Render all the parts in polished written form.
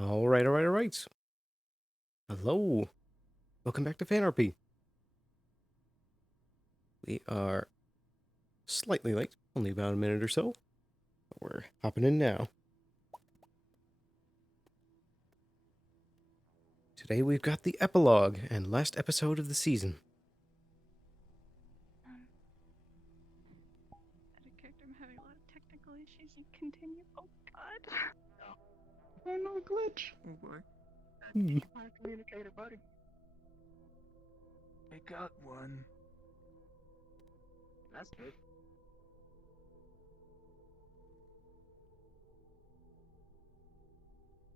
All right. Hello. Welcome back to FanRP. We are slightly late, only about a minute or so. But we're hopping in now. Today we've got the epilogue and last episode of the season. I'm having a lot of technical issues. You continue. Oh God. Oh no, glitch. Oh boy. My communicator, buddy. I got one. That's good.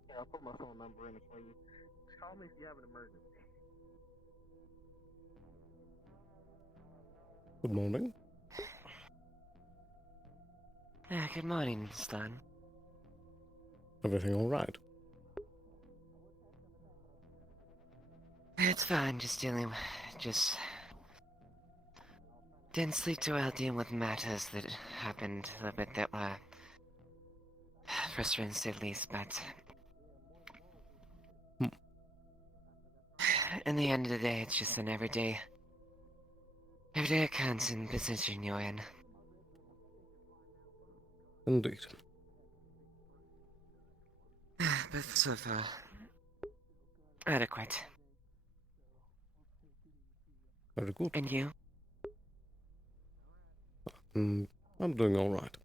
Yeah, I'll put my phone number in it for you. Just call me if you have an emergency. Good morning. Good morning, Sloan. Everything all right? It's fine, just didn't sleep too well dealing with matters that happened a little bit that were frustrating to say the least, but in the end of the day, it's just an everyday occurrence in position you're in. Indeed. But so far, adequate. Very good. And you? I'm doing all right.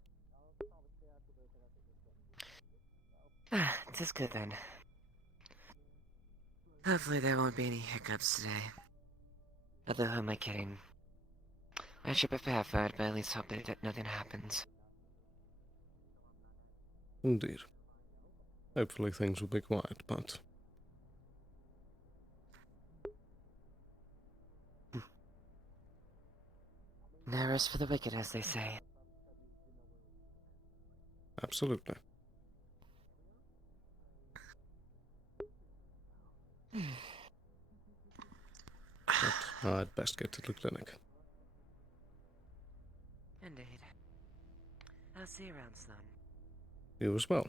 Just good then. Hopefully there won't be any hiccups today. Although, who am I kidding? I should prepare for it, but at least hope that nothing happens. Indeed. Hopefully things will be quiet, but... No rest for the wicked, as they say. Absolutely. But I'd best get to the clinic. Indeed. I'll see you around, Sloan. You as well.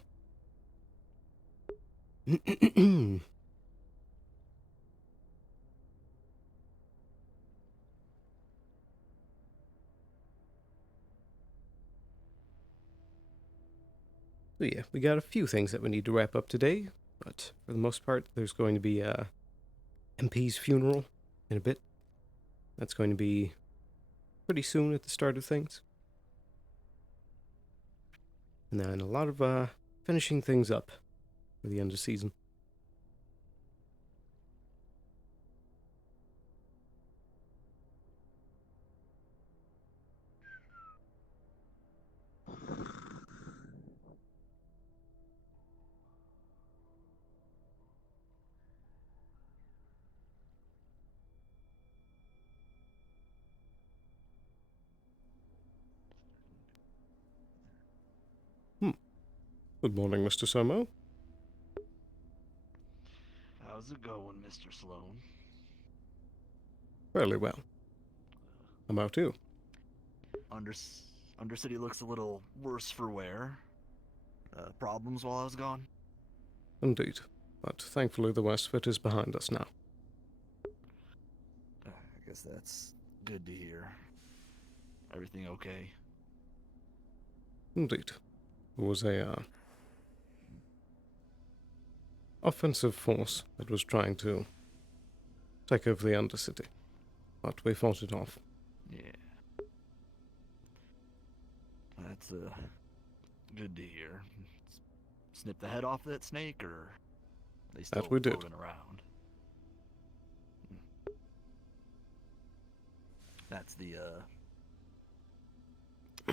So yeah, we got a few things that we need to wrap up today, but for the most part, there's going to be MP's funeral in a bit. That's going to be pretty soon at the start of things. And then a lot of finishing things up for the end of season. Good morning, Mr. Somo. How's it going, Mr. Sloan? Fairly well. How about you? Undercity looks a little worse for wear. Problems while I was gone? Indeed. But thankfully the worst of it is behind us now. I guess that's good to hear. Everything okay? Indeed. It was a offensive force that was trying to take over the Undercity. But we fought it off. Yeah. That's good to hear. Snip the head off that snake, or are they still That we did. floating around? That's the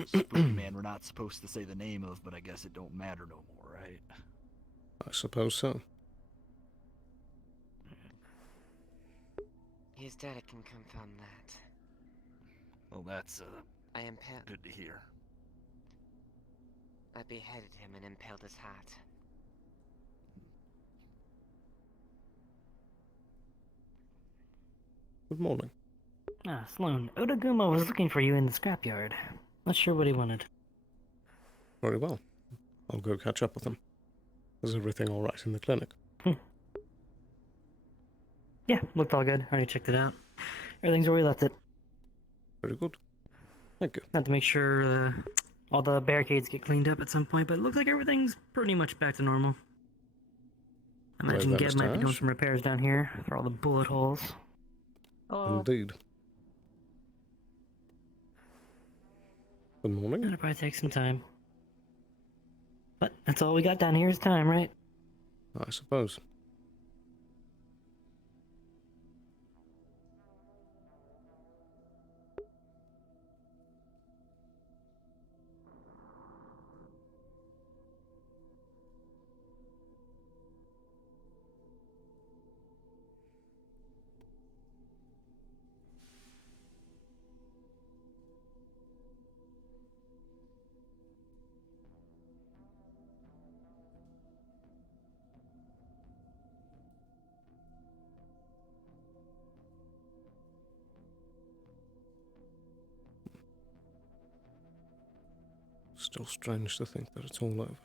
spooky man we're not supposed to say the name of, but I guess it don't matter no more, right? I suppose so. His dad can confirm that. Well, that's I impaled. good to hear. I beheaded him and impaled his hat. Good morning. Sloan, Odaguma was looking for you in the scrapyard. Not sure what he wanted. Very well. I'll go catch up with him. Was everything alright in the clinic? Yeah, looked all good. Already checked it out. Everything's where we left it. Very good. Thank you. Had to make sure all the barricades get cleaned up at some point, but it looks like everything's pretty much back to normal. I imagine Well, Geb might be doing Anastasia. some repairs down here for all the bullet holes. Indeed. Good morning. That'll probably take some time. But that's all we got down here is time, right? I suppose. Still strange to think that it's all over.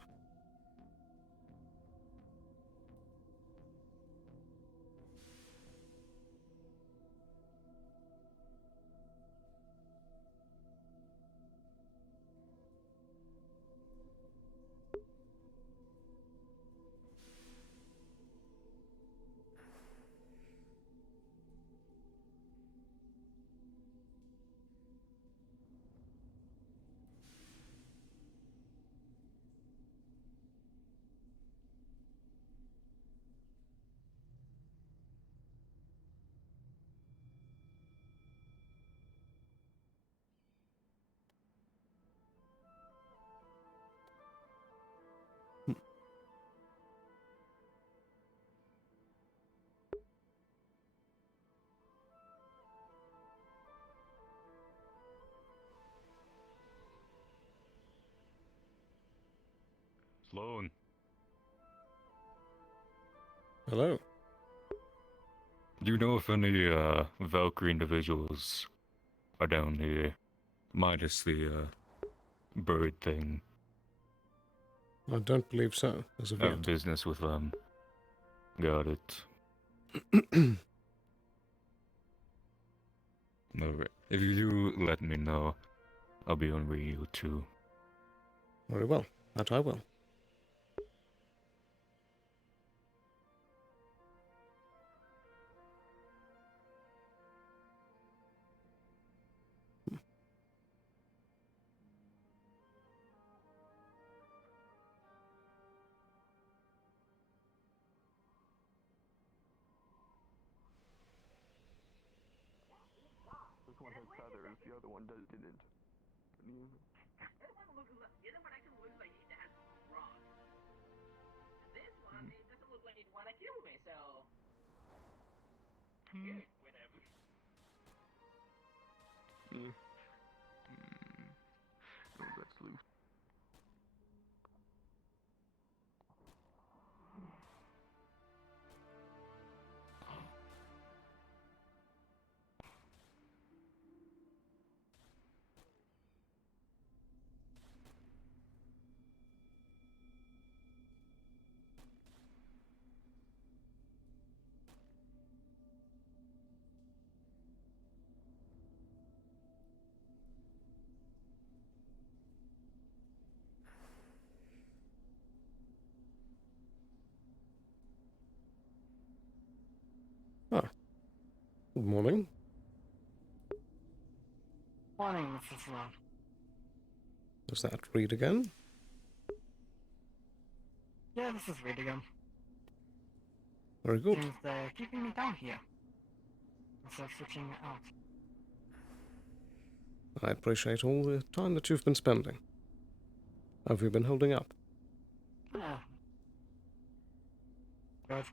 Sloan. Hello. Do you know if any Valkyrie individuals are down here? Minus the bird thing. I don't believe so, as of I have yet. business with them. Got it. Alright. If you do let me know, I'll be on radio too. Very well. That I will. This one has feathers, the other one didn't. Yeah. Oh, that's loose. Good morning. Morning, Mrs. Sloan. Does that read again? Yeah, this is Reed again. Very good. Seems they're keeping me down here instead of switching out. I appreciate all the time that you've been spending. How have you been holding up? Yeah. Good.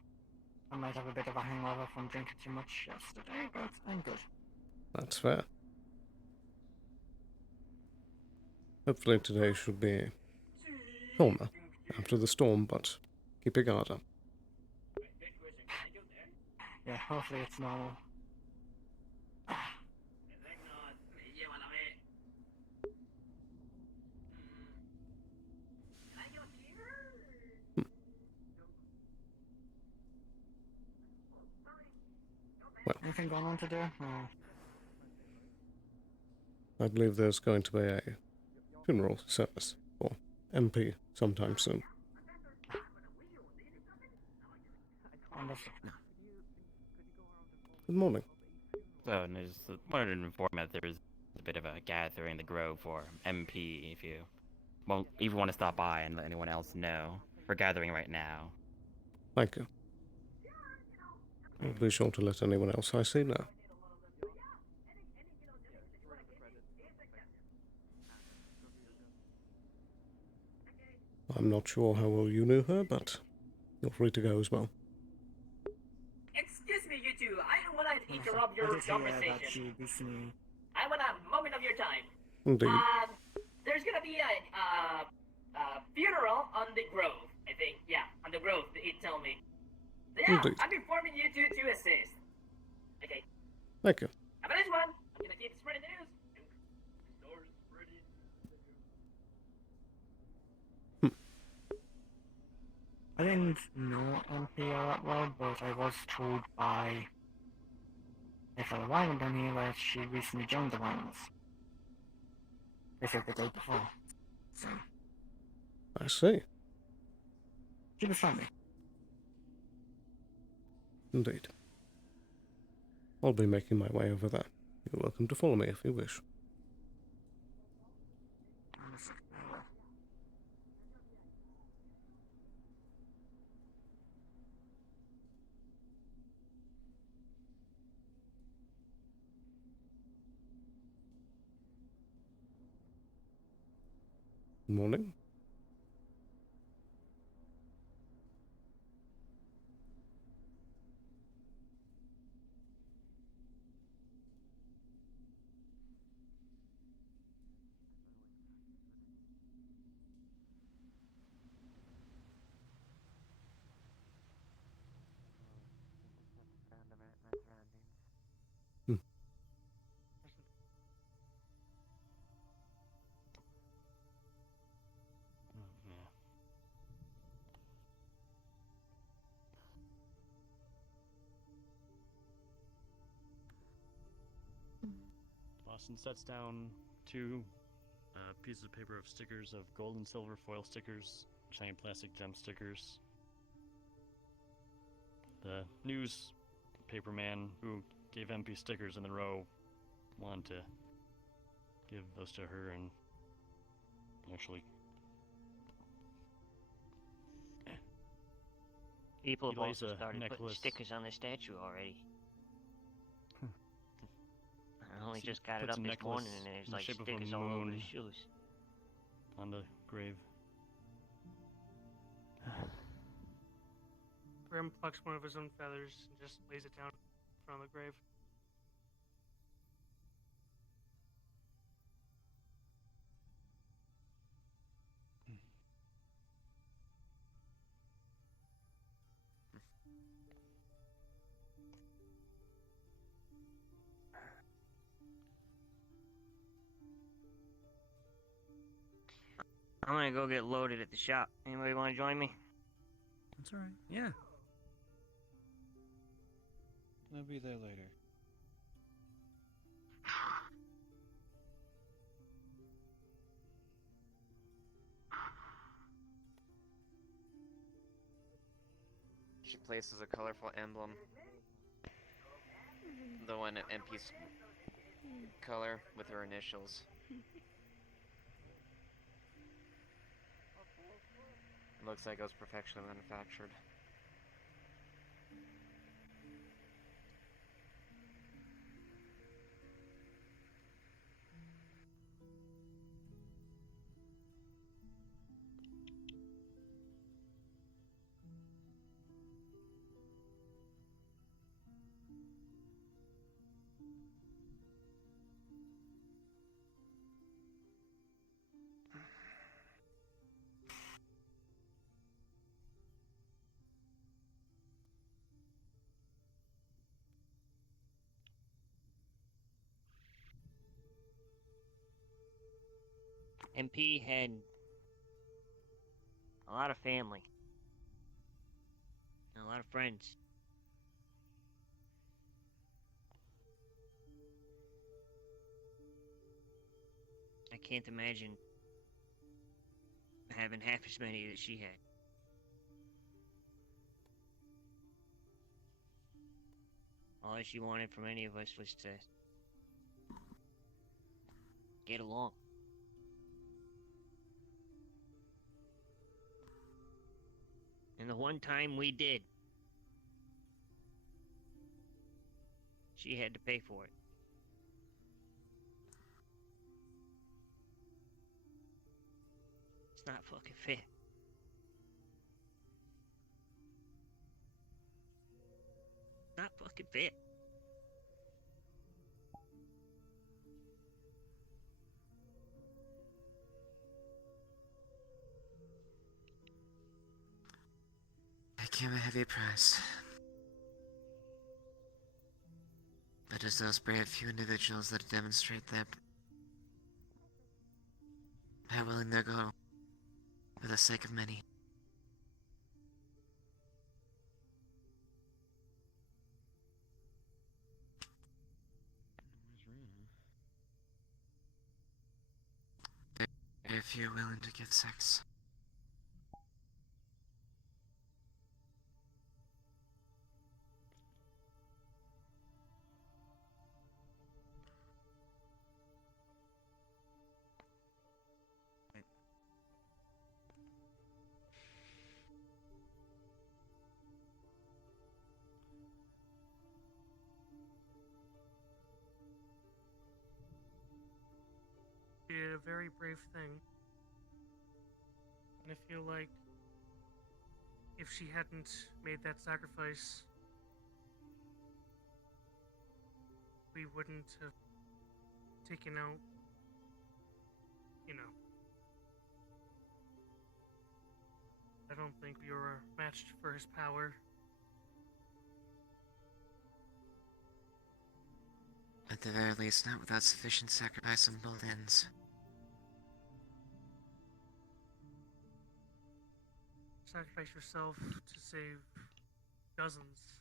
I might have a bit of a hangover from drinking too much yesterday, but I'm good. That's fair. Hopefully today should be calmer after the storm, but keep your guard up. Yeah, hopefully it's normal. Anything going on today? I believe there's going to be a funeral service for MP sometime soon. Wonderful. Good morning. So, and I just wanted to inform that there is a bit of a gathering in the Grove for MP. If you won't even want to stop by and let anyone else know, we're gathering right now. Thank you. I'll be sure to let anyone else I see know. I'm not sure how well you knew her, but you're free to go as well. Excuse me, you two. I don't want to interrupt your I did hear that conversation. she recently... I want a moment of your time. Indeed. There's gonna be a funeral on the Grove. I think, yeah, on the Grove. It told me. Yeah, Indeed. I'm informing you two to assist. Okay. Thank you. Have a nice one. I'm gonna keep spreading the news. I didn't know NPR that well, but I was told by a fellow Wyman down here that she recently joined the Wymans. They said the day before. So, I see. she was friendly. Indeed. I'll be making my way over there. You're welcome to follow me if you wish. Good morning. Boston sets down two pieces of paper of stickers of gold and silver foil stickers, giant plastic gem stickers. The newspaper man who gave MP stickers in the row wanted to give those to her and actually People have he lays also a started putting necklace. stickers on the statue already. I only So just got it puts up a this morning necklace and there's in the like shape of a stickers all over the moon. shoes. On the grave. Grim plucks one of his own feathers and just lays it down in front of the grave. I'm gonna go get loaded at the shop. Anybody want to join me? That's alright. Yeah. I'll be there later. She places a colorful emblem. The one at MP's color with her initials. Looks like it was professionally manufactured. MP had a lot of family. And a lot of friends. can't imagine having half as many that she had. All she wanted from any of us was to get along. And the one time we did, she had to pay for it. It's not fucking fair. Not fucking fair. It came a heavy price. But as those brave few individuals that demonstrate their how willing they'll go for the sake of many. If you're willing to give sex. She did a very brave thing. And I feel like if she hadn't made that sacrifice, we wouldn't have taken out, I don't think we were matched for his power. At the very least, not without sufficient sacrifice on both ends. Sacrifice yourself to save dozens.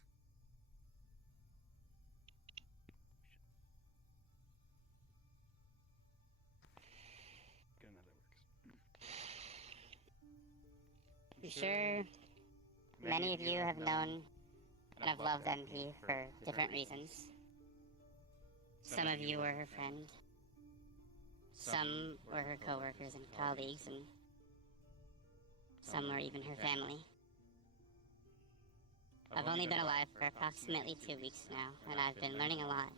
I'm sure many of you have known and have loved MP for different reasons. Some of you were her friend. Some were her co-workers and colleagues, and some were even her family. I've only been alive for approximately 2 weeks now, and I've been learning a lot.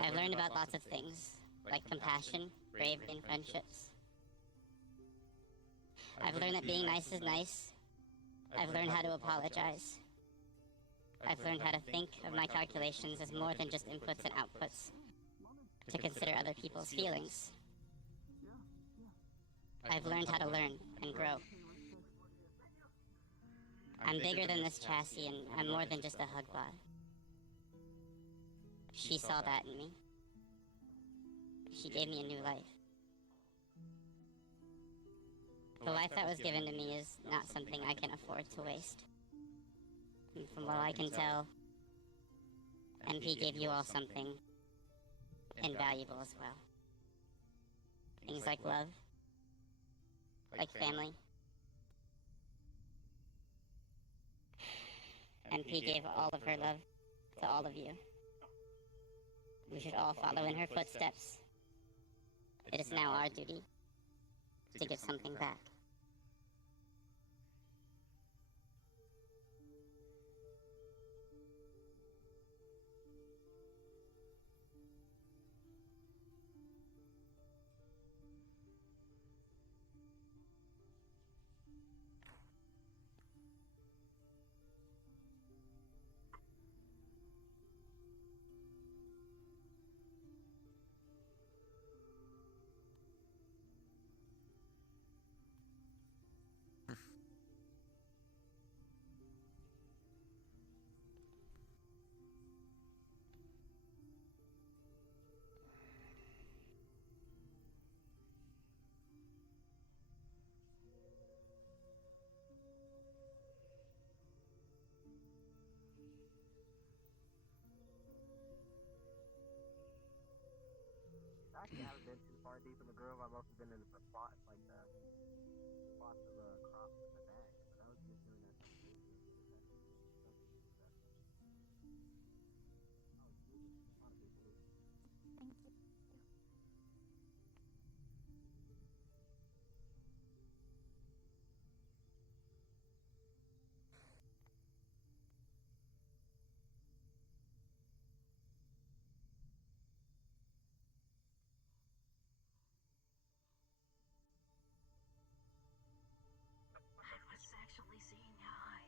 I've learned about lots of things, like compassion, bravery, and friendships. I've learned that being nice is nice. I've learned how to apologize. I've learned how to think of my calculations as more than just inputs and outputs, to consider other people's feelings. I've learned how to learn and grow. I'm bigger than this chassis, and I'm more than just a hug bot. She saw that in me. She gave me a new life. The life that was given to me is not something I can afford to waste. And from what I can tell, MP gave you all something invaluable as well. Things like love, like family. MP gave all of her love to all of you. We should all follow in her footsteps. It is now our duty to give something back. I haven't been too far deep in the grove. I've mostly been in the spots like the spots of crops in the back. But I was just doing that for safety and stuff. Oh, Jesus. A lot of people. Thank you. I was actually saying hi.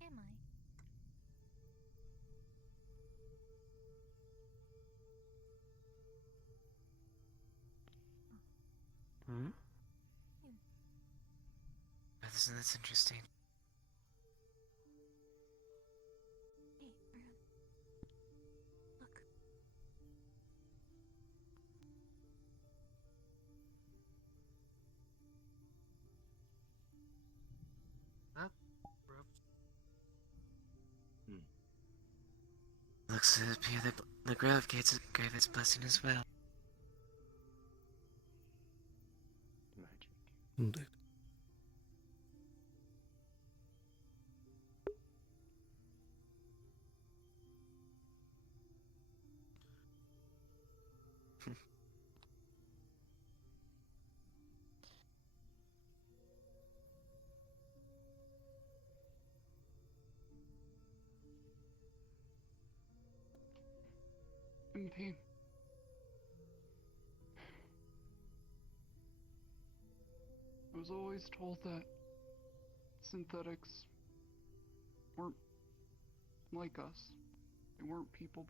Am I? Hmm? You. That's interesting. Hey, Aaron. Look. Huh? Looks to appear that the grove gave its blessing as well. Magic. Indeed. MP. I was always told that synthetics weren't like us. They weren't people.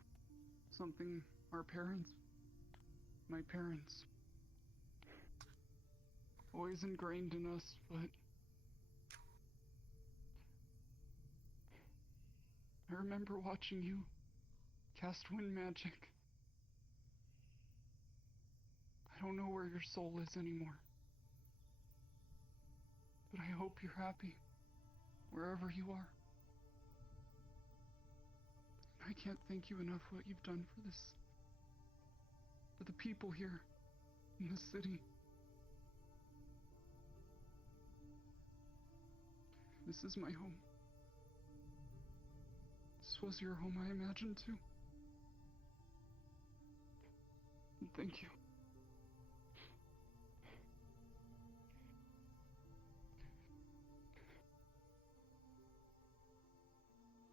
Something our parents, my parents, always ingrained in us, but I remember watching you cast wind magic. I don't know where your soul is anymore, but I hope you're happy wherever you are. I can't thank you enough what you've done for this, for the people here in the city. This is my home. This was your home, I imagine, too. And thank you.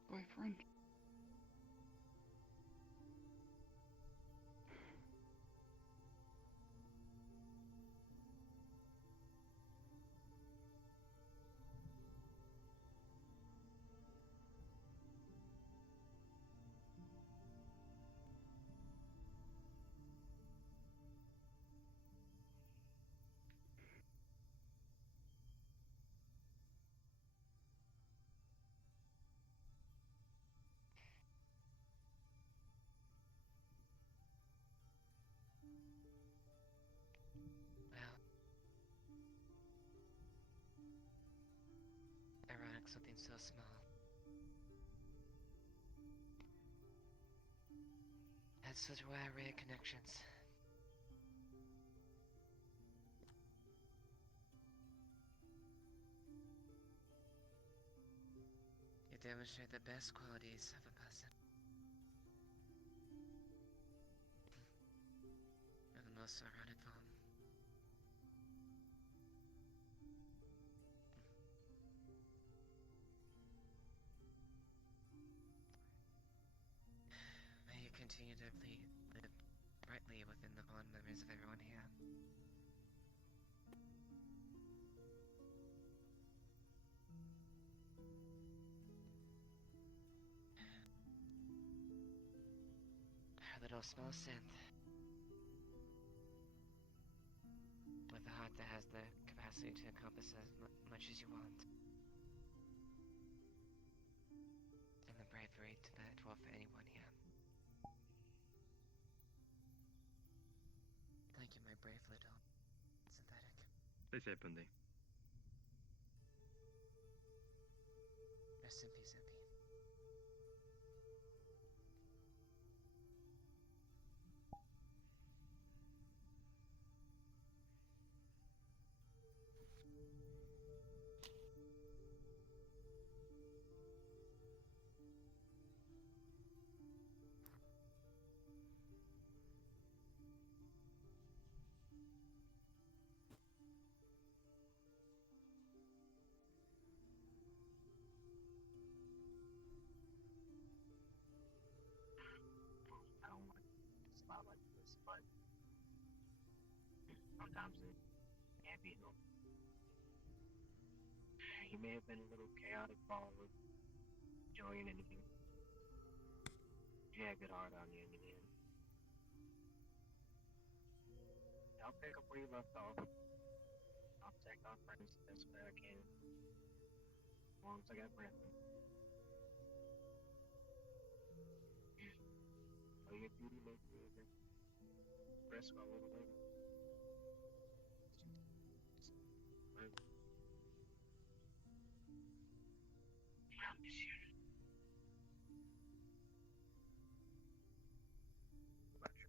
Bye, friend. Well, ironic something so small. That's such a wide array of connections. You demonstrate the best qualities of a person. You're the most ironic form. May you continue to live brightly within the fond memories of everyone here. Her little small synth. With a heart that has the capacity to encompass as much as you want. And the bravery to let it dwell for anyone here. Thank you, my brave little synthetic. Stay safe, Bundy. Rest in peace, MP. I don't like a spot like this, but sometimes it can't be helped. He may have been a little chaotic ball with joy and anything. She had a good heart on you in the end. I'll pick up where you left off. I'll protect our friends the best way I can. As long as I got breath. Oh, your duty may be over. Rest a little later. Right. I miss you. What about you?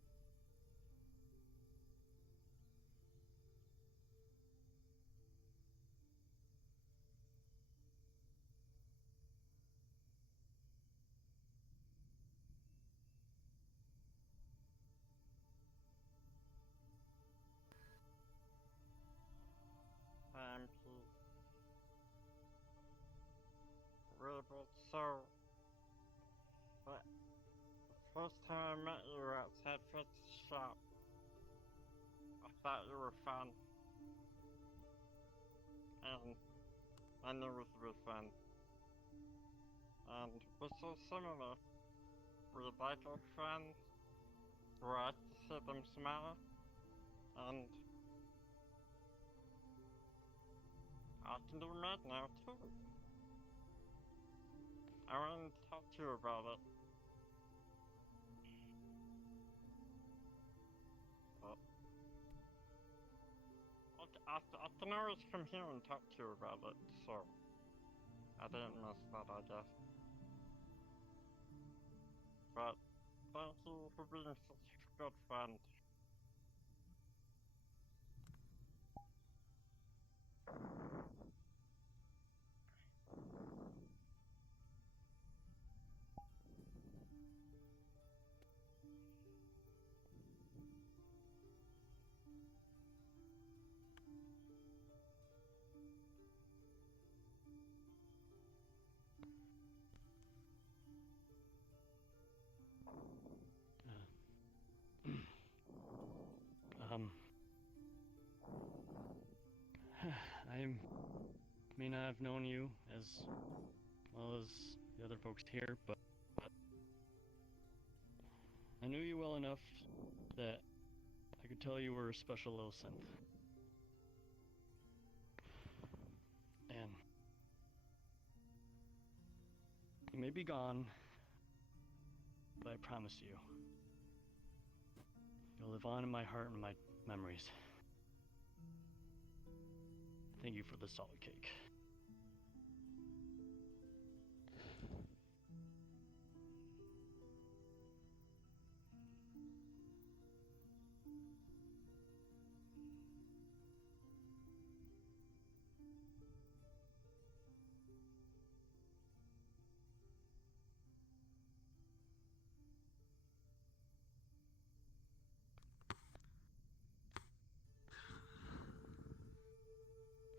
Rebel, so... But the first time I met you outside Fitz' shop, I thought you were fun. And I knew it was to be fun. And we're so similar. We like our friends, we like to see them smile, and I can do that now too. I wanted to talk to you about it. But I can always come here and talk to you about it, so I didn't miss that, I guess. But thank you for being such a good friend. I may not have known you as well as the other folks here, but I knew you well enough that I could tell you were a special little synth. And you may be gone, but I promise you, you'll live on in my heart and my memories. Thank you for the solid cake.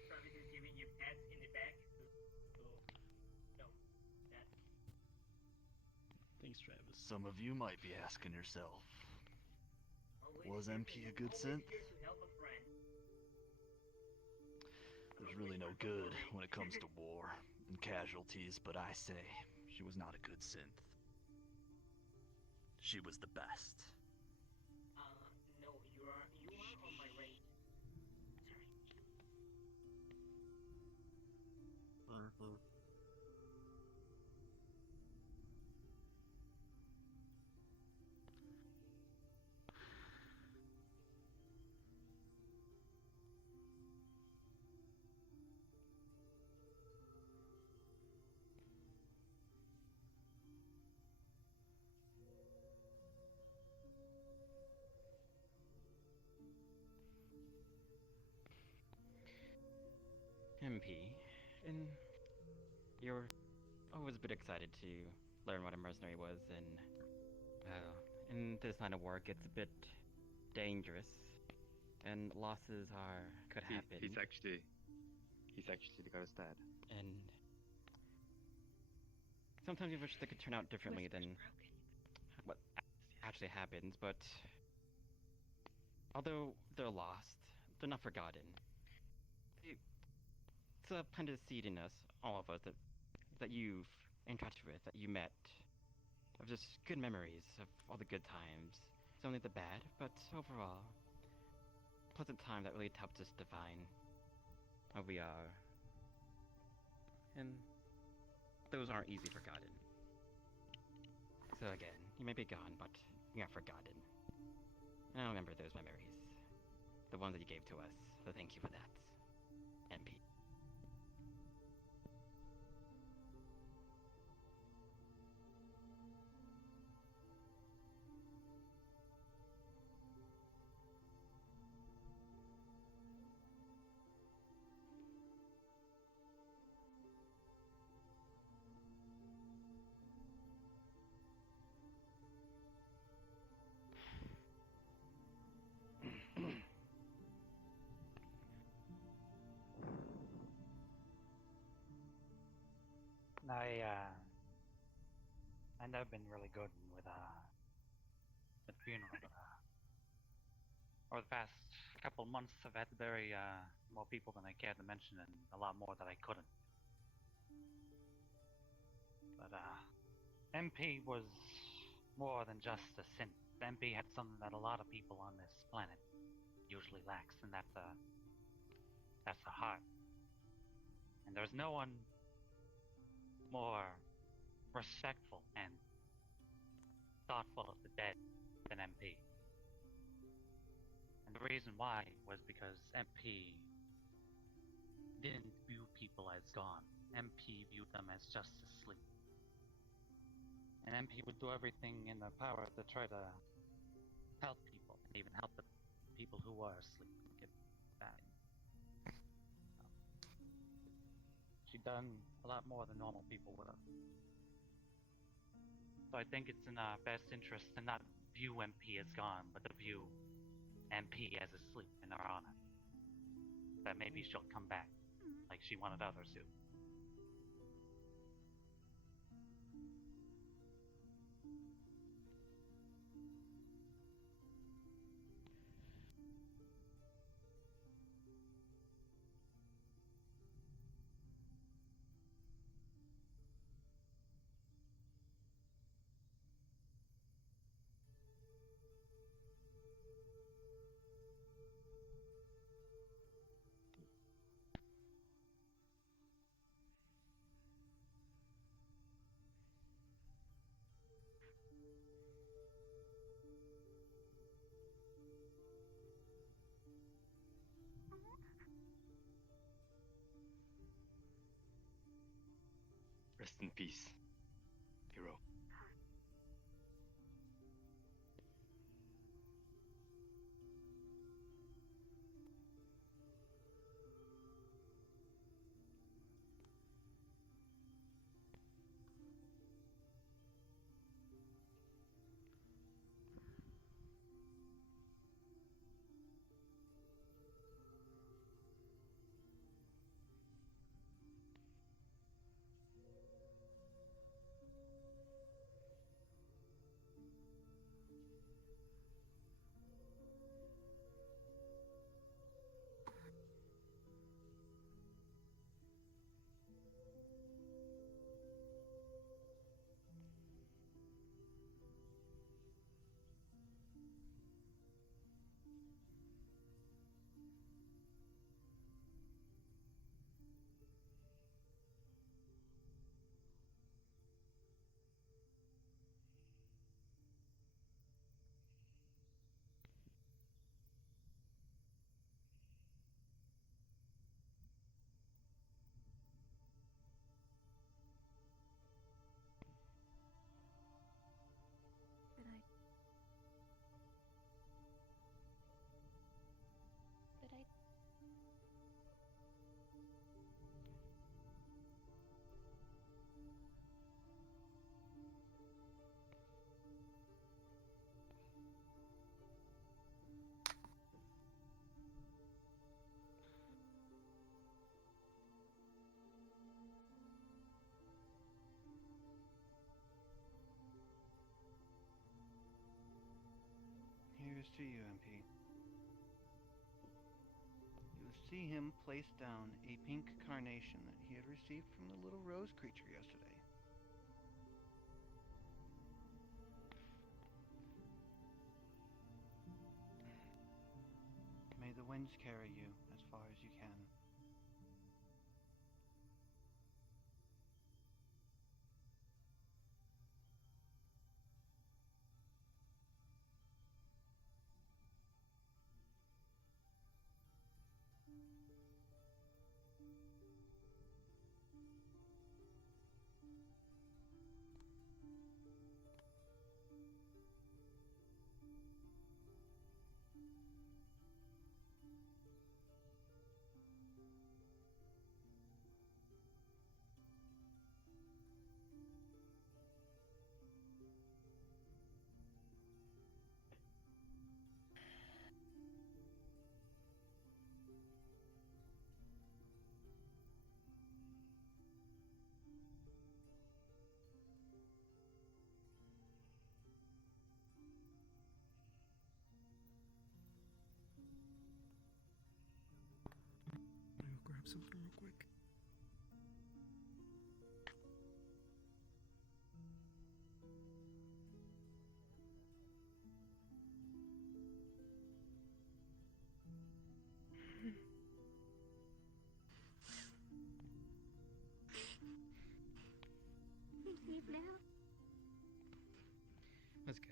Travis is giving you pats in the back. No, that. Thanks, Travis. Some of you might be asking yourself, Always was here MP a to- good always synth? here to help a friend. There's really no good when it comes to war and casualties, but I say she was not a good synth. She was the best. No, you are on my right. Sorry. MP, and you're always a bit excited to learn what a mercenary was, and in this line of work, it's a bit dangerous, and losses could happen. He's actually got us dead. And sometimes you wish they could turn out differently than what actually happens, but although they're lost, they're not forgotten. It's a kind of seed in us, all of us, that you've interacted with, that you met, of just good memories of all the good times. It's only the bad, but overall, pleasant time that really helped us define who we are. And those aren't easily forgotten. So again, you may be gone, but you're not forgotten. And I remember those memories. The ones that you gave to us. So thank you for that, MP. I've never been really good with funeral, but over the past couple of months, I've had to bury more people than I cared to mention, and a lot more that I couldn't. But MP was more than just a synth. MP had something that a lot of people on this planet usually lacks, and that's a heart. And there's no one more respectful and thoughtful of the dead than MP. And the reason why was because MP didn't view people as gone. MP viewed them as just asleep. And MP would do everything in their power to try to help people, and even help the people who were asleep get back. She'd done a lot more than normal people would have. So I think it's in our best interest to not view MP as gone, but to view MP as asleep in our honor. That maybe she'll come back, like she wanted others to. Rest in peace, hero. Did I? Here's to you, MP. You'll see him place down a pink carnation that he had received from the little rose creature yesterday. May the winds carry you as far as you can. I'll go grab something real quick. Leave now. Let's go.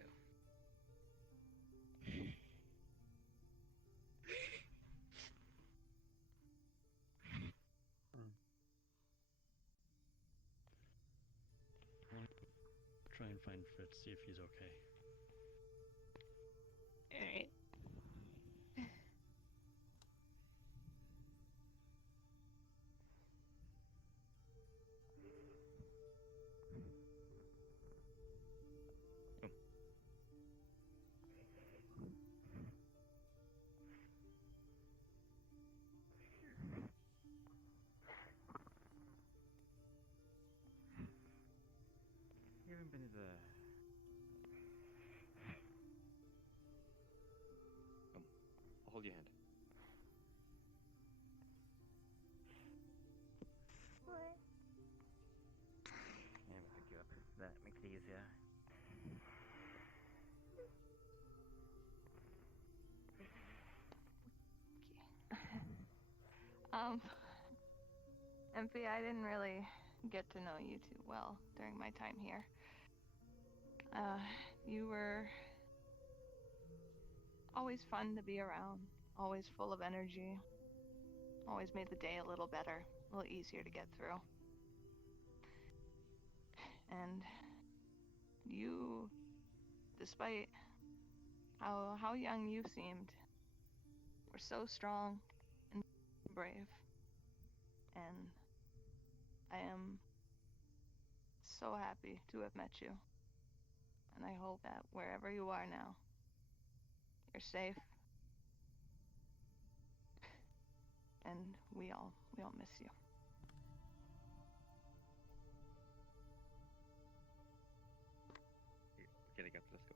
Try and find Fritz, see if he's okay. Alright. You haven't been to the... I'll hold your hand. What? Yeah, we'll pick you up. That makes it easier. MP, I didn't really get to know you too well during my time here. You were always fun to be around, always full of energy, always made the day a little better, a little easier to get through. And you, despite how young you seemed, were so strong and brave. And I am so happy to have met you. And I hope that wherever you are now, you're safe. And we all miss you. Okay, let's go.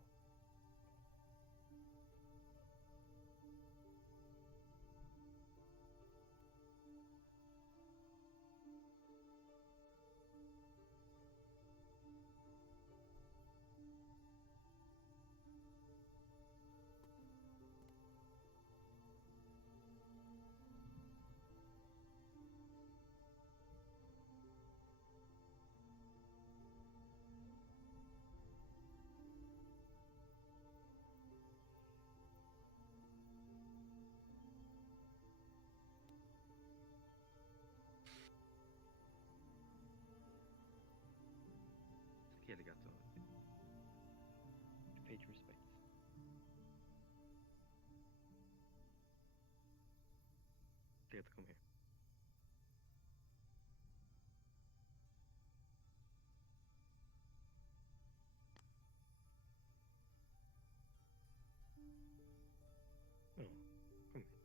Okay, arigato. Page respects. Arigato, come here. Oh, come here.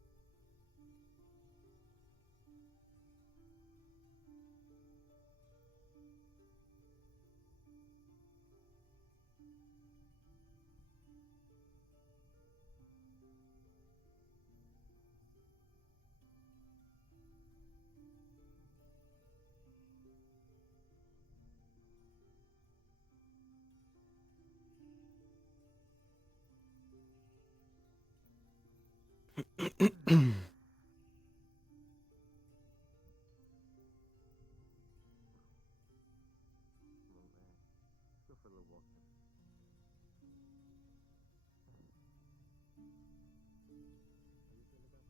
Let's go for a little walk. How you feel about that?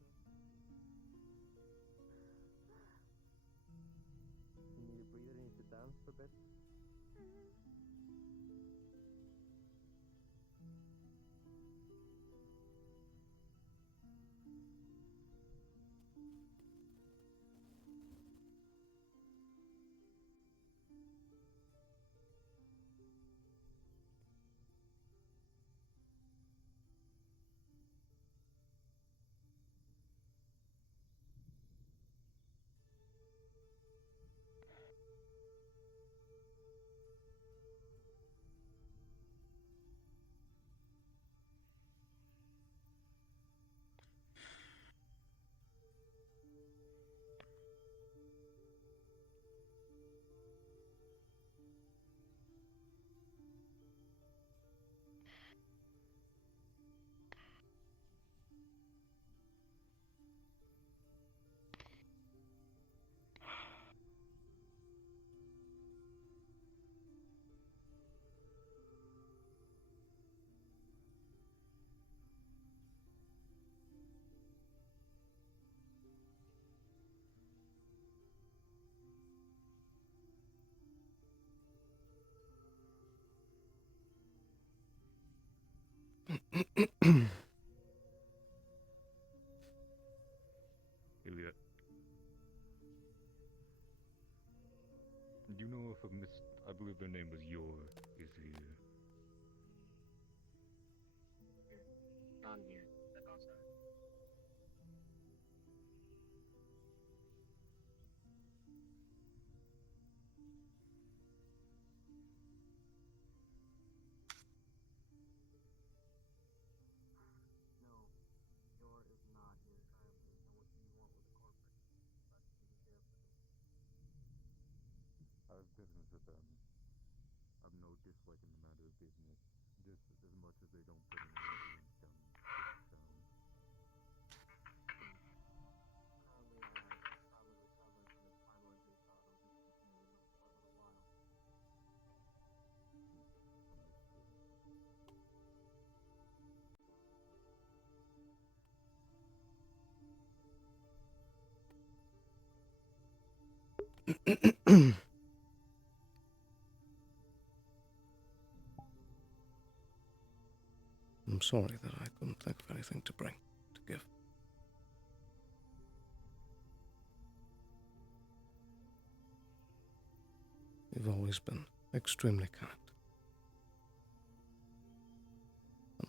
You need a breather, you need to dance for a bit. Ilya. Do you know if a miss? I believe their name was Yor. Is here. Down here. Step outside. No, Yor is not here currently. And what do you want with the corporate? About taking care of them. I have business with them. I've no dislike in the matter of business. Just as much as they don't put any influence down this town. Currently, probably recovering from his final injury, so I don't think he's going to remember for a little while. sorry that I couldn't think of anything to bring, to give. You've always been extremely kind.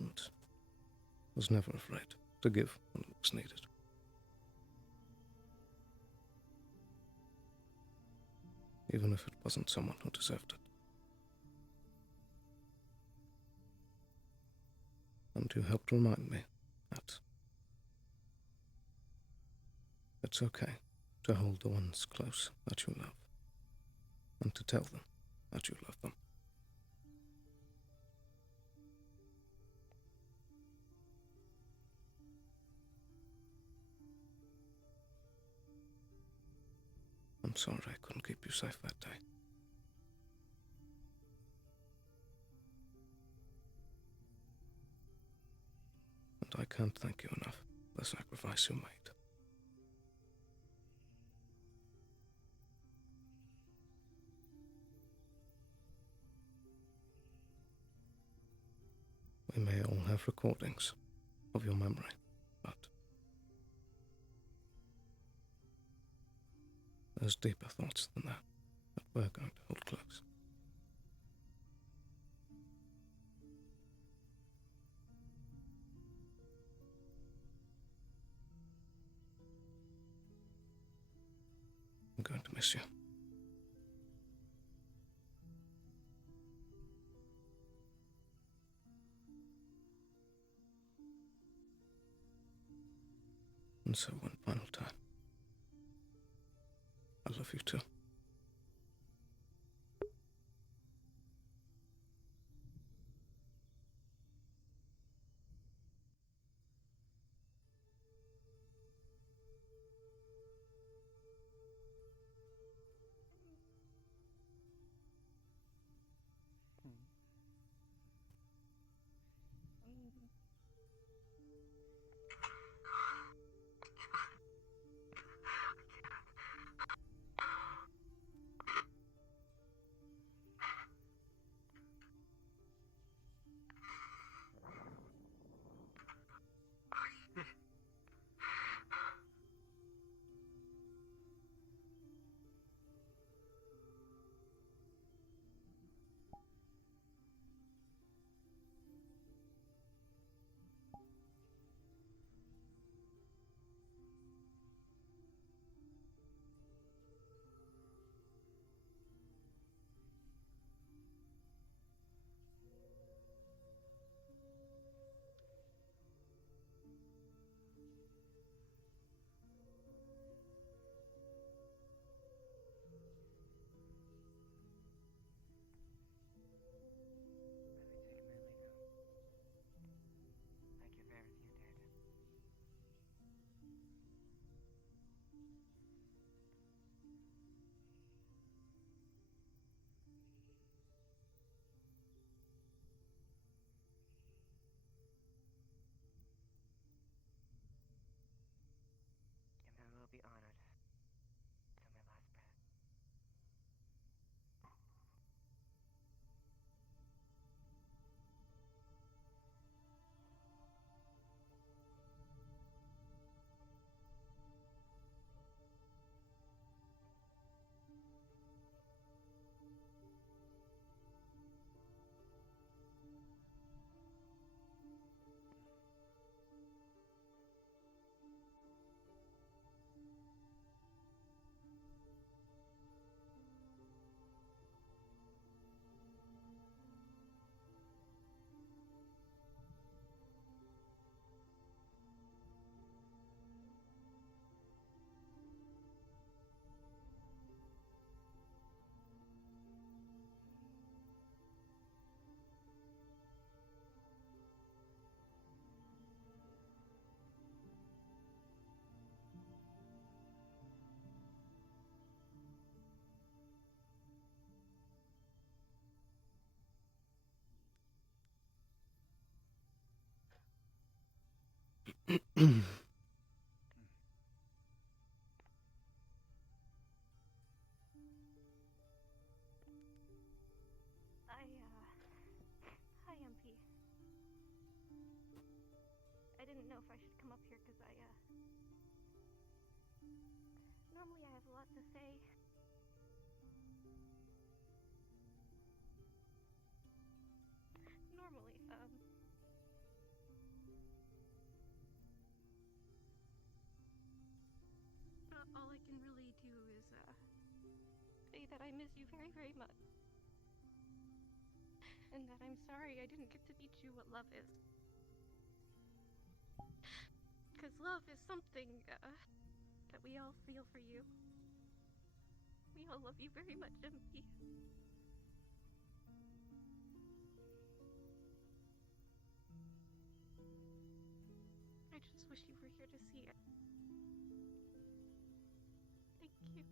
And was never afraid to give when it was needed. Even if it wasn't someone who deserved it. And you helped remind me that it's okay to hold the ones close that you love, and to tell them that you love them. I'm sorry I couldn't keep you safe that day. And I can't thank you enough for the sacrifice you made. We may all have recordings of your memory, but there's deeper thoughts than that we're going to hold close. I'm going to miss you. And so one final time, I love you too. And I will be honored till my last breath. Hi, MP. didn't know if I should come up here because normally I have a lot to say. Normally, but all I can really do is, say that I miss you very, very much. And that I'm sorry I didn't get to teach you what love is. Because love is something, that we all feel for you. We all love you very much, MP. I just wish you were here to see it. Thank you.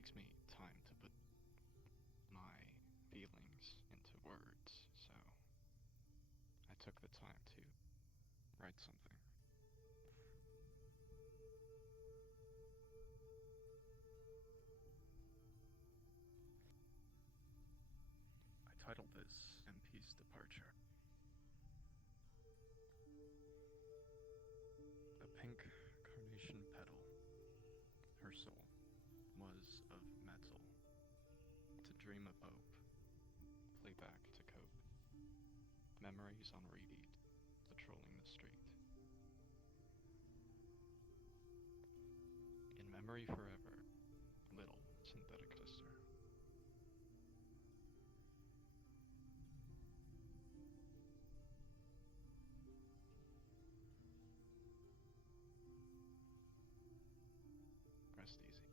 takes me time to put my feelings into words, so I took the time to write something. I titled this MP's Departure. A pink carnation petal. Her soul was of metal. To dream of hope. Playback to cope. Memories on repeat. Patrolling the street. In memory forever. Little synthetic sister. Rest easy.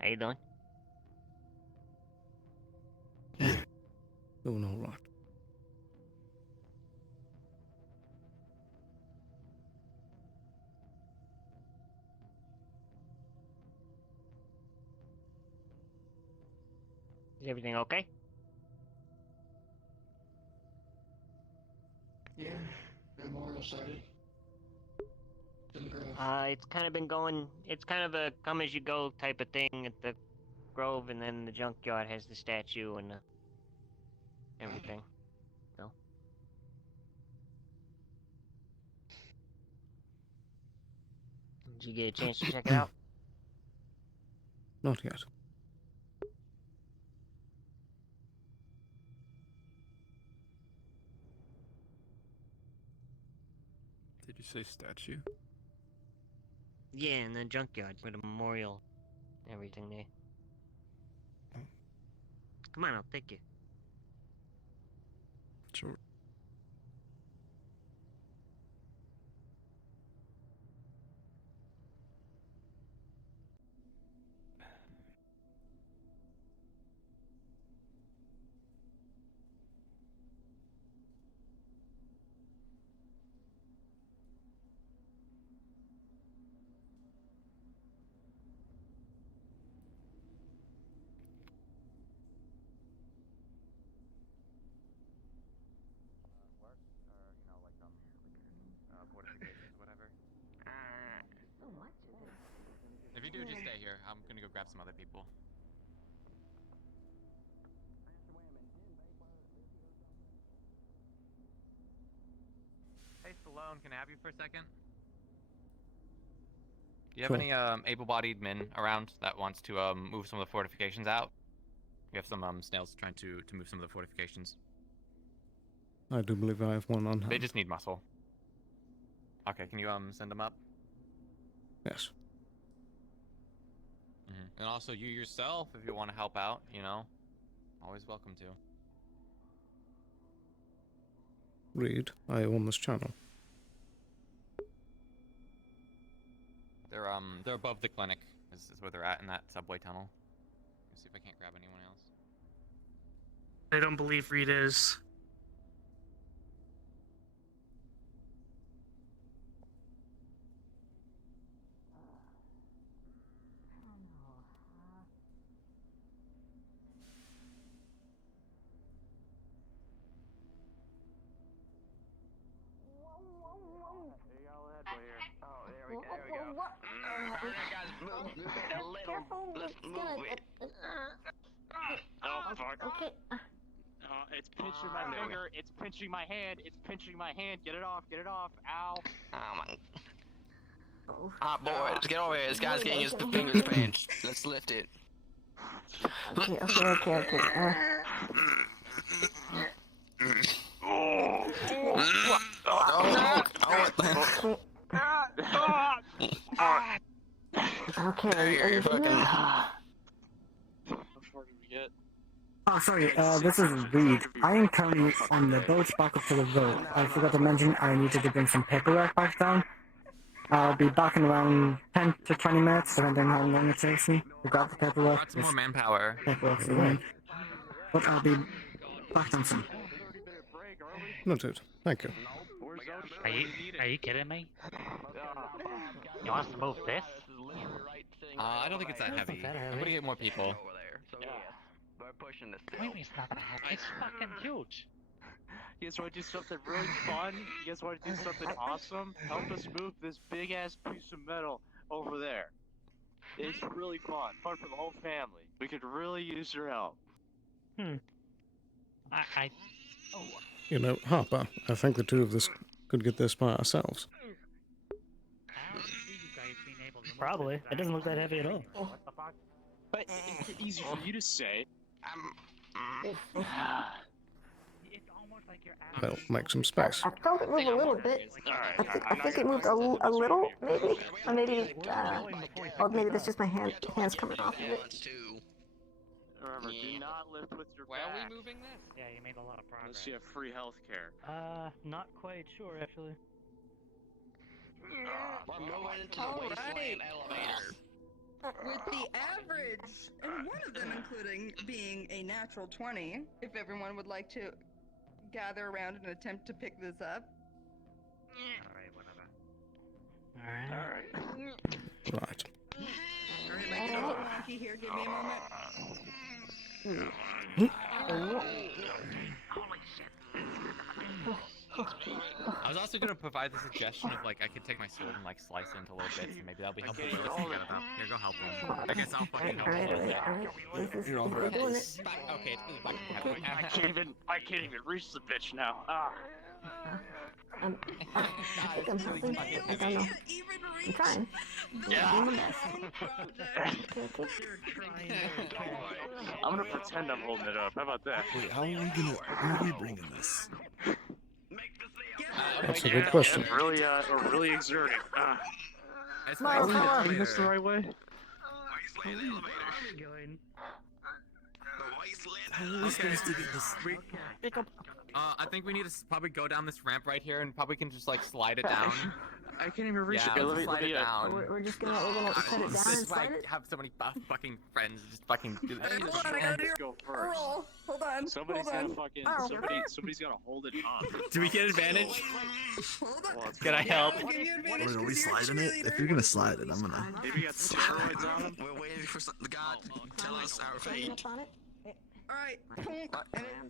How you doing? Doing all right. Is everything okay? Yeah, Memorial Society. Didn't go. It's kind of been going. It's kind of a come as you go type of thing at the Grove, and then the junkyard has the statue and everything. So. Did you get a chance to check it out? Not yet. Did you say statue? Yeah, in the junkyard with a memorial, everything there. Come on, I'll take you. Sure. Work? Or, fortifications, whatever? So much of it. If you do, just stay here. I'm gonna go grab some other people. Hey, Sloan, can I have you for a second? Do you have Sure. any able-bodied men around that wants to move some of the fortifications out? We have some snails trying to move some of the fortifications. I do believe I have one on hand. They just need muscle. Okay, can you send them up? Yes. And also you yourself, if you want to help out, you know, always welcome to. Read, I own this channel. They're above the clinic. Is where they're at in that subway tunnel. Let's see if I can't grab anyone else. I don't believe Reed is. Oh, fuck. Okay. It's pinching my finger. It's pinching my hand. It's pinching my hand. Get it off. Get it off. Ow. Oh my. Ah, boys, get over here. This guy's getting his fingers pinched. Let's lift it. Okay. Okay. Oh, sorry, this is Reed. I am currently on the boat back up to the road. I forgot to mention I needed to bring some paperwork back down. I'll be back in around 10 to 20 minutes, depending on how long it takes me to grab the paperwork. Got some more manpower. Paperwork's the way. But I'll be back down soon. Noted. Thank you. Are you kidding me? You want us to move this? I don't think it's that heavy. I'm gonna get more people. We're pushing this. Wait, it's not that heavy. It's fucking huge. You guys want to do something really fun? You guys want to do something awesome? Help us move this big ass piece of metal over there. It's really fun. Fun for the whole family. We could really use your help. You know, Harper, I think the two of us could get this by ourselves. Probably. It doesn't look that heavy at all. But it's easy for you to say. Well, make some space. I felt it move a little bit. I think it moved a little, maybe? Or maybe that's just my hands coming off of it. Remember, do not lift with your back. Where are we moving this? Yeah, you made a lot of progress. Unless you have free healthcare. Not quite sure, actually. We're moving into the wasteland elevator. With the average, and one of them including being a natural 20, if everyone would like to gather around and attempt to pick this up. Alright, whatever. Right. Alright, make it all wonky here, give me a moment. Holy shit. I was also gonna provide the suggestion of like I could take my sword and like slice it into little bits, and maybe that'll be helpful. Here, go help him. I guess I'll fucking help him. You're all right. Okay, it's really back. I can't even reach the bitch now. I think I'm helping. I don't know. I'm trying. Yeah. I'm doing my best. Okay. I'm gonna pretend I'm holding it up. How about that? Wait, how are we bringing this? That's a good question. It's really exerting. Smile, Are we this the right way? I think we need to probably go down this ramp right here, and probably can just like slide it down. I can't even reach it. Let me slide it down. We're just gonna cut it down and slide it. Have so many fucking friends just fucking do that. Hold on, I gotta do Go first. roll. Hold on. Somebody's hold on. gotta fucking. Somebody's gotta hold it on. Do we get advantage? Hold on. Well, Can I help? I'll give you advantage Wait, are we 'cause you're sliding it? cheerleader. If you're gonna slide it, I'm gonna. Maybe you got steroids on him. We're waiting for the god to tell us our fate. Alright, and it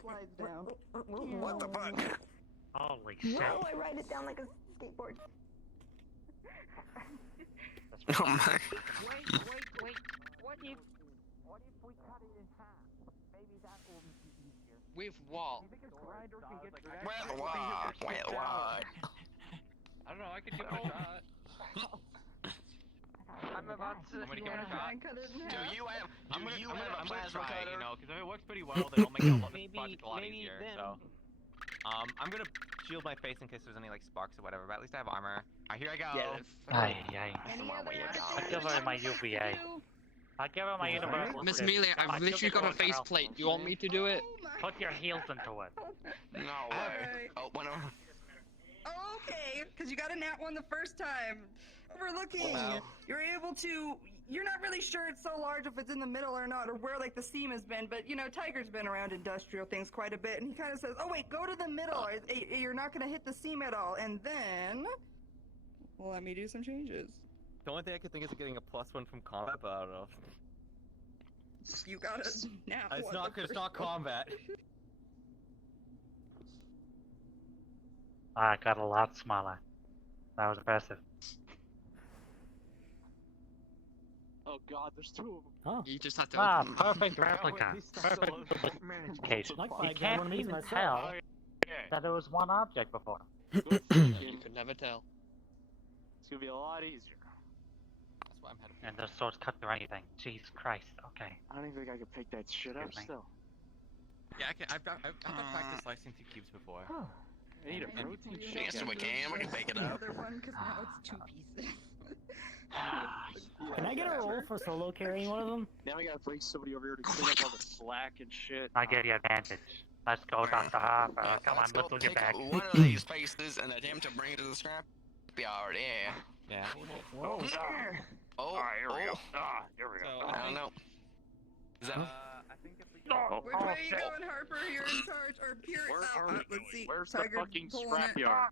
slides down. What the fuck? Holy shit. No, I ride it down like a skateboard. Oh my. Wait. What if we cut it in half? Maybe that will be easier. With what? Well, what? I don't know, I could give it a shot. I'm about to. I'm gonna give it a shot. Do you have a plasma try, cutter? you know, because if it works pretty well, then it'll make it a lot easier. So, I'm gonna shield my face in case there's any like sparks or whatever. But at least I have armor. Alright, here I go. Aye. I'll give her my UVA. I'll give her my universal. Miss Amelia, I've literally got a faceplate. Do you want me to do it? Oh Put your heels into it. No way. Oh, Okay, because you got a nat one the first time. overlooking. Wow. You're able to. You're not really sure it's so large if it's in the middle or not, or where like the seam has been. But you know, Tiger's been around industrial things quite a bit, and he kind of says, "Oh wait, go to the middle. You're not gonna hit the seam at all." And then, let me do some changes. The only thing I could think is getting a +1 from combat, but I don't know. You got it now. It's not combat. I got a lot smaller. That was impressive. Oh god, there's 2 of them. Oh. You just have to Ah, open perfect replica. Perfect replication. You can't even tell that there was one object before. You could never tell. It's gonna be a lot easier. That's why I'm heading. And those swords cut through anything. Jesus Christ. Okay. I don't even think I could pick that shit up Excuse me. still. Yeah, I've got practice slicing 2 cubes before. I need a protein shake. Yes, we can. We can pick it up. Other one, because now it's 2 pieces. Can I get a roll for solo carrying one of them? Now I gotta bring somebody over here to clean up all the slack and shit. I get the advantage. Let's go, Dr. Harper. Come on, Let's go let's get pick back. one of these pieces and attempt to bring it to the scrap yard. Yeah. Yeah. Whoa. Oh, Here we go. Here we go. I don't know. Is that? I think if we Which way you going, Harper? You're in charge. Or Pure. Let's see. Where's Tiger the fucking pulling it. scrapyard?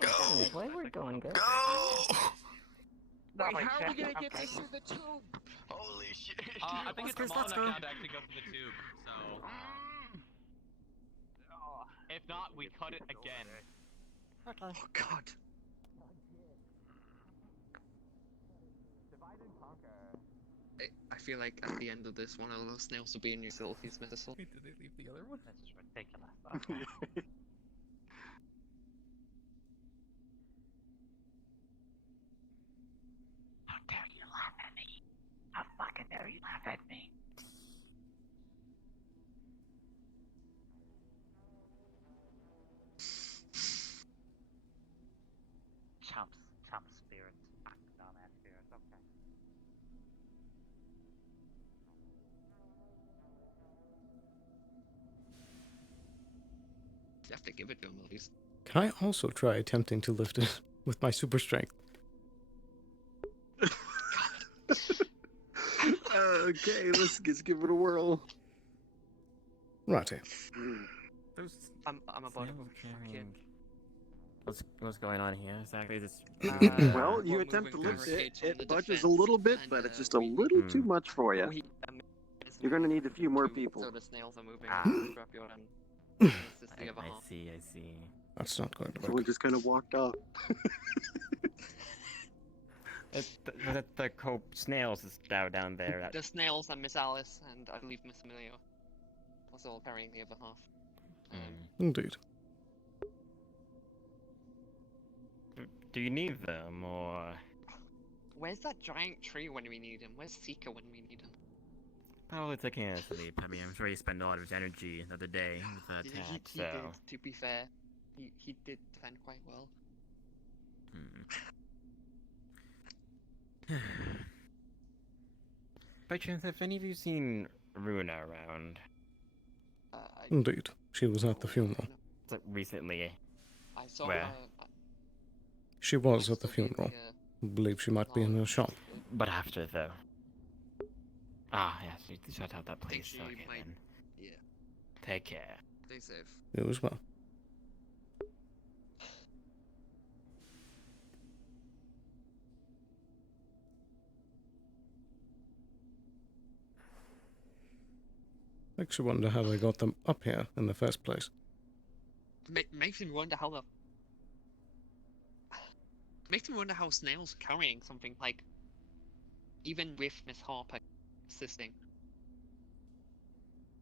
Go! Where we're going, go. Go! Wait, how are we gonna get this through the tube? Holy shit! I think it's small enough now to actually go through the tube, so... If not, we cut it again. Oh god. I feel like at the end of this, one of those snails will be in your Sylphie's missile. Wait, did they leave the other one? This is ridiculous. Okay. How dare you laugh at me? How fucking dare you laugh at me? Chump spirit. Dumbass spirit, okay. You have to give it to him at least. Can I also try attempting to lift it with my super strength? Okay, let's give it a whirl. Righty. I'm about to What's going on here exactly? This. Well, you attempt to lift it. It budges a little bit, but it's just a little too much for you. You're gonna need a few more people. So the snails are moving. Drop your I see. That's not going to Someone work. just kind of walked off. The snails is down there. The snails and Miss Alice and I believe Miss Amelia was all carrying the other half. Indeed. Do you need them or? Where's that giant tree when we need him? Where's Seeker when we need him? Probably taking a sleep. I mean, I'm sure he spent a lot of his energy the other day with that He attack, did, so. to be fair. He did defend quite well. By chance, have any of you seen Runa around? Indeed. She was at the funeral. Recently. I saw Where? She was at the funeral. Believe she might be in a shop. But after, though. Ah, yes, you shut out that place. she Okay, might- then. Yeah. Take care. Stay safe. You as well. Makes you wonder how they got them up here in the first place. Makes me wonder how the. Makes me wonder how snails are carrying something like. Even with Miss Harper assisting.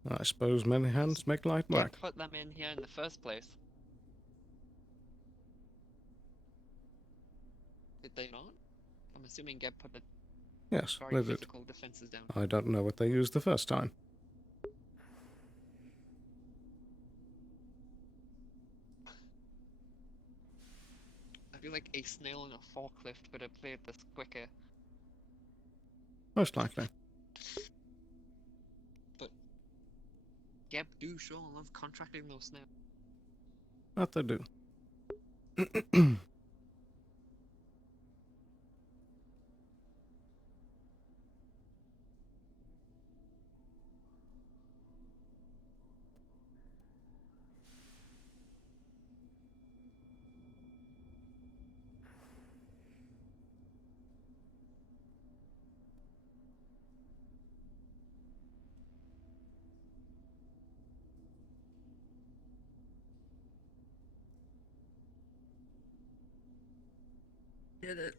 I suppose many hands make light They work. put them in here in the first place. Did they not? I'm assuming Geb put the Yes, very they did. physical defenses down. I don't know what they used the first time. I feel like a snail and a forklift would have played this quicker. Most likely. But Geb do sure love contracting those snails. That they do. did it.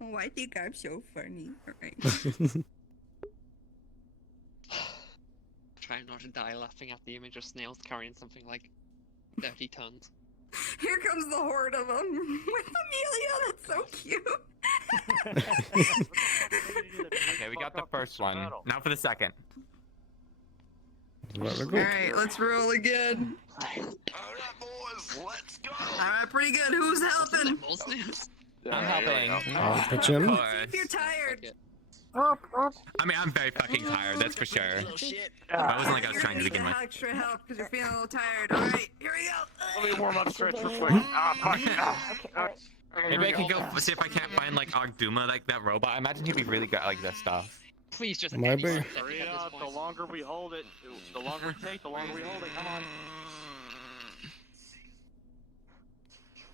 Oh, I think I'm so funny. Alright. Trying not to die laughing at the image of snails carrying something like 30 tons. Here comes the horde of them with Amelia. That's so cute. Okay, we got the first one. Now for the second. Alright, let's roll again. Alright, pretty good. Who's helping? I'm helping. I'll pitch in. If you're tired. I mean, I'm very fucking tired, that's for sure. I wasn't like I was trying to begin with. Extra help because you're feeling a little tired. Alright, here we go. Let me warm up stretch real quick. Maybe I can go see if I can't find like Ogduma, like that robot. I imagine he'd be really good at like this stuff. Please just Maybe. Hurry up, the longer we hold it, the longer we take, the longer we hold it. Come on.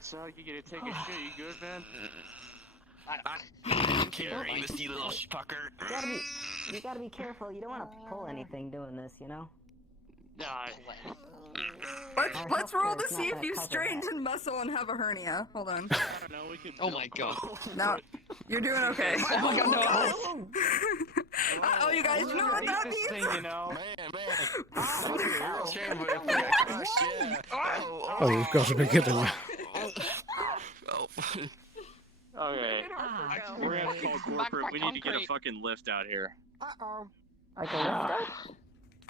So you gonna take a shit? You good, man? I'm carrying this little fucker. You gotta be careful. You don't want to pull anything doing this, you know? Let's roll to see if you strained in muscle and have a hernia. Hold on. Oh my god. No, you're doing okay. Oh my god, no. Uh-oh, you guys, you know what that means? Thing, you know? Oh, you've got to be kidding me. Okay. We're gonna call corporate. We need to get a fucking lift out here. Uh-oh. Like a lift up?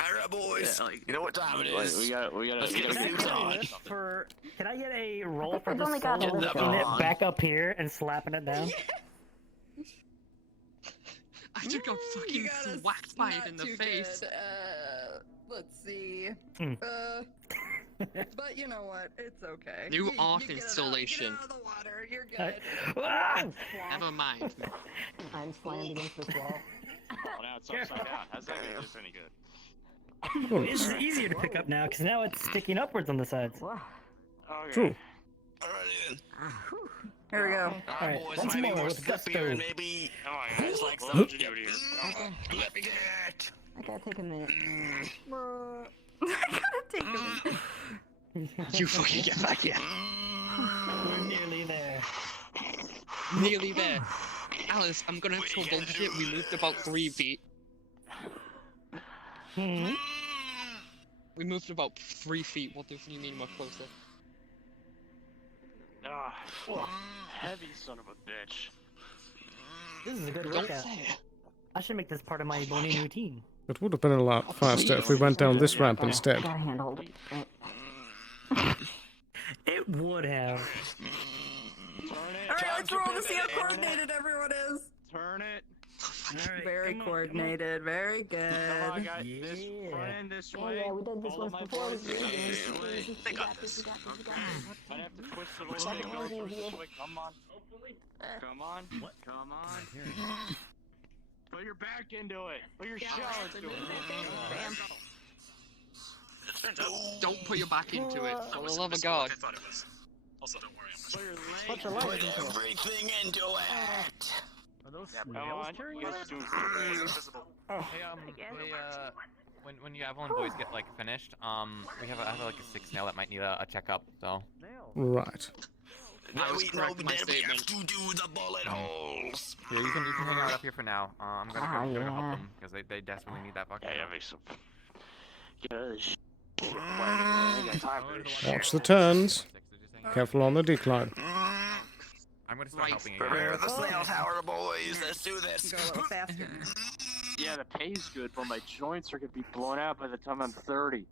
Alright, boys. Yeah, like, you know what time it is. We gotta Let's get a suit on. Can I get a roll for I've the only got soul a lift lifting it on. back up here and slapping it down? I just got fucking whacked by it in the face. Good. Let's see. But you know what? It's okay. New You art get it out. installation. Get out of the water. You're good. Never mind. I'm slammed against this wall. Oh, now it's upside down. How's that make this any good? It's easier to pick up now because now it's sticking upwards on the sides. Okay. True. Here we go. Alright, once more with gusto. Maybe. Come on, guys. Like something to do here. Let me get. I gotta take a minute. I gotta take a minute. You fucking get back here. We're nearly there. Nearly there. Alice, I'm gonna have to bullshit. We moved about 3 feet. Hmm? We moved about 3 feet. What do you mean we're closer? Heavy son of a bitch. This is a good Don't workout. say it. I should make this part of my morning routine. It would have been a lot faster if we went down this ramp instead. Gotta handhold it. It would have. Alright, let's roll to see how coordinated everyone is. Turn it. Right, Very coordinated. Very good. Come on, guys. This friend, this way. Yeah, we did this Follow once my before. voice. We got this. We got this. Might have to twist it a little bit. Go towards this way. Come on. Come on. Come on. Put your back into it. Put your shell into it. Don't put your back into it. For the love of God. Also, don't worry. Put your legs. Put everything into it. Are those Come on. You guys doing When you Evelyn boys get like finished, we have like a 6 snail that might need a checkup, so. Right. Now we know correct my that we have statement. to do the bullet holes. Here, you can hang out up here for now. I'm gonna go help them because they desperately need that fucking. Yeah, make some. Get out of this shit. I ain't got time for this shit. Watch the turns. Careful on the decline. I'm gonna start helping Prepare again. the snail tower, boys. Let's do this. Go a little faster. Yeah, the pay's good, but my joints are gonna be blown out by the time I'm 30.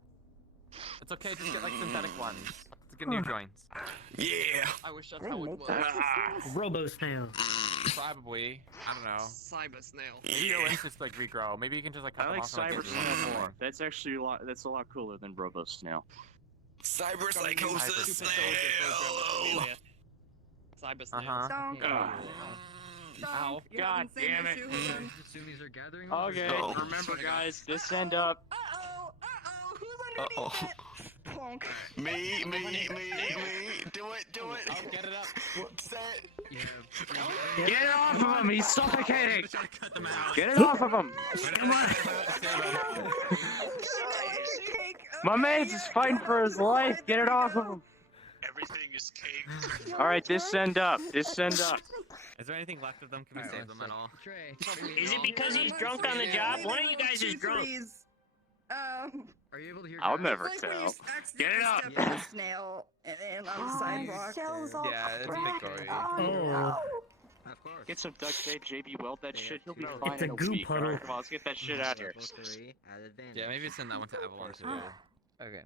It's okay, just get like synthetic ones. Let's get new joints. Yeah. I wish that's how it was. Robo snail. Probably. I don't know. Cyber snail. Maybe your wings just like regrow. Maybe you can just like cut I them like off. and, cyber do snail something. more. That's actually a lot. That's a lot cooler than robo snail. Cyber psychosis snail. Cyber snail. Don't. Ow. You God haven't seen damn this it. shoe with them. Zoomies are gathering. Okay, remember guys, this end up. Who's underneath it? Plonk. Me. Do it. Oh, get it up. What's that? Yeah. Get off of him! He's suffocating! Cut them out. Get it off of him! Come on. My man's just fighting for his life. Get it off of him. Everything is caked. All right, descend up. Descend up. Is there anything left of them? Can we save them at all? Is it because he's drunk on the job? One of you guys is drunk. Are you able to hear? I'll guys? never Like when you tell. accidentally Get it up. step on a snail and on the sidewalk. Shells all Yeah, it's a bit gory. Oh, Of course. Get some duct tape, JB. Weld that shit. He'll be It's fine a in a goo week. puddle. Alright, come on, let's get that shit out here. Level 3 at advantage. Yeah, maybe send that one to Avalon too. Okay.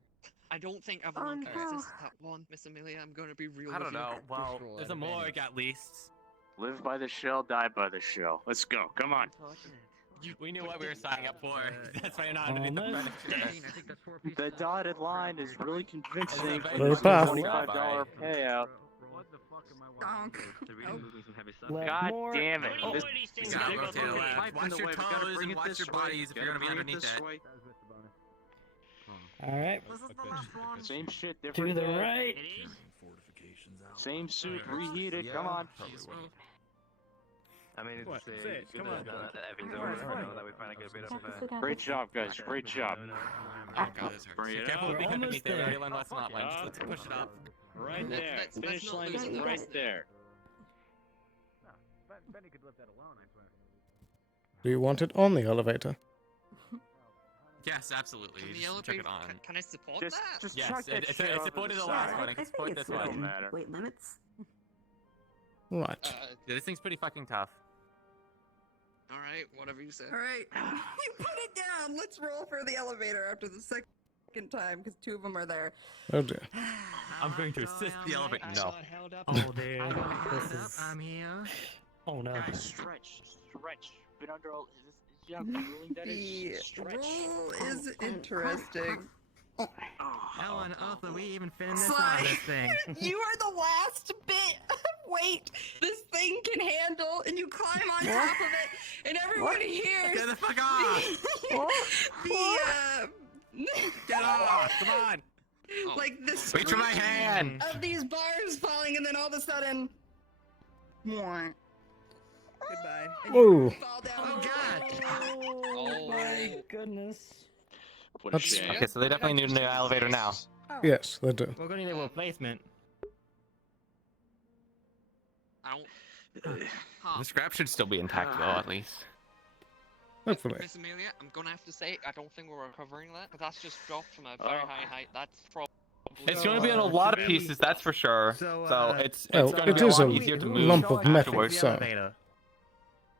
I don't think Avalon no. can resist that one, Miss Amelia. I'm gonna be real I with don't you. know. Well, Roll there's at a morgue advantage. at least. Live by the shell, die by the shell. Let's go. Come on. We knew what we were signing up for. That's why you're not Almost. underneath the furniture. I think that's 4 pieces. The dotted line is really convincing. Well, It's a pass. $25 payout. What the fuck am I Donk. Left God more. damn it. Don't This- do these You things. gotta Jiggle, rotate jiggle. left. Pipe in Watch the your way, we gotta toes bring and it watch this your way. bodies if you're gonna be Bring it underneath this it. way. All right. This is the last one. Same shit, To different the day. right. It is? Same suit, reheated. Come on. I mean, What? Say it, come on. Great job, guys. Great job. Oh god, this hurts. Bring Be it careful up. if we We're underneath almost there. there. Let's not land. Let's push it up. Right Let's- there. let's Finish not line lose is the right rest. there. Benny could live that alone, I swear. Do you want it on the elevator? Yes, absolutely. Can the Just check it elevator, on. can I support Just, that? just Yes, chuck that it's shit over supported the the last side. one. I I can think support it's this Don't one. matter. weight limits. Right. Yeah, this thing's pretty fucking tough. Alright, whatever you say. All right, you put it down. Let's roll for the elevator after the second time because 2 of them are there. Oh dear. I'm going to assist the elevator. No. Oh dear. This Yep, is. I'm here. Oh no. Guys, stretch. Been under all. Is this how grueling that The is? Stretch. roll is interesting. How on earth are we even fitting this Sly, on this thing? you are the last bit of weight this thing can handle, and you climb on top of it, and everybody hears Get the fuck off! Get off! Come on! like the Reach for my screeching hand! of these bars falling, and then all of a sudden, mwah. Goodbye. And Whoa. you fall down. Oh god! Oh my goodness. What a That's- shame. Okay, so they definitely need a new elevator now. Yes, they do. We're gonna need a replacement. I don't. Huh. The scrap should still be intact though, at least. Hopefully. Miss Amelia, I'm gonna have to say, I don't think we're recovering that, because that's just dropped from a very high height. That's probably. It's going to be on a lot of pieces, that's for sure. So it's Well, going to it be a is lot a easier to move lump of metal, afterwards. so.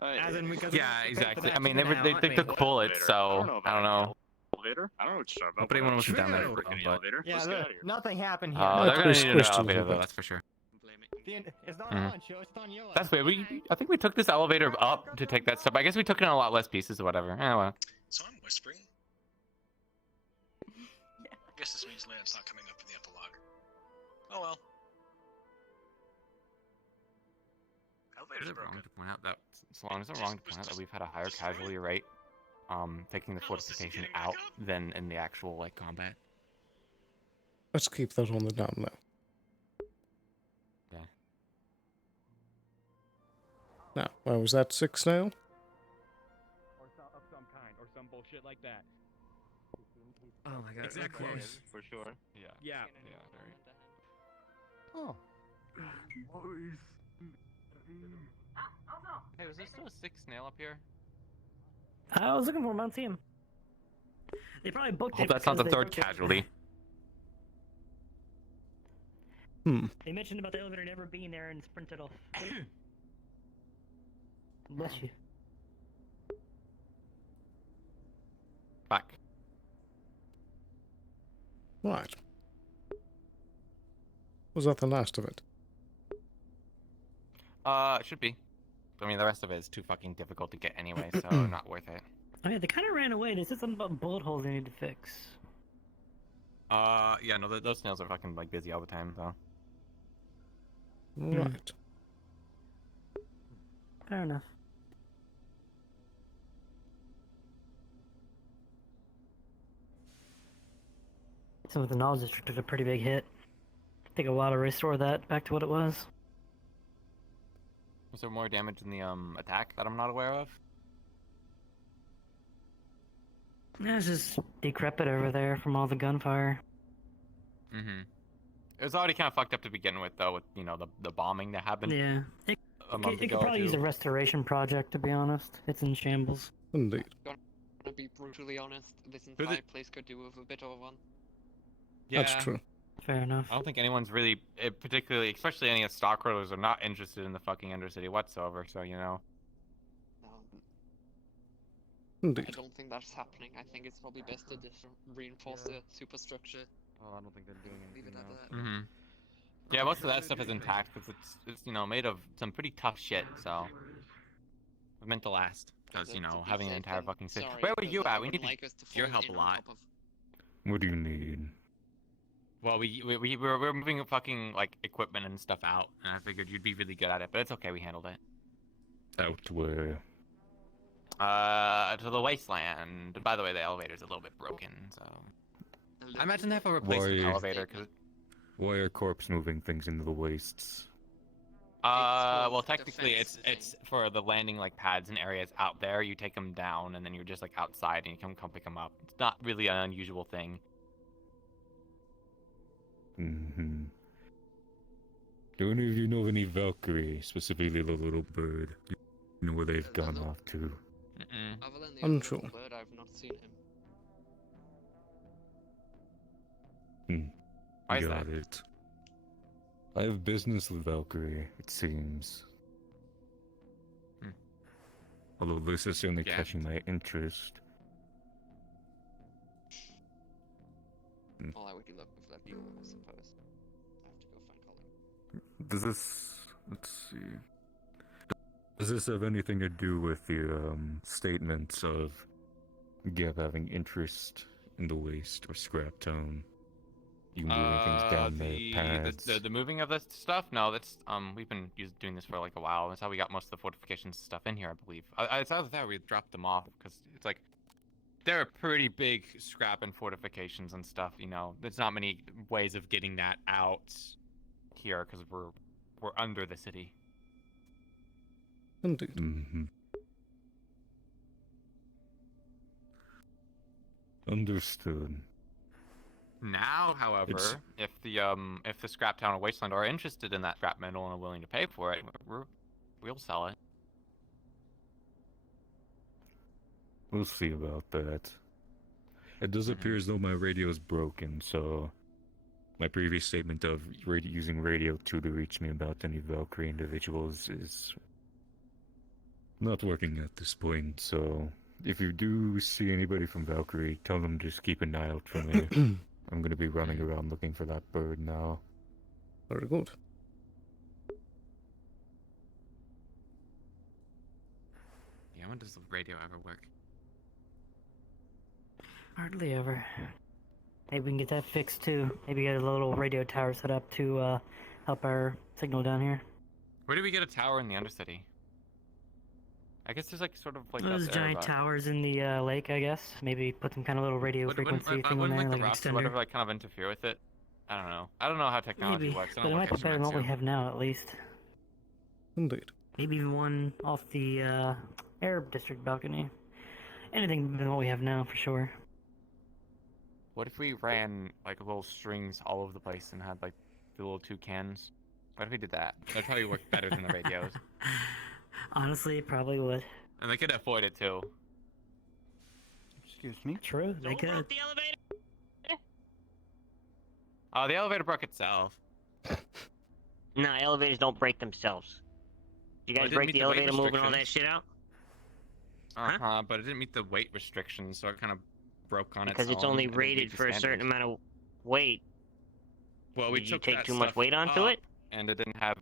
As in, because Yeah, exactly. I mean, they took bullets, so I don't know. Elevator? I don't know what you're talking about. Nobody wants to down there. Freaking But, elevator. Yeah, Let's get out look, of here. nothing happened here. they're That's going to pretty need a new squished a elevator little though, bit. that's for sure. It's not Mhm. on, Joe. It's on your That's weird. I think we took this elevator up to take that stuff. I guess we took it in a lot less pieces or whatever. Well. So I'm whispering. I guess this means Land's not coming up in the epilogue. Oh well. Is Elevators are it wrong broken. to point out that Sloan, is it wrong to point out that we've had a higher casualty rate taking the fortification out than in the actual like combat? Let's keep that on the down low. Yeah. Now, where was that 6 now? Or of some kind, or some bullshit like that. Oh my god. Exactly. okay. For sure. Yeah. Yeah. Oh. Hey, was there still a 6 snail up here? I was looking for him on team. They probably booked I hope it. that's not the because they third booked it. casualty. They mentioned about the elevator never being there and sprinted off. Bless you. Back. Right. Was that the last of it? It should be. I mean, the rest of it is too fucking difficult to get anyway, so not worth it. Oh yeah, they kind of ran away. They said something about bullet holes they need to fix. Yeah, no, those snails are fucking like busy all the time, though. Right. Fair enough. Some of the knowledge district took a pretty big hit. Take a while to restore that back to what it was. Was there more damage in the attack that I'm not aware of? Yeah, it's just decrepit over there from all the gunfire. Mm-hmm. It was already kind of fucked up to begin with, though, with, you know, the bombing that happened. Yeah. It month could ago probably use too. a restoration project, to be honest. It's in shambles. Indeed. Gonna be brutally honest, this entire place could do with a bit of one. Yeah. That's true. Fair enough. I don't think anyone's really, particularly, especially any of the stockholders, are not interested in the fucking Undercity whatsoever. So you know. I Indeed. don't think that's happening. I think it's probably best to reinforce the superstructure. Oh, I don't think they're doing Leave it anything at now. that. Mm-hmm. Yeah, most of that stuff is intact because it's you know made of some pretty tough shit. So we're meant to last. Because you know having an entire fucking city. Sorry, Where were you but I at? We wouldn't need like us to your fall help a in on lot. top of- What do you need? Well, we're moving fucking like equipment and stuff out, and I figured you'd be really good at it. But it's okay, we handled it. Out where? To the wasteland. By the way, the elevator's a little bit broken, so I imagine they have to replace Why- the elevator because. Why are corpse moving things into the wastes? Well, technically, it's for the landing like pads and areas out there. You take them down, and then you're just like outside, and you come pick them up. It's not really an unusual thing. Mm-hmm. Do any of you know of any Valkyrie, specifically the little bird? You know where they've gone off to? Other than the Unsure. other bird, I've not seen him. Hmm. Why is Got that? it. I have business with Valkyrie, it seems. Hmm. Although this is certainly Yeah. catching my interest. Well, I would look with that view, I suppose. I have to go find Colin. Does this... let's see... Does this have anything to do with the, statements of Geb having interest in the waste or scrap town? You moving things down the paths? The moving of this stuff? No, that's we've been doing this for like a while. That's how we got most of the fortifications stuff in here, I believe. It's either that or we dropped them off because it's like there are pretty big scrap and fortifications and stuff. You know, there's not many ways of getting that out here because we're under the city. Indeed. Mm-hmm. Understood. Now, however, if the scrap town or wasteland are interested in that scrap metal and are willing to pay for it, we'll sell it. We'll see about that. It does appear as though my radio is broken, so my previous statement of using radio 2 to reach me about any Valkyrie individuals is not working at this point, so if you do see anybody from Valkyrie, tell them to just keep an eye out for me. I'm gonna be running around looking for that bird now. Very good. Yeah, when does the radio ever work? Hardly ever. Maybe we can get that fixed too. Maybe get a little radio tower set up to help our signal down here. Where do we get a tower in the Undercity? I guess there's like sort of like Those up there, giant but- towers in the lake, I guess. Maybe put some kind of little radio frequency thing on wouldn't there, like like the an rocks or extender. whatever like kind of interfere with it? I don't know. I don't know how technology Maybe, works. I but don't it work might be better than what we instruments, have now, at least. Indeed. Maybe even one off the Arab district balcony. Anything better than what we have now, for sure. What if we ran like little strings all over the place and had like the little toucans? What if we did that? That'd probably work better than the radios. Honestly, it probably would. And they could afford it too. Excuse me? True, they could. The elevator? Oh, the elevator broke itself. No, elevators don't break themselves. You Well, it guys didn't break meet the the weight elevator moving all that restrictions. shit out? Uh-huh, but it didn't meet the weight restrictions, so it kind of broke on Because its it's own, only and it rated beat the for a certain standards. amount of weight. Well, we Did you took take that too much stuff weight onto up, it? and it didn't have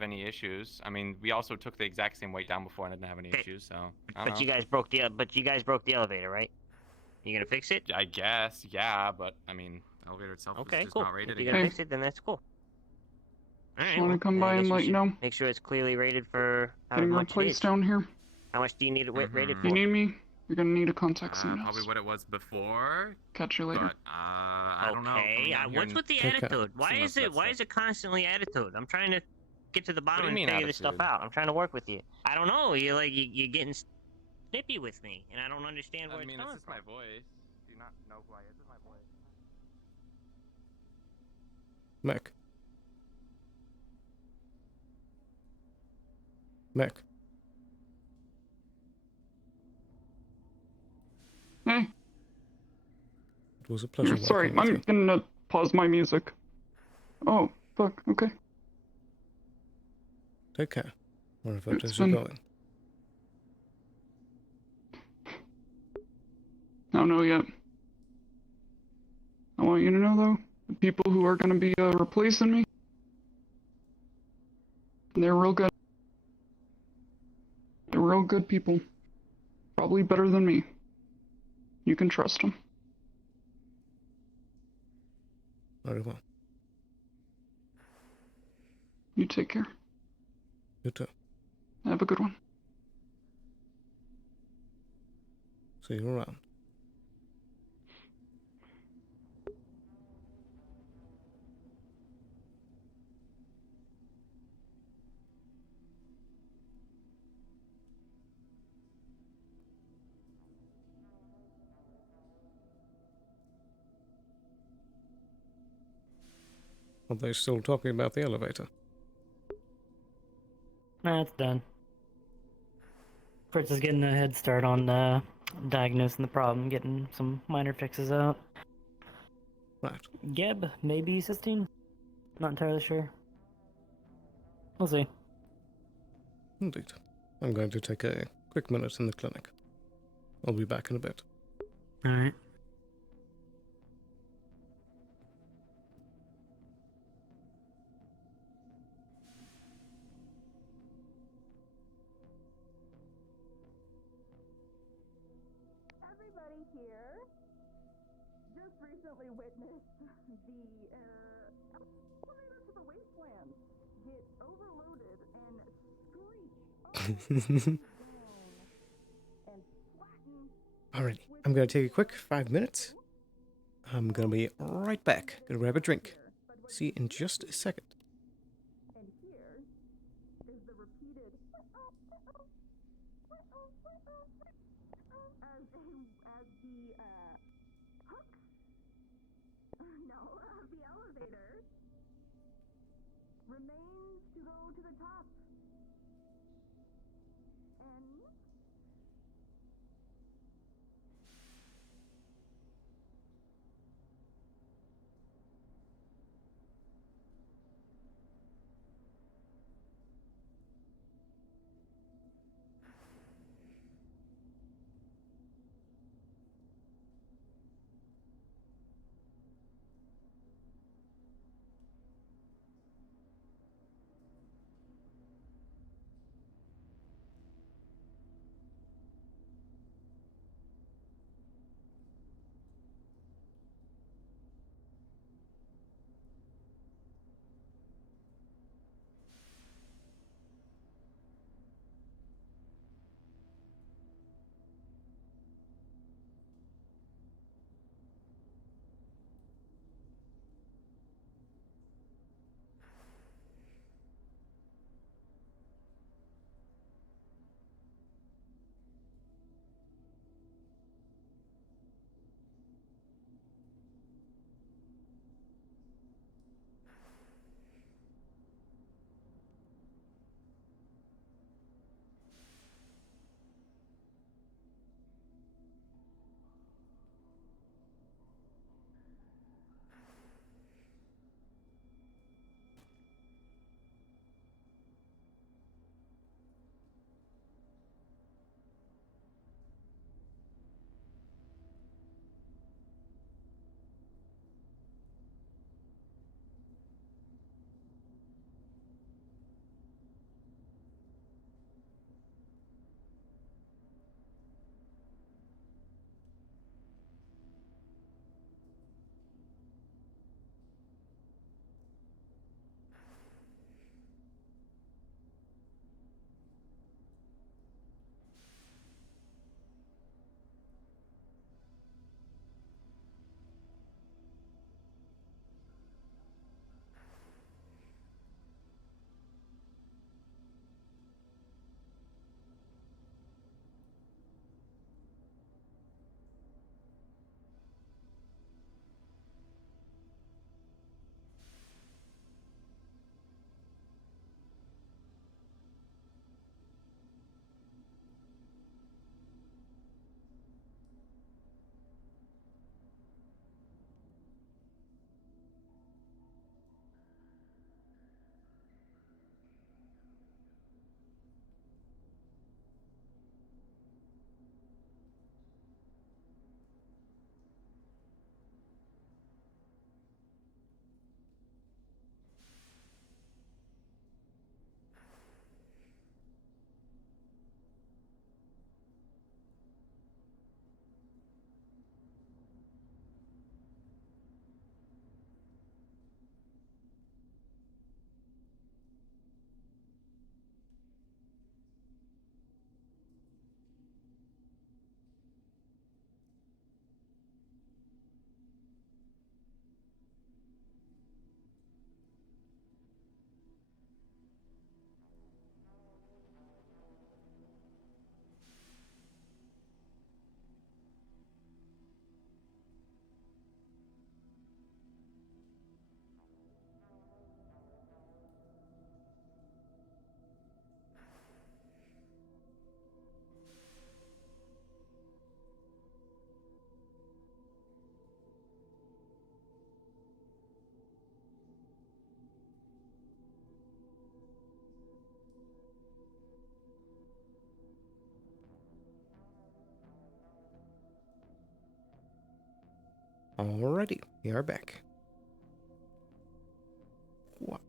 any issues. I mean, we also took the exact same weight down before and it didn't have any issues. So, I don't But you know. guys broke the elevator, right? You gonna fix it? I guess, yeah, but I mean, the elevator itself Okay, is just cool. not rated If you're again. gonna fix it, then that's cool. Alright. Wanna come then I by and guess we let you should know? Make sure it's clearly rated for how Getting much it replaced is. down here. How much do you need it rated for? You need me? You're gonna need a contact soon. Probably what it was before. Catch you later. But I don't know. Okay, coming down here what's and with the seeing attitude? Why most is of it? that Why stuff. is it constantly attitude? I'm trying to get to the bottom do you and mean figure this stuff attitude? out. I'm trying to work with you. I don't know. You're getting snippy with me, and I don't understand where I it's mean, it's coming just from. my voice. Do you not know who I is? This is my voice. Mac. Mac. Hey, It was a pleasure sorry, working with I'm you. gonna pause my music. Oh, fuck, okay. Take care, wherever it It's is you're been- going. I don't know yet. I want you to know, though, the people who are gonna be replacing me, they're real good. They're real good people. Probably better than me. You can trust them. Very well. You take care. You too. Have a good one. See you around. Are they still talking about the elevator? Nah, it's done. Fritz is getting a head start on diagnosing the problem, getting some minor fixes out. Right. Geb, maybe cysteine? Not entirely sure. We'll see. Indeed. I'm going to take a quick minute in the clinic. I'll be back in a bit. Alright. Everybody here just recently witnessed the elevator to the wasteland get overloaded and screech Alrighty, I'm going to take a quick 5 minutes. I'm going to be right back. Gonna grab a drink. See you in just a second. and here is the repeated as the hook the elevator remains to go to the top. And Alrighty, we are back. What?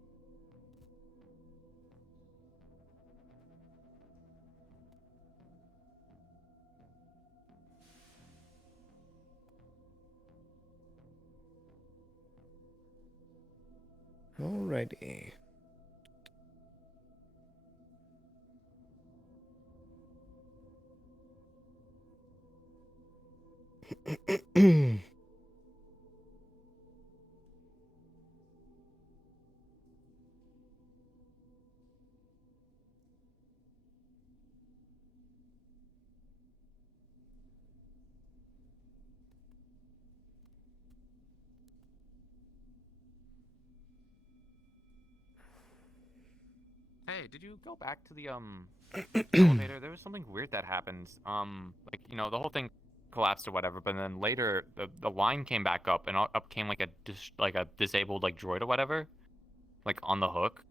Alrighty. Hey, did you go back to the elevator? There was something weird that happened. Like, you know, the whole thing collapsed or whatever, but then later the line came back up and up came like a disabled like droid or whatever, like on the hook.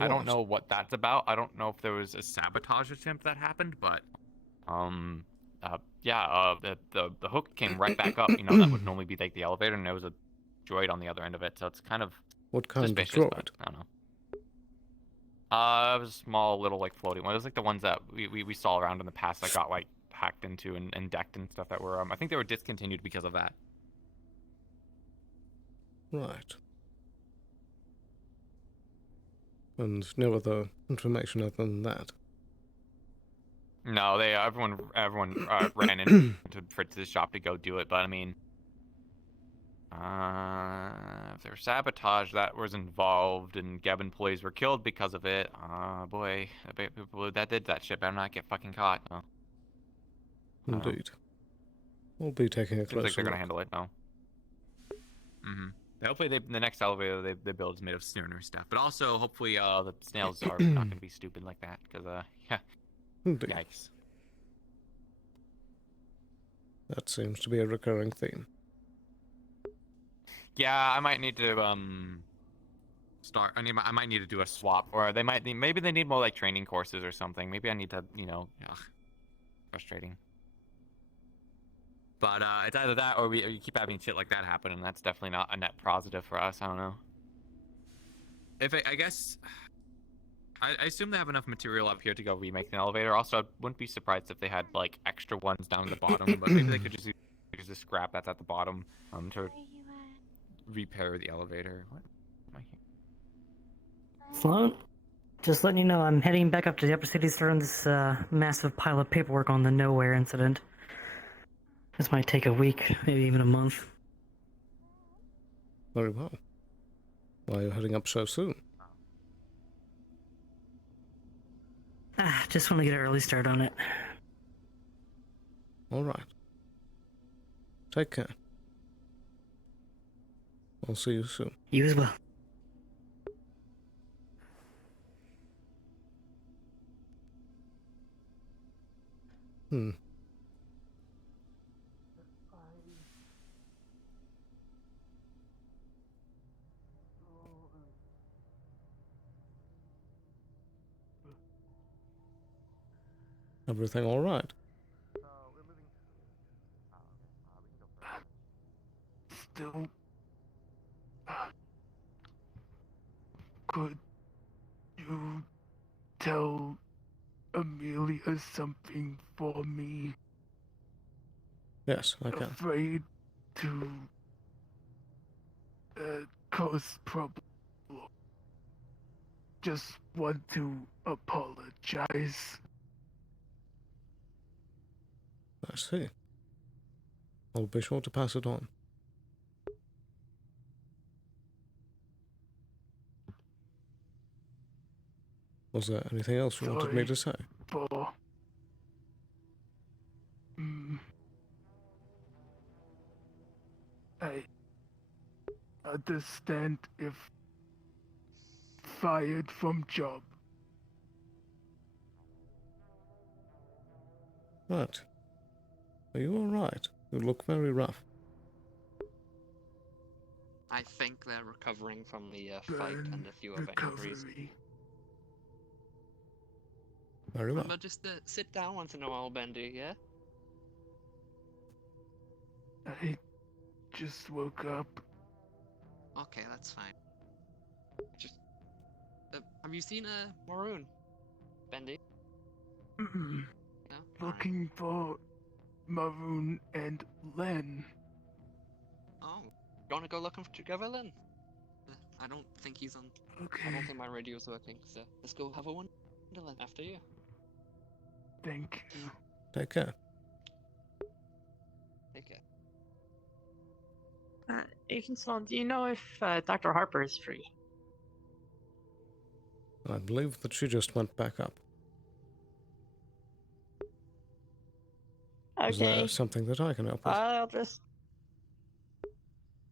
I don't know what that's about. I don't know if there was a sabotage attempt that happened, but the hook came right back up. You know, that would normally be like the elevator, and there was a droid on the other end of it, so it's kind of What kind of suspicious, droid? but I don't know. It was a small little like floating one. It was like the ones that we saw around in the past that got like hacked into and decked and stuff that were I think they were discontinued because of that. Right. And no other information other than that. No, everyone ran into Fritz's shop to go do it, but I mean, if there's sabotage that was involved and Geb employees were killed because of it, boy, the people that did that shit better not get fucking caught. Oh. Indeed. We'll be taking a Seems closer like they're gonna look. handle it, though. Hopefully, the next elevator they build is made of sooner stuff, but also hopefully the snails are not gonna be stupid like that, because yeah, Indeed. yikes. That seems to be a recurring theme. Yeah, I might need to I might need to do a swap, or maybe they need more like training courses or something. Maybe I need to, you know, frustrating. But it's either that or you keep having shit like that happen, and that's definitely not a net positive for us. I don't know. I guess I assume they have enough material up here to go remake an elevator. Also, I wouldn't be surprised if they had like extra ones down the bottom, but maybe they could just use the scrap that's at the bottom to repair the elevator. What am I here? Sloan, just letting you know I'm heading back up to the upper city to start on this massive pile of paperwork on the Nowhere incident. This might take a week, maybe even a month. Very well. Why are you heading up so soon? Just want to get an early start on it. Alright. Take care. I'll see you soon. You as well. Everything alright? Still, could you tell Amelia something for me? Yes, I can. Afraid to cause trouble. Just want to apologize. I see. I'll be sure to pass it on. Was there anything else you wanted me to say? For I understand if fired from job. Right. Are you alright? You look very rough. I think they're recovering from the fight and a few other injuries. Very well. Remember, just sit down once in a while, Bendy, yeah? just woke up. Okay, that's fine. Just, have you seen Maroon, Bendy? Mm-mm. No. Looking for Maroon and Len. Oh, you wanna go looking together then? I don't think he's on. Okay. I don't think my radio's working, so let's go have a wonderland after you. Thank you. Take care. Take care. Agent Sloan, do you know if Dr. Harper is free? I believe that she just went back up. Is Okay. there something that I can help with? I'll just.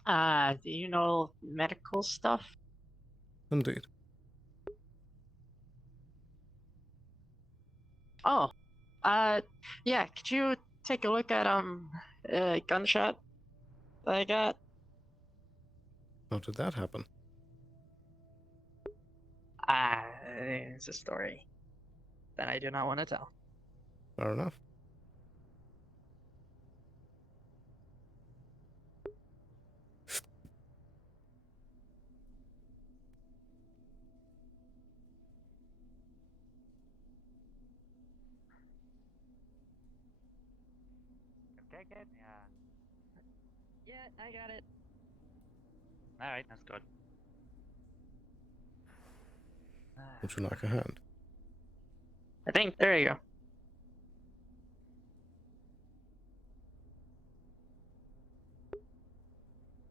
Do you know medical stuff? Indeed. Oh, yeah. Could you take a look at gunshot that I got? How did that happen? It's a story that I do not want to tell. Fair enough. Take it? Yeah, I got it. Alright, that's good. Would you like a hand? I think, there you go.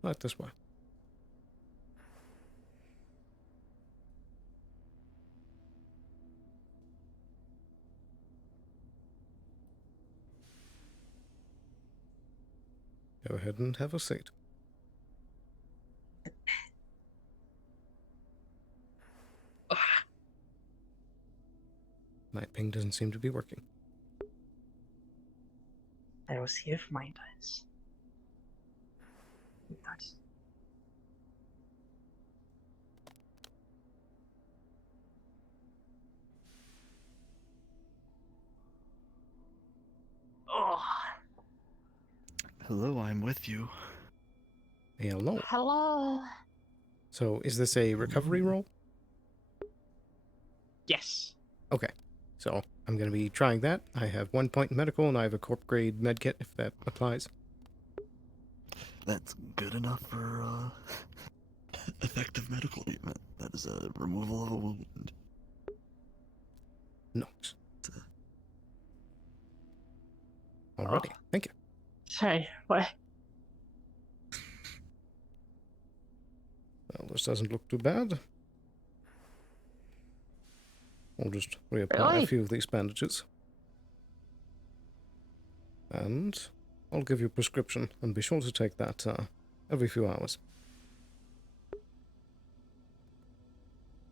Right this way. Go ahead and have a seat. My ping doesn't seem to be working. I will see if mine does. It does. Oh. Hello, I'm with you. Hello. Hello. So, is this a recovery roll? Yes. Okay. So, I'm going to be trying that. I have 1 point in medical, and I have a corp grade med kit, if that applies. That's good enough for effective medical treatment. That is a removal of a wound. Nice. Alrighty. Thank you. Sorry, what? Well, this doesn't look too bad. I'll just reapply Really? a few of these bandages. And I'll give you a prescription, and be sure to take that every few hours.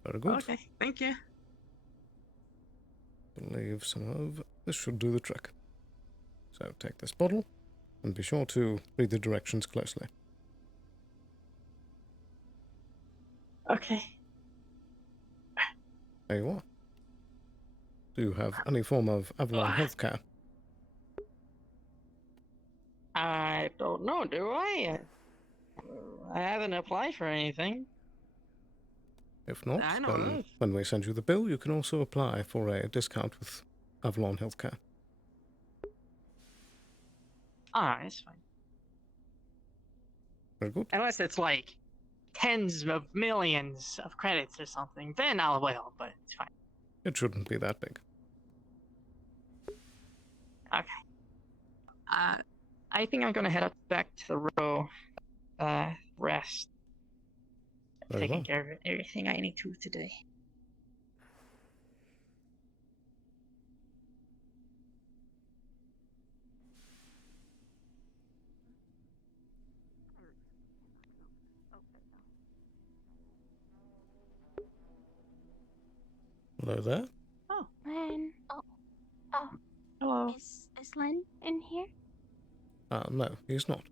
Very good. Okay, thank you. Believe some of this should do the trick. So take this bottle, and be sure to read the directions closely. Okay. There you are. Do you have any form of Avalon healthcare? I don't know, do I? I haven't applied for anything. If not, I know then of. when we send you the bill, you can also apply for a discount with Avalon Healthcare. Ah, it's fine. Very good. Unless it's like tens of millions of credits or something, then I will, but it's fine. It shouldn't be that big. Okay. I think I'm gonna head up back to the row, rest. Very Taking well. care of everything I need to today. Hello there. Oh. Len. Oh. Hello. Is Len in here? No, he's not.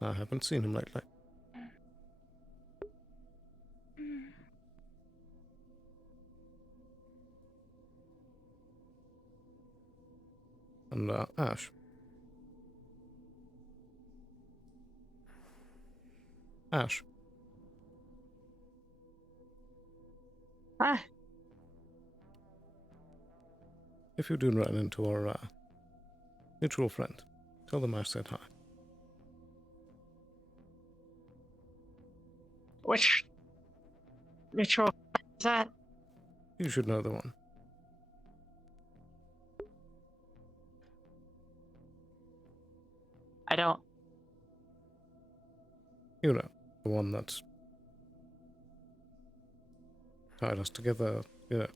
I haven't seen him lately. Mm. And, Ash. Ash. Ah, If you do run into our mutual friend, tell them I said hi. which ritual is that? You should know the one. I don't. You know, the one that's tied us together, you know.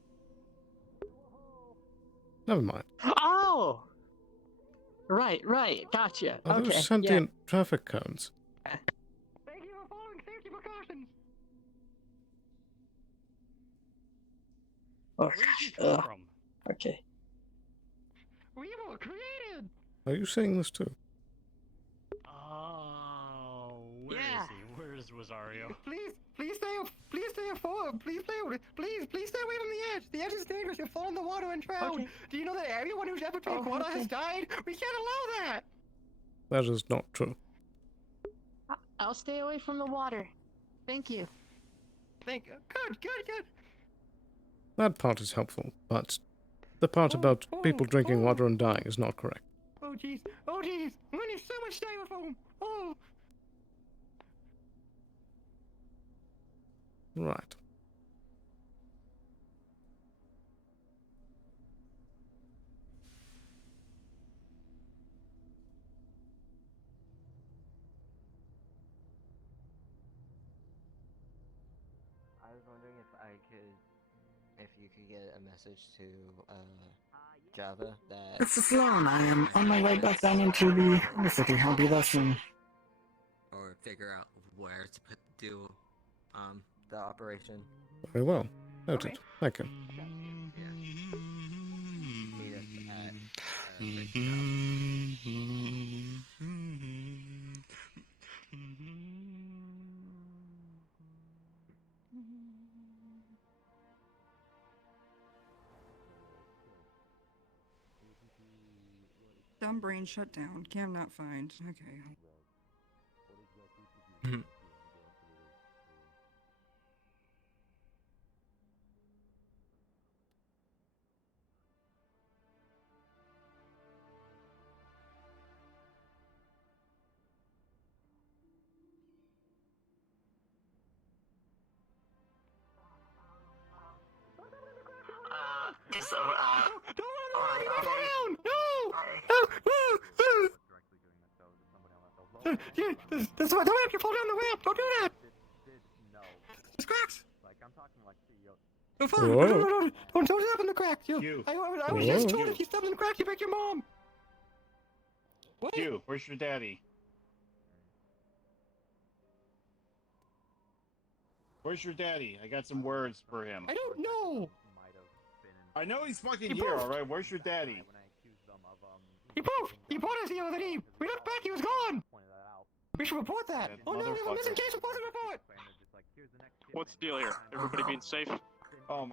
Never mind. Oh! Right, gotcha. Are Okay, those sentient traffic cones? Thank you for following safety precautions. Oh, Where did you gosh. come from? Okay. We were created. Are you saying this too? Oh, where is Yeah. he? Where's Rosario? Please stay forward. Please stay away from the edge. The edge is dangerous. You'll fall in the water and drown. Okay. Do you know that everyone who's ever drank water has died? We can't allow that. That is not true. I'll stay away from the water. Thank you. Good. That part is helpful, but the part about people drinking water and dying is not correct. Oh jeez. I'm gonna need so much styrofoam. Oh. Right. I was wondering if you could get a message to Java that. This is Sloan. I am on my way back down into the city. I'll be there soon. Or figure out where to do the operation. Very well. Noted. Thank you. Meet us at, Dumb brain shut down. Cam not find. Okay. Don't let me down! No! This one, don't have you fall down the ramp! Don't do that! There's cracks! Don't fall! Whoa. Don't step in the crack! I was just told if you step in the crack, you break your mom! What? Q, where's your daddy? Where's your daddy? I got some words for him. I don't know! I know he's fucking He here, poofed. alright? Where's your daddy? He poofed! He bought us the other day! We looked back, he was gone! We should report that! Oh no, we have a missing case, report the report! What's the deal here? Everybody being safe? Oh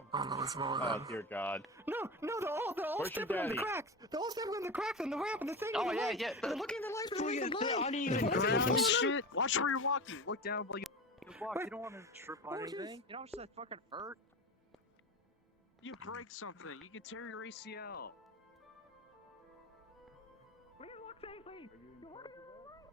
dear God. No, they're all Where's your stepping in the daddy? cracks! They're all stepping in the cracks and the ramp and the thing Oh, and the yeah, lights. yeah. They're looking at the lights, but Look we at can the blind. uneven There's one thing ground. that's Shit. going on. Watch where you're walking. Look down while you walk. Wait. You don't want to trip on Oh, jeez. anything. You know how much that fucking hurt? You break something, you can tear your ACL. We can walk safely! You're walking on the right.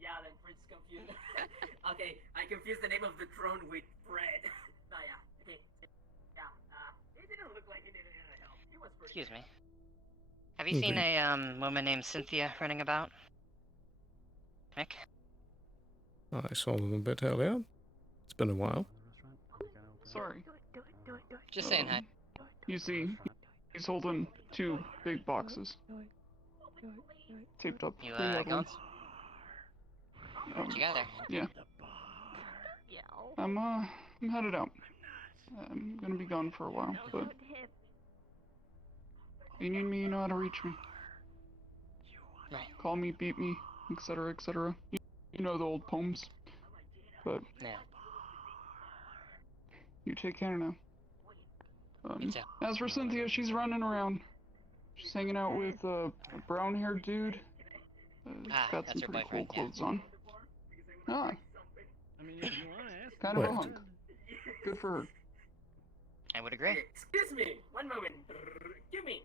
Yeah, then Prince confused. Okay, I confused the name of the drone with Fred. Oh yeah, okay. Yeah, it didn't look like it needed any help. It was pretty. Excuse me. Have you seen a woman named Cynthia running about? Mick? I saw them a bit earlier. It's been a while. Sorry. Just saying hi. You see, he's holding 2 big boxes. Taped up You pretty got heavily. What you got there? Yeah. I'm headed out. I'm gonna be gone for a while, but if you need me, you know how to reach me. Right. Call me, beat me, etc., etc. You know the old poems. But Yeah. you take care now. You too. As for Cynthia, she's running around. She's hanging out with a brown-haired dude. Got that's some her pretty cool boyfriend, yeah. clothes on. Ah, I mean, if you want to ask. kind of a Wait. hunk. Good for her. I would agree. Excuse me, one moment. Give me.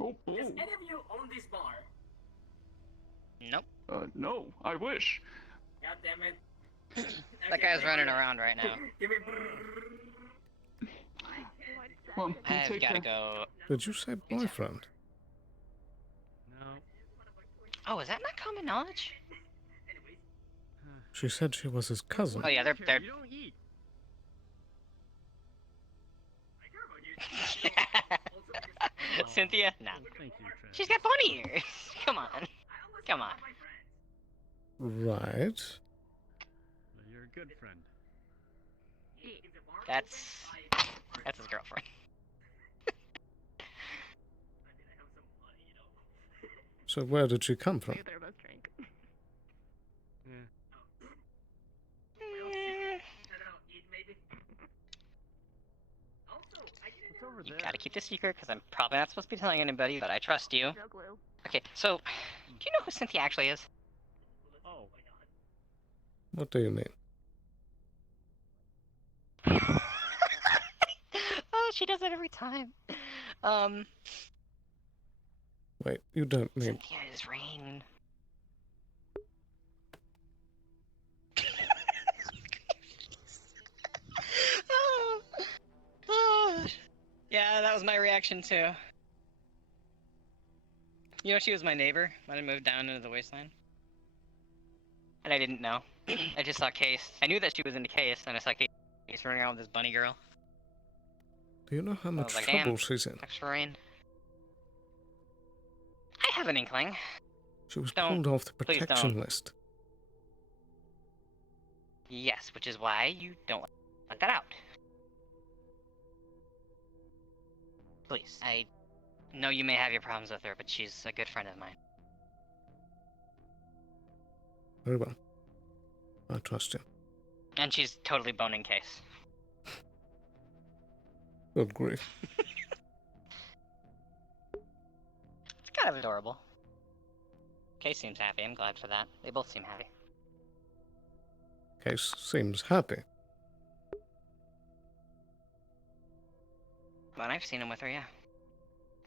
Oh, Does any of you own this bar? Nope. No, I wish. God damn it. That guy's running around right now. Give me. Well, you I've take gotta care. go. Did you say boyfriend? No. Oh, is that not common knowledge? She said she was his cousin. Oh yeah, they're. You don't eat. Cynthia? No. Thank you, Trent. She's got bunny ears. Come on. Come on. Right. Well, you're a good friend. That's his girlfriend. So where did she come from? They're both drink. You gotta keep this secret because I'm probably not supposed to be telling anybody, but I trust you. No glue. Okay, so do you know who Cynthia actually is? Oh. What do you mean? Oh, she does that every time. Wait, you don't mean... Cynthia is Rain. Oh. Yeah, that was my reaction too. You know, she was my neighbor when I moved down into the wasteland. And I didn't know. I just saw Case. I knew that she was into Case, and I saw Case running around with this bunny girl. Do you know how I much was like, trouble damn, she's in? extra rain. I have an inkling. She was Don't- pulled off the please protection don't. list. Yes, which is why you don't let that out. Please. I know you may have your problems with her, but she's a good friend of mine. Very well. I trust you. And she's totally boning Case. Good grief. It's kind of adorable. Case seems happy. I'm glad for that. They both seem happy. Case seems happy. Well, I've seen him with her, yeah.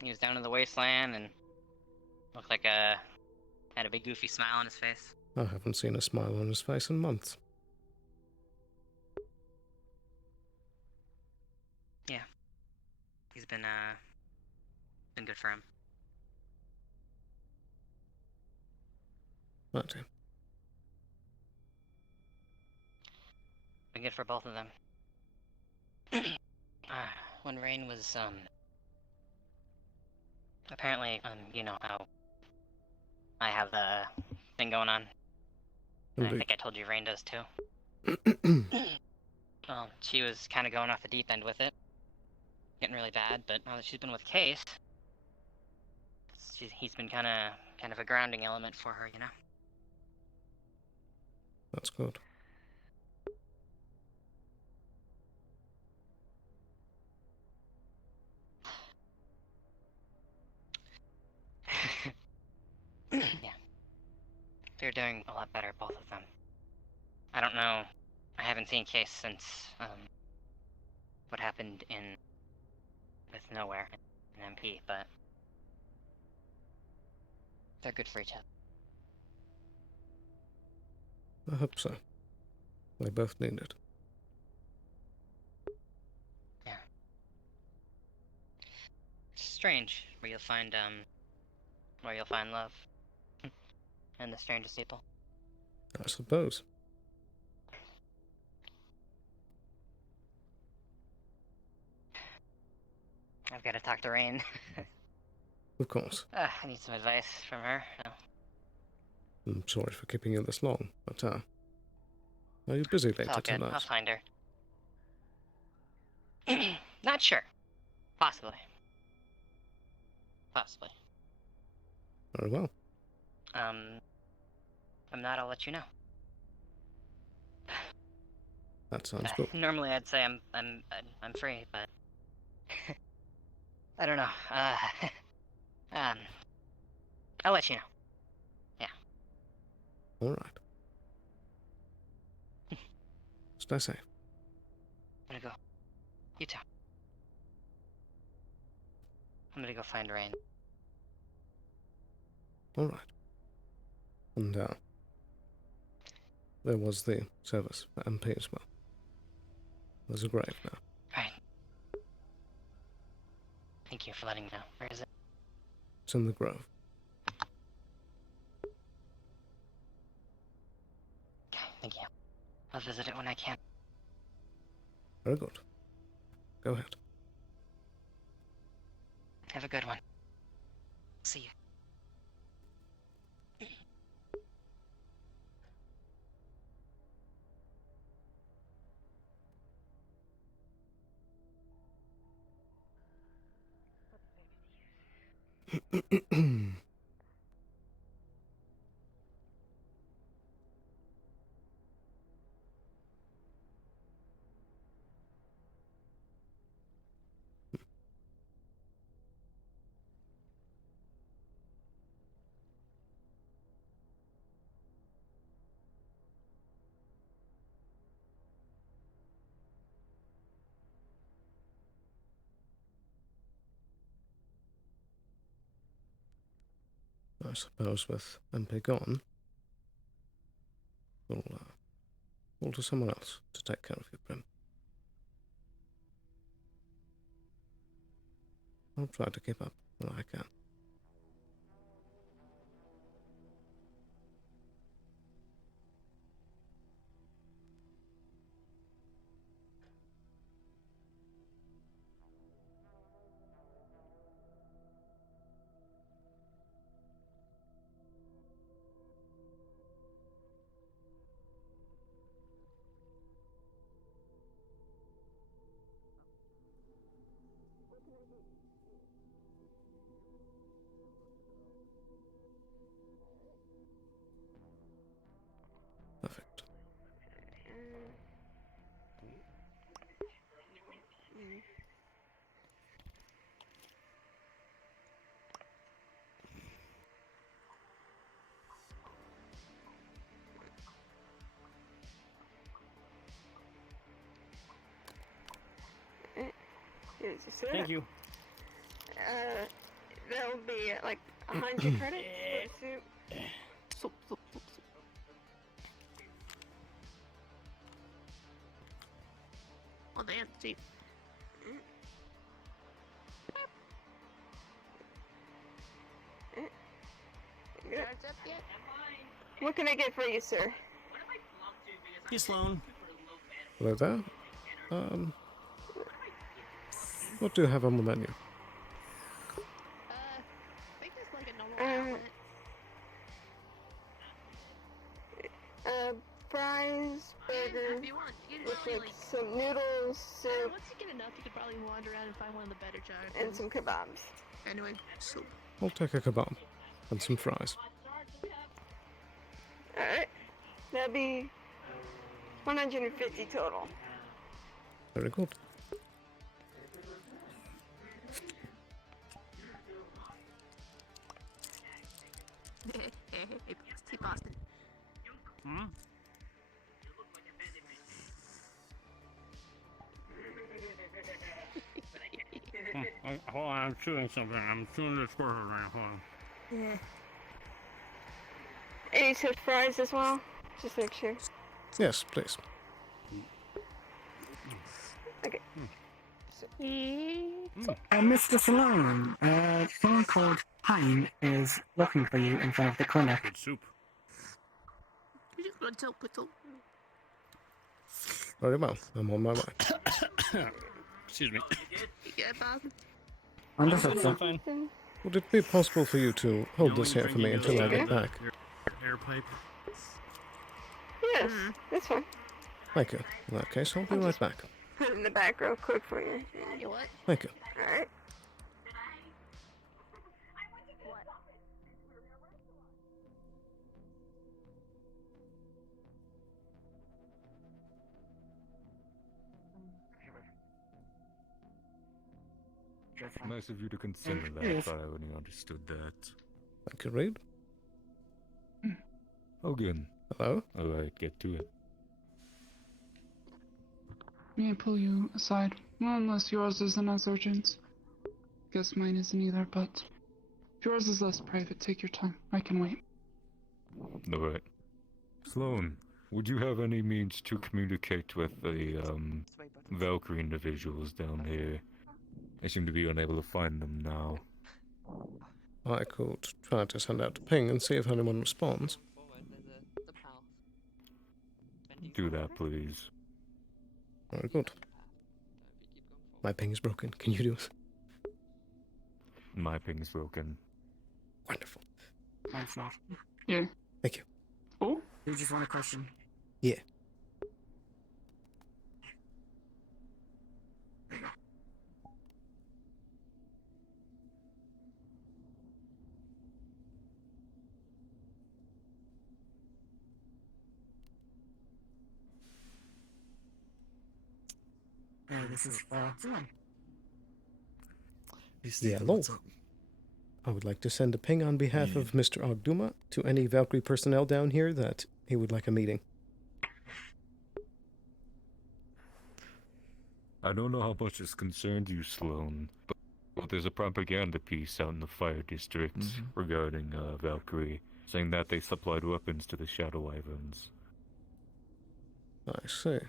He was down in the wasteland and looked like had a big goofy smile on his face. I haven't seen a smile on his face in months. Yeah. He's been good for him. Righty. Been good for both of them. When Rain was, apparently, you know how I have the thing going on. And I Indeed. think I told you Rain does too. Well, she was kind of going off the deep end with it. Getting really bad, but now that she's been with Case, he's been kind of a grounding element for her, you know? That's good. Yeah. They're doing a lot better, both of them. I don't know. I haven't seen Case since, what happened with Nowhere in MP, but they're good for each other. I hope so. They both need it. Yeah. It's strange where you'll find love. And the strangest people. I suppose. I've got to talk to Rain. Of course. I need some advice from her. So. I'm sorry for keeping you this long, but, are you busy It's later all good. I'll tonight? find her. Not sure. Possibly. Possibly. Very well. If not, I'll let you know. That sounds good. Normally, I'd say I'm free, but I don't know. I'll let you know. Yeah. All right. Stay safe. I'm gonna go. You too. I'm gonna go find Rain. All right. And, there was the service for MP as well. There's a grave now. Right. Thank you for letting me know. Where is it? It's in the grove. Okay, thank you. I'll visit it when I can. Very good. Go ahead. Have a good one. See you. I suppose with MP gone, we'll call to someone else to take care of you, Prim. I'll try to keep up when I can. Perfect. Here's your soda. Thank you. That'll be like 100 credits for soup. Soup. Oh, that's cheap. What can I get for you, sir? Hey, Sloan. Hello there. What do you have on the menu? Fries, burger, with like some noodles, soup, Once you get enough, you could probably wander around and find one of the better jars. and some kebabs. Anyway, soup. I'll take a kebab and some fries. Alright. That'll be 150 total. Very good. Hey, Boston. Hmm? Hold on, I'm chewing something. I'm chewing this burger right now. Hold on. Yeah. Any Swift fries as well? Just make sure. Yes, please. Okay. Mr. Sloan, someone called Pine is looking for you in front of the clinic. Good soup. Very well. I'm on my way. Excuse me. Understood, sir. Would it be possible for you to hold this here for me until I get back? Air pipe. Yes, that's fine. Thank you. In that case, I'll be right back. Put it in the back real quick for you. You what? Thank you. Alright. Nice of you to consider that. Yes. I only understood that. Thank you, Reed. Hogan. Hello? Alright, get to it. May I pull you aside? Well, unless yours isn't as urgent. Guess mine isn't either, but if yours is less private, take your time. I can wait. Alright. Sloan, would you have any means to communicate with the, Valkyrie individuals down here? I seem to be unable to find them now. I could try to send out a ping and see if anyone responds. Do that, please. Very good. My ping is broken. Can you do it? My ping's broken. Wonderful. Mine's not. Yeah. Thank you. Oh? You just want a question? Yeah. This is Sloan. Yeah, hello. I would like to send a ping on behalf of Mr. Ogduma to any Valkyrie personnel down here that he would like a meeting. I don't know how much this concerns you, Sloan, but there's a propaganda piece out in the Fire District regarding Valkyrie, saying that they supplied weapons to the Shadow Wyverns. I see.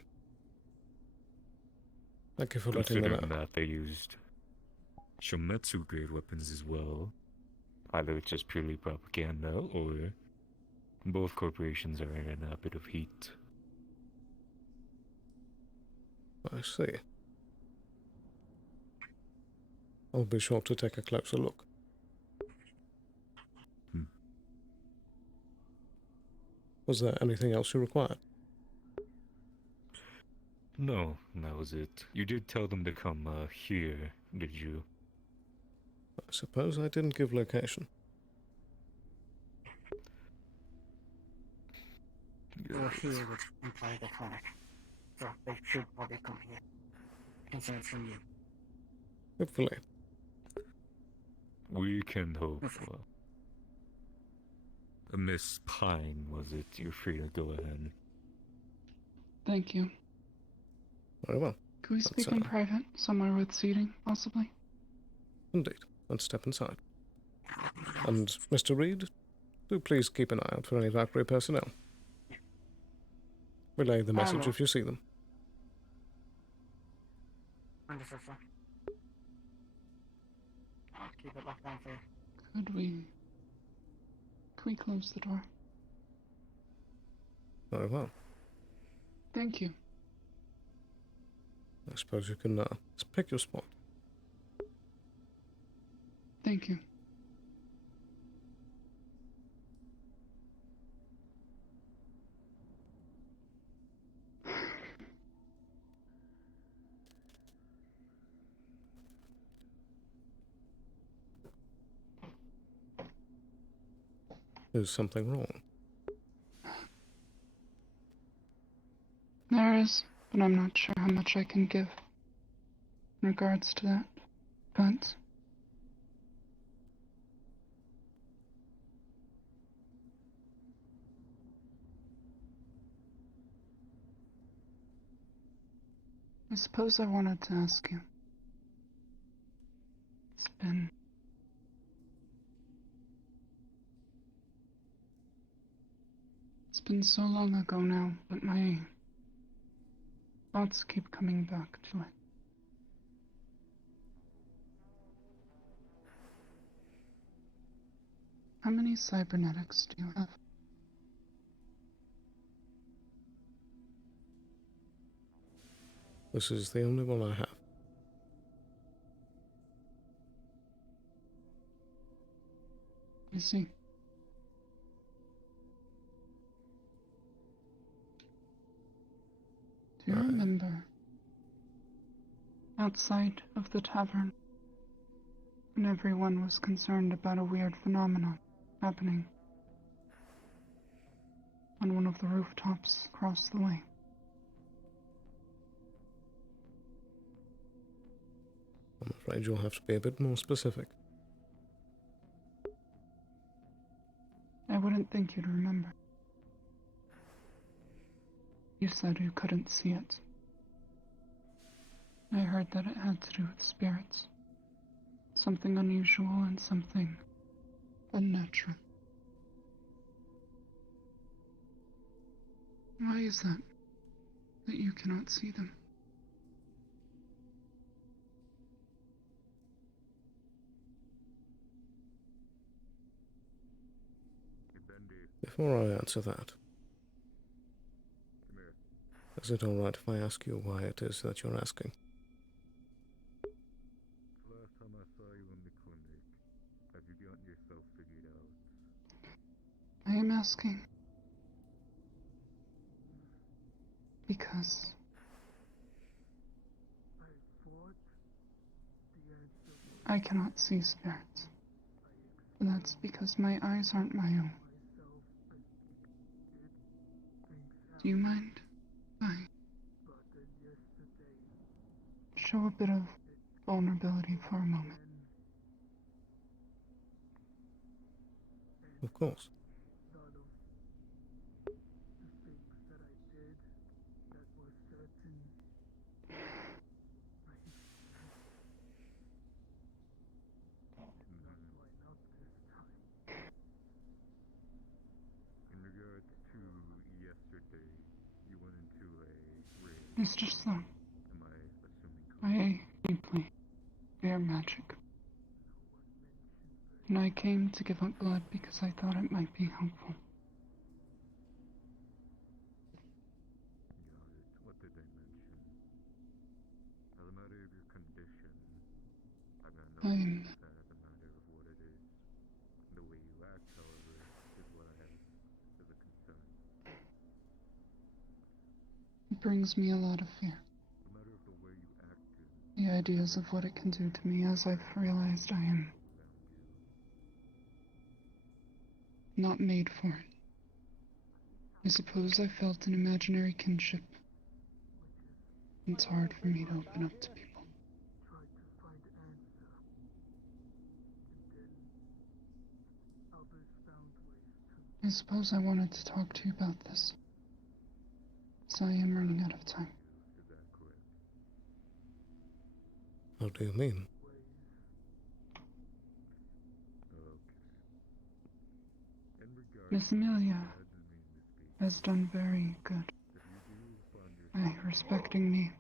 Thank you for letting me know. Considering that they used Shometsu-grade weapons as well, either it's just purely propaganda, or both corporations are in a bit of heat. I see. I'll be sure to take a closer look. Was there anything else you required? No, that was it. You did tell them to come here, did you? I suppose I didn't give location. Or here would imply the clinic. So they should probably come here. Concerns from you. Hopefully. We can hope. Miss Pine, was it? You're free to go ahead. Thank you. Very well. Could we speak in private, somewhere with seating, possibly? Indeed. Let's step inside. And, Mr. Reed, do please keep an eye out for any Valkyrie personnel. Relay the message if you see them. Wonderful, sir. I'll keep it locked down for you. Could we close the door? Very well. Thank you. I suppose you can pick your spot. Thank you. Is something wrong? There is, but I'm not sure how much I can give in regards to that. But I suppose I wanted to ask you. It's been so long ago now, but my thoughts keep coming back to it. How many cybernetics do you have? This is the only one I have. I see. Do you remember outside of the tavern when everyone was concerned about a weird phenomenon happening on one of the rooftops across the way? I'm afraid you'll have to be a bit more specific. I wouldn't think you'd remember. You said you couldn't see it. I heard that it had to do with spirits. Something unusual and something unnatural. Why is that you cannot see them? Before I answer that, is it alright if I ask you why it is that you're asking? Last time I saw you in the clinic, have you gotten yourself figured out? I am asking because I cannot see spirits. And that's because my eyes aren't my own. Do you mind if I show a bit of vulnerability for a moment? Of course. In regards to yesterday, you went into a raid. Mr. Sloan, Am I assuming correctly? I deeply fear magic. And I came to give up blood because I thought it might be helpful. Got it. What did they mention? As a matter of your condition, I've got no I'm- that as a matter of what it is. The way you act, however, is what I have as a concern. It brings me a lot of fear. As a matter of the way you acted, The ideas of what it can do to me as I've realized I am not made for it. I suppose I felt an imaginary kinship. It's hard for me to open up to people. I suppose I wanted to talk to you about this, so I am running out of time. is that correct? How do you mean? Okay. In regards Miss to Amelia imagine me misspeaking, has done very good if you do find by yourself respecting me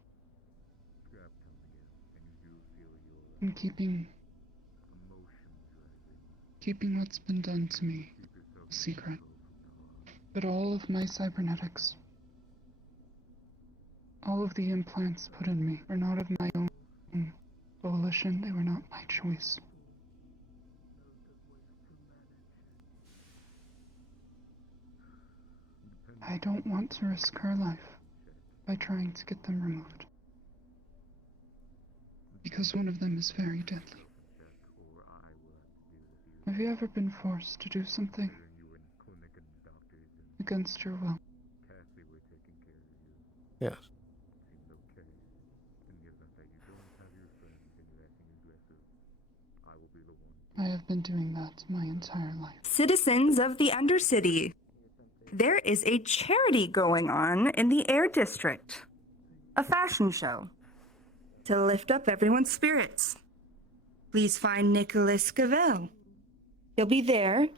trapped time again, and you do feel your and keeping emotions rising, what's been done to me keep yourself a secret. in control from now on. But all of my cybernetics, all of the implants put in me, are not of my own volition. They were not my choice. I don't want to risk her life by trying to get them removed. Because one of them is very deadly. Or I will have to deal with you. Have you ever been forced to do something Considering you were in the clinic and the doctors and against your will? Cassie were taking care of you. Yes. Seems okay. In the event that you don't have your friends and you're acting aggressive, I will be the one. I have been doing that my entire life. Citizens of the Undercity, there is a charity going on in the Air District. A fashion show to lift up everyone's spirits. Please find Nicholas Gavel. He'll be there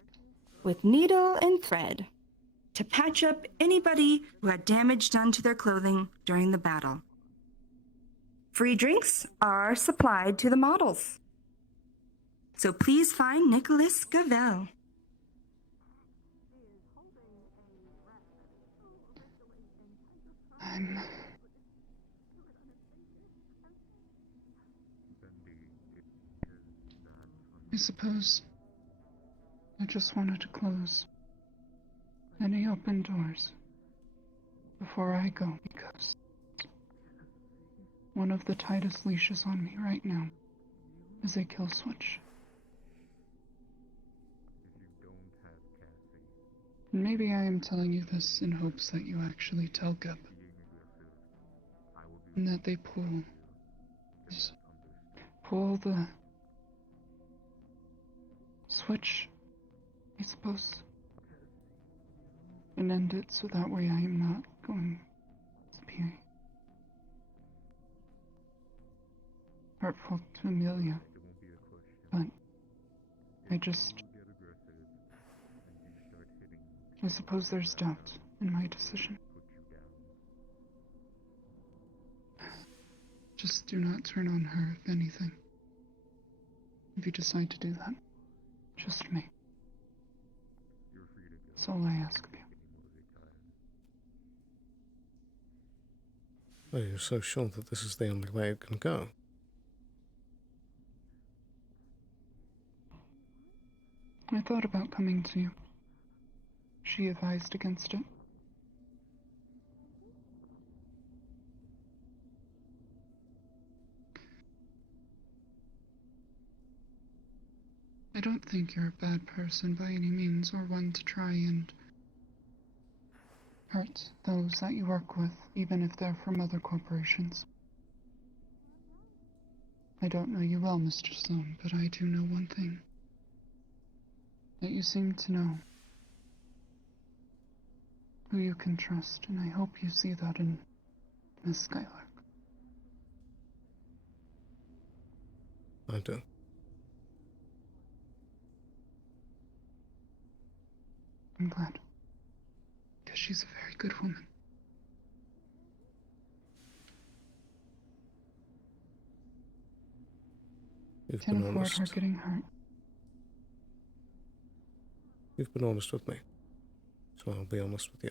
with needle and thread to patch up anybody who had damage done to their clothing during the battle. Free drinks are supplied to the models. So please find Nicholas Gavel. I suppose I just wanted to close any open doors before I go, because one of the tightest leashes on me right now is a kill switch. And maybe I am telling you this in hopes that you actually tell Geb. And that they pull the switch, I suppose, and end it so that way I am not going to be hurtful to Amelia. But I suppose there's doubt in my decision. Just do not turn on her, if anything. If you decide to do that, just me. That's all I ask of you. Are you so sure that this is the only way it can go? I thought about coming to you. She advised against it. I don't think you're a bad person by any means, or one to try and hurt those that you work with, even if they're from other corporations. I don't know you well, Mr. Sloan, but I do know one thing. That you seem to know who you can trust, and I hope you see that in Miss Skylark. I do. I'm glad. Because she's a very good woman. You've Can't been afford her honest. getting hurt. You've been honest with me, so I'll be honest with you.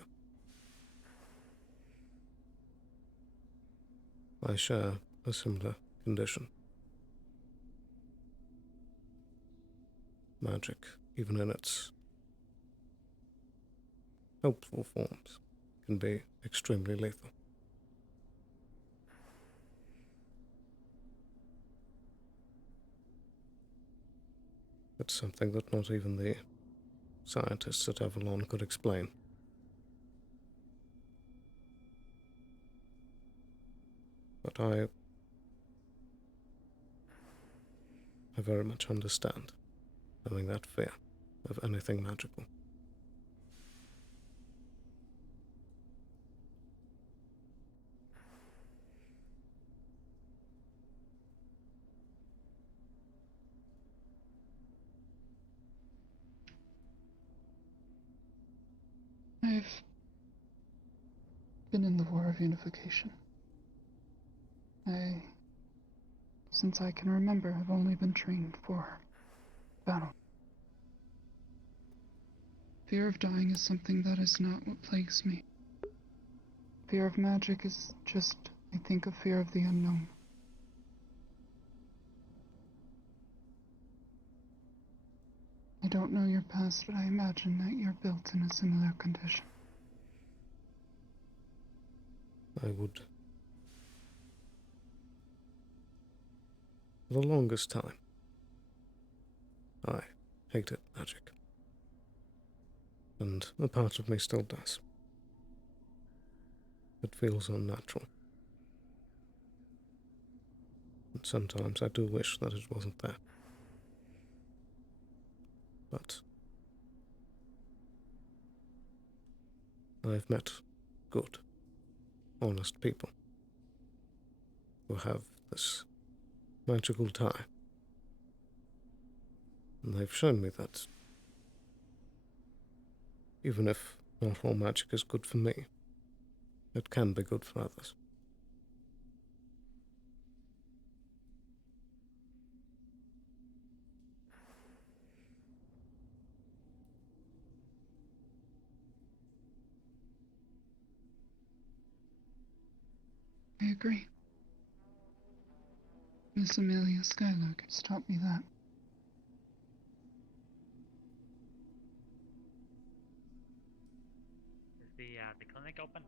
I share a similar condition. Magic, even in its helpful forms, can be extremely lethal. It's something that not even the scientists at Avalon could explain. But I very much understand having that fear of anything magical. I've been in the War of Unification. Since I can remember, have only been trained for battle. Fear of dying is something that is not what plagues me. Fear of magic is just, I think, a fear of the unknown. I don't know your past, but I imagine that you're built in a similar condition. I would, for the longest time, I hated magic. And a part of me still does. It feels unnatural. And sometimes I do wish that it wasn't there. But I've met good, honest people who have this magical tie. And they've shown me that even if not all magic is good for me, it can be good for others. I agree. Miss Amelia Skylark has taught me that. Is the clinic open?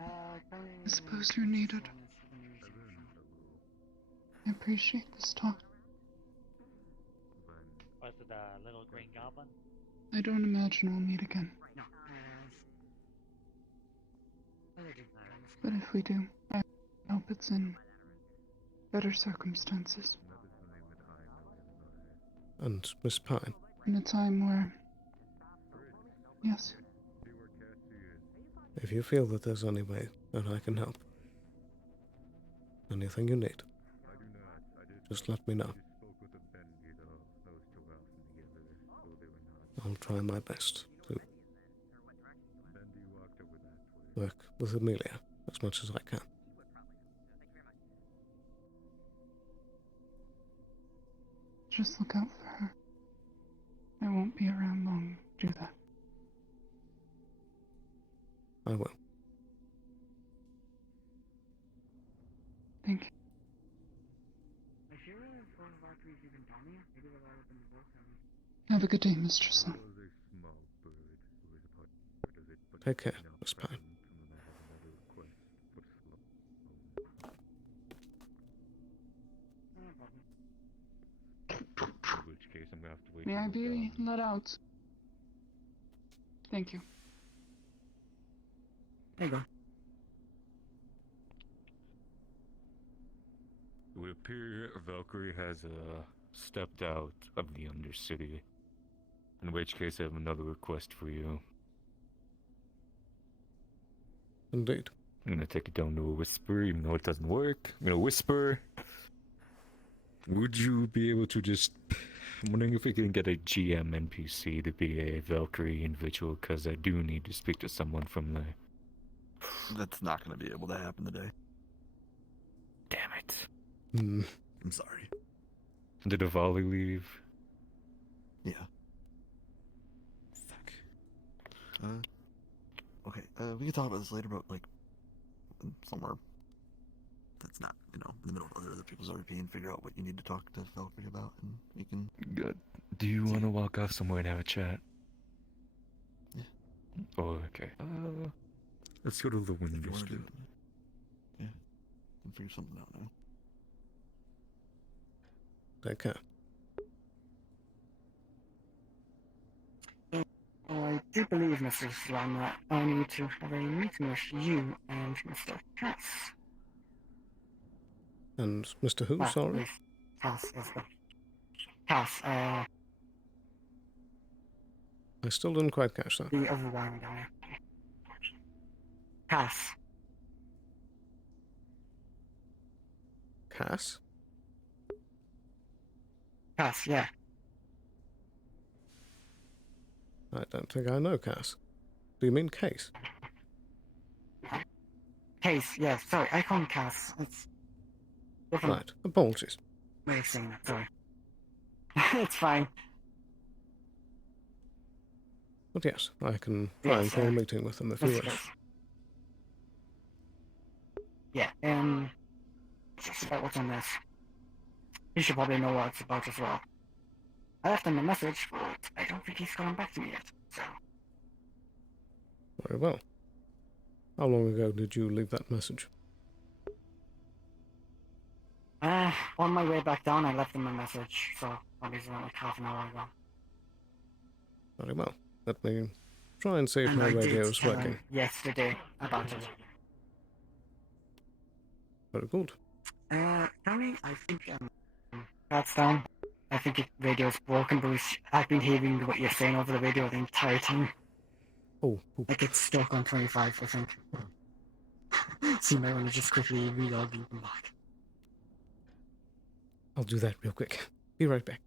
I suppose you're needed. I appreciate this talk. Was it the little green goblin? I don't imagine we'll meet again. No. But if we do, I hope it's in better circumstances. And Miss Pine. In a time where... Yes. If you feel that there's any way that I can help, anything you need, just let me know. I'll try my best to work with Amelia as much as I can. Just look out for her. I won't be around long to do that. I will. Thank you. Have a good day, Mr. Sloan. Take care, Miss Pine. May I be let out? Thank you. There you go. It would appear Valkyrie has stepped out of the Undercity. In which case I have another request for you. Indeed. I'm gonna take it down to a whisper, even though it doesn't work. I'm gonna whisper. Would you be able to just... I'm wondering if we can get a GM NPC to be a Valkyrie individual, because I do need to speak to someone from there. That's not going to be able to happen today. Damn it. I'm sorry. Did Avali leave? Yeah. Fuck. Okay, we can talk about this later, but, like, somewhere that's not, you know, in the middle of other people's RP and figure out what you need to talk to Valkyrie about, and you can... Good. Do you want to walk off somewhere and have a chat? Yeah. Oh, okay. Let's go to the window do street. it. Yeah. We'll figure something out now. Take care. Well, I do believe, Mr. Sloan, that I need to have a meeting with you and Mr. Cass. And Mr. Who, sorry? Cass is the... Cass, I still didn't quite catch that. the other one guy. Cass. Cass? Cass, yeah. I don't think I know Cass. Do you mean Case? Case, yeah, sorry, I call him Cass. It's different Right, apologies. way of saying that, sorry. It's fine. But yes, I can try and call a meeting with them if you Mr. wish. Case. Yeah, just about what's on this. You should probably know what it's about as well. I left him a message, but I don't think he's gotten back to me yet, so... Very well. How long ago did you leave that message? On my way back down, I left him a message, so probably around like half an hour ago. Very well. Let me try and see if And my I radio did is tell working. him yesterday about it. Very good. Tommy, I think, that's down. I think radio's broken, but I've been hearing what you're saying over the radio the entire time. Oh. Like it's stuck on 25, I think. So you might want to just quickly relog and come back. I'll do that real quick. Be right back.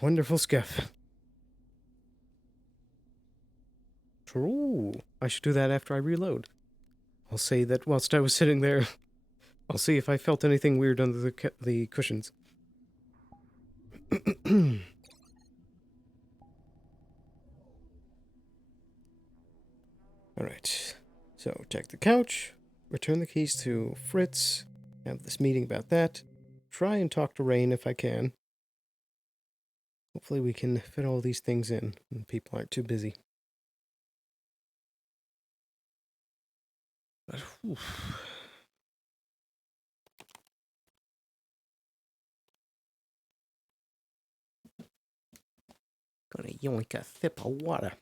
Wonderful skiff. True. I should do that after I reload. I'll say that whilst I was sitting there, I'll see if I felt anything weird under the cushions. Alright. So, check the couch, return the keys to Fritz, have this meeting about that, try and talk to Rain if I can. Hopefully we can fit all these things in and people aren't too busy. But, gonna yoink a sip of water.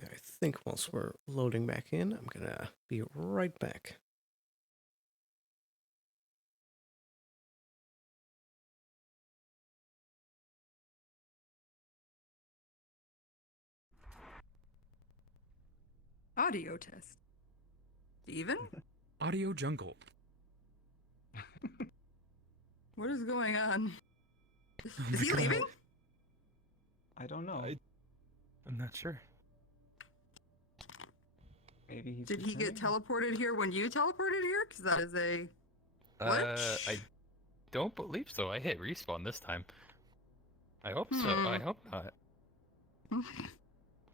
I think once we're loading back in, I'm gonna be right back. Audio test. Steven? Audio jungle. What is going on? Is he leaving? I don't know. I'm not sure. Maybe he's Did he get teleported here when you teleported here? Because that is a glitch. I don't believe so. I hit respawn this time. I hope so. I hope not.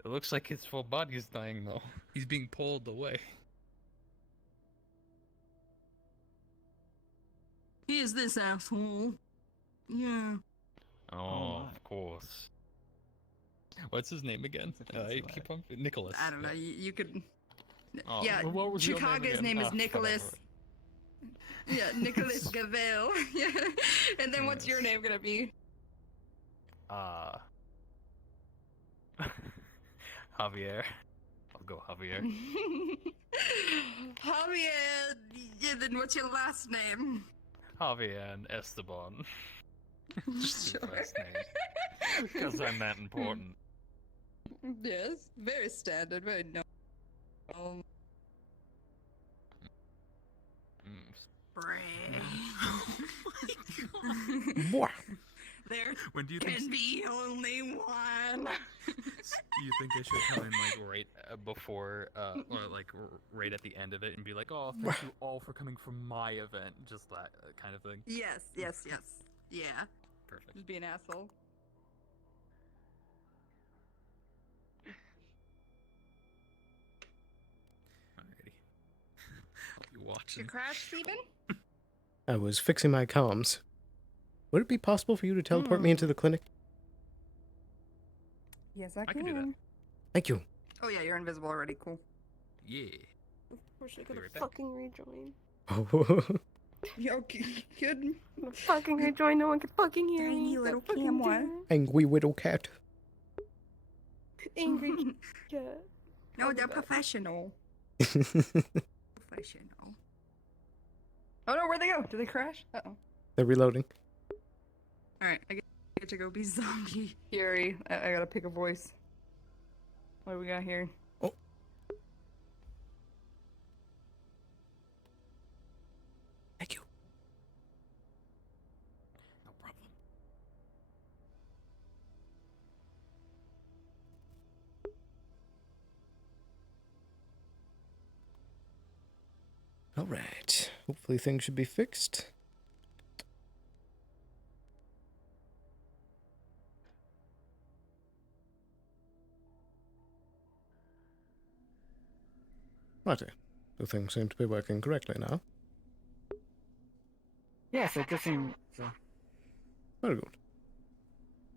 It looks like his full body is dying though. He's being pulled away. He is this asshole. Yeah. Oh, of course. What's his name again? I keep on Nicholas. I don't know. You could. Oh, Yeah, what was your Chicago's name name again? is Nicholas. Yeah, Nicholas Gavel. Yeah. And then what's your name gonna be? Javier. I'll go Javier. Javier. Yeah, then what's your last name? Javier and Esteban. Just Sure. the first name. Because I'm that important. Yes, very standard, very no. What? There When do you can think? be only one. You think I should come in like right before, or like right at the end of it, and be like, "Oh, thank you all for coming from my event," just that kind of thing. Yes, yes, yes. Yeah. Perfect. Just be an asshole. Alrighty. I'll be watching. You crashed, Steven? I was fixing my comms. Would it be possible for you to teleport me into the clinic? Yes, I can do that. Thank you. Oh yeah, you're invisible already. Cool. Yeah. We're just gonna right back. fucking rejoin. Oh. You okay? Good. I'm gonna fucking rejoin. No one can fucking hear Tiny me. little Fucking cam do one. Angry widow cat. it. Angry cat. No, they're bad. professional. Professional. Oh no, where'd they go? Did they crash? Uh oh. They're reloading. Alright, I get to go be zombie Fury. I gotta pick a voice. What do we got here? Oh. Thank you. No problem. All right. Hopefully things should be fixed. Righty. The things seem to be working correctly now. Yes, it does seem so. Very good.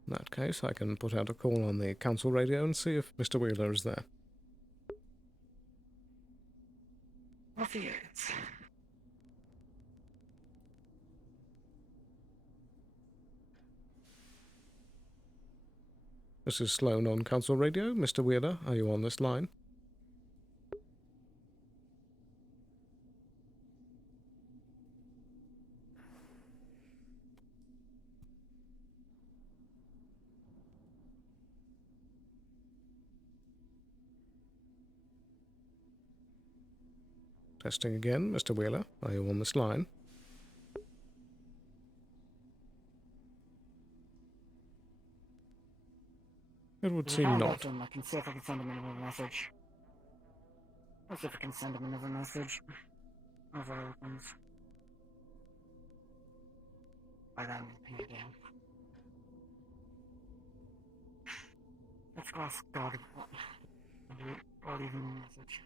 In that case, I can put out a call on the council radio and see if Mr. Wheeler is there. Let's see it. This is Sloan on council radio. Mr. Wheeler, are you on this line? Testing again, Mr. Wheeler. Are you on this line? It would seem not. I can see if I can send him a message. Let's see if I can send him another message. Over opens. By then, ping again. Let's go ask God or leave him a message.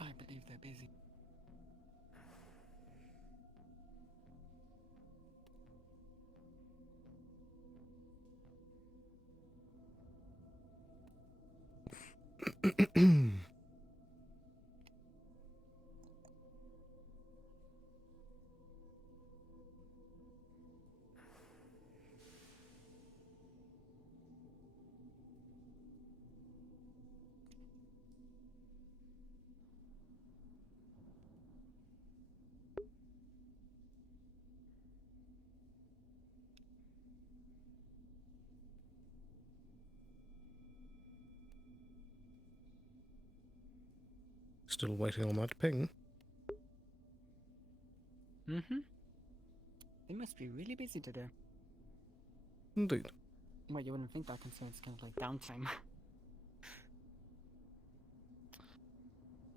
I believe they're busy. Still waiting on that ping. Mm-hmm. They must be really busy today. Indeed. Well, you wouldn't think that concerns kind of like downtime.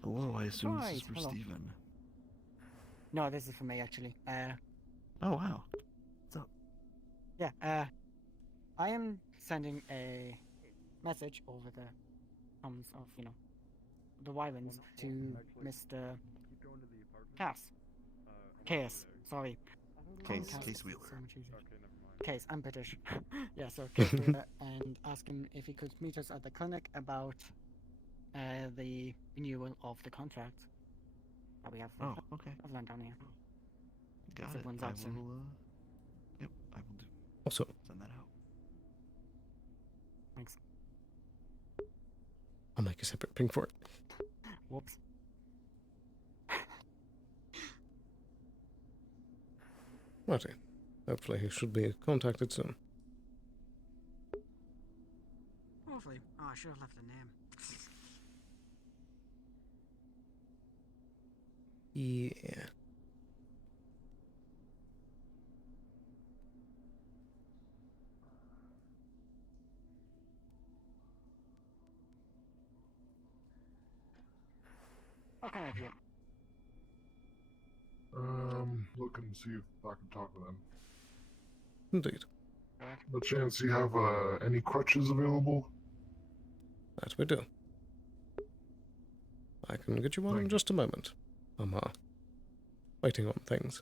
Hello, I assume this is Right, for hello. Steven. No, this is for me actually. Oh wow. What's up? Yeah, I am sending a message over the comms of, you know, the Wylands to Mr. Cass. Case, sorry. Case Wheeler. So much easier. Case, I'm British. Yeah, so Case Wheeler, and ask him if he could meet us at the clinic about the renewal of the contract that we have. Oh, okay. I've learned down here. Got If it. everyone's I out soon. will, yep, I will do. Also, Send that out. Thanks. I'll make a separate ping for it. Whoops. Righty. Hopefully he should be contacted soon. Hopefully. Oh, I should have left a name. Yeah. How can I help you? Look and see if I can talk with him. Indeed. The chance you have any crutches available? That we do. I can get you one in just a moment. I'm waiting on things.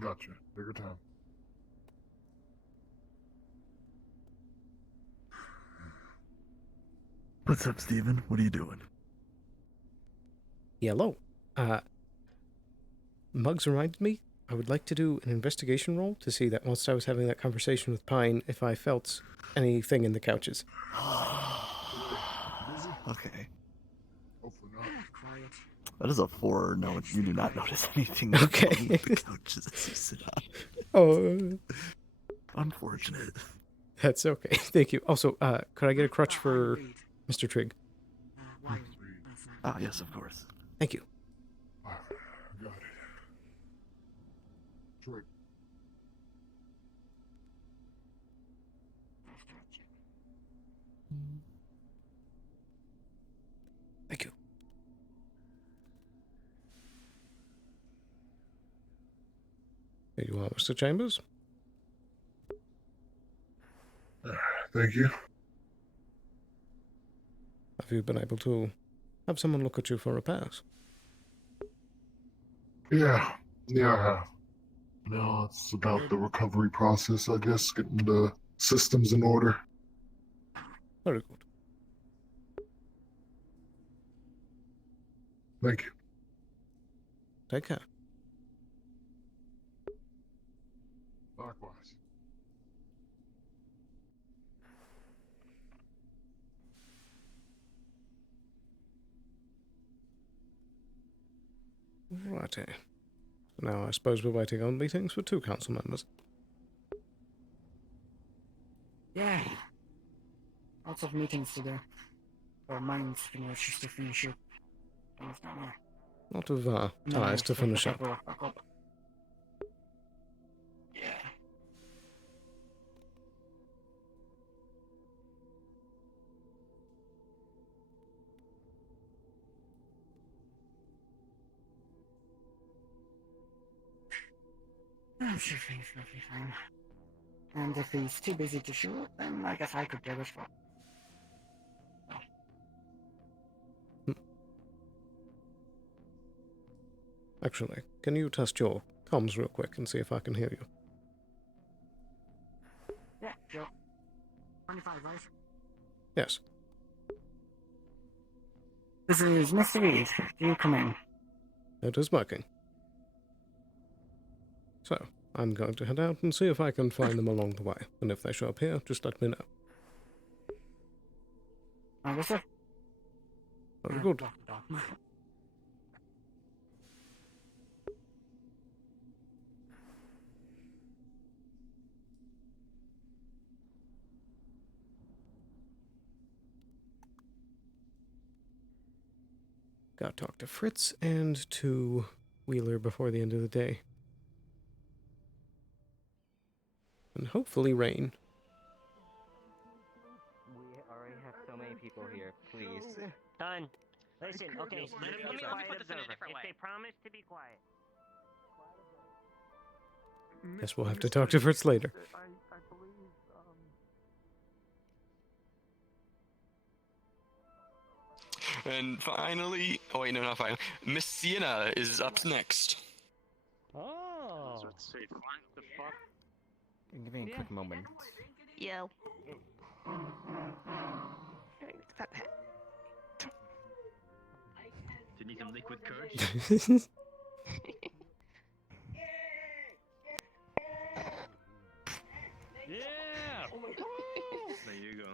Gotcha. Take your time. What's up, Steven? What are you doing? Hello. Muggs reminded me I would like to do an investigation roll to see that whilst I was having that conversation with Pine, if I felt anything in the couches. Okay. Hopefully not. Quiet. That is a 4. No, you do not notice anything. Okay. On the couches as you sit on. Oh. Unfortunate. That's okay. Thank you. Also, could I get a crutch for Mr. Trigg? Ah, yes, of course. Thank you. Got it. Troy. Thank you. Here you are, Mr. Chambers. Thank you. Have you been able to have someone look at you for a pass? Yeah, I have. Now it's about the recovery process, I guess, getting the systems in order. Very good. Thank you. Take care. Likewise. Righty. Now I suppose we're waiting on meetings for 2 council members. Yeah. Lots of meetings to do. Or mine's, just to finish it. Lot of ties to finish up. Yeah. I'm sure things will be fine. And if he's too busy to shoot, then I guess I could get it for. Actually, can you test your comms real quick and see if I can hear you? Yeah, sure. 25, right? Yes. This is Mr. Reed. Do you come in? It is working. So, I'm going to head out and see if I can find them along the way. And if they show up here, just let me know. Yes, sir. Very good. Gotta talk to Fritz and to Wheeler before the end of the day. And hopefully Rain. We already have so many people here, please. Done. Listen, okay, Let me quiet put this in a observer. different If way. they promise to be quiet. Guess we'll have to talk to Fritz later. I believe, And finally, oh wait, no, not finally. Miss Sienna is up next. Oh. What the fuck? Give me a quick moment. Yo. Stop that. Do you need some liquid courage? Yeah! There you go.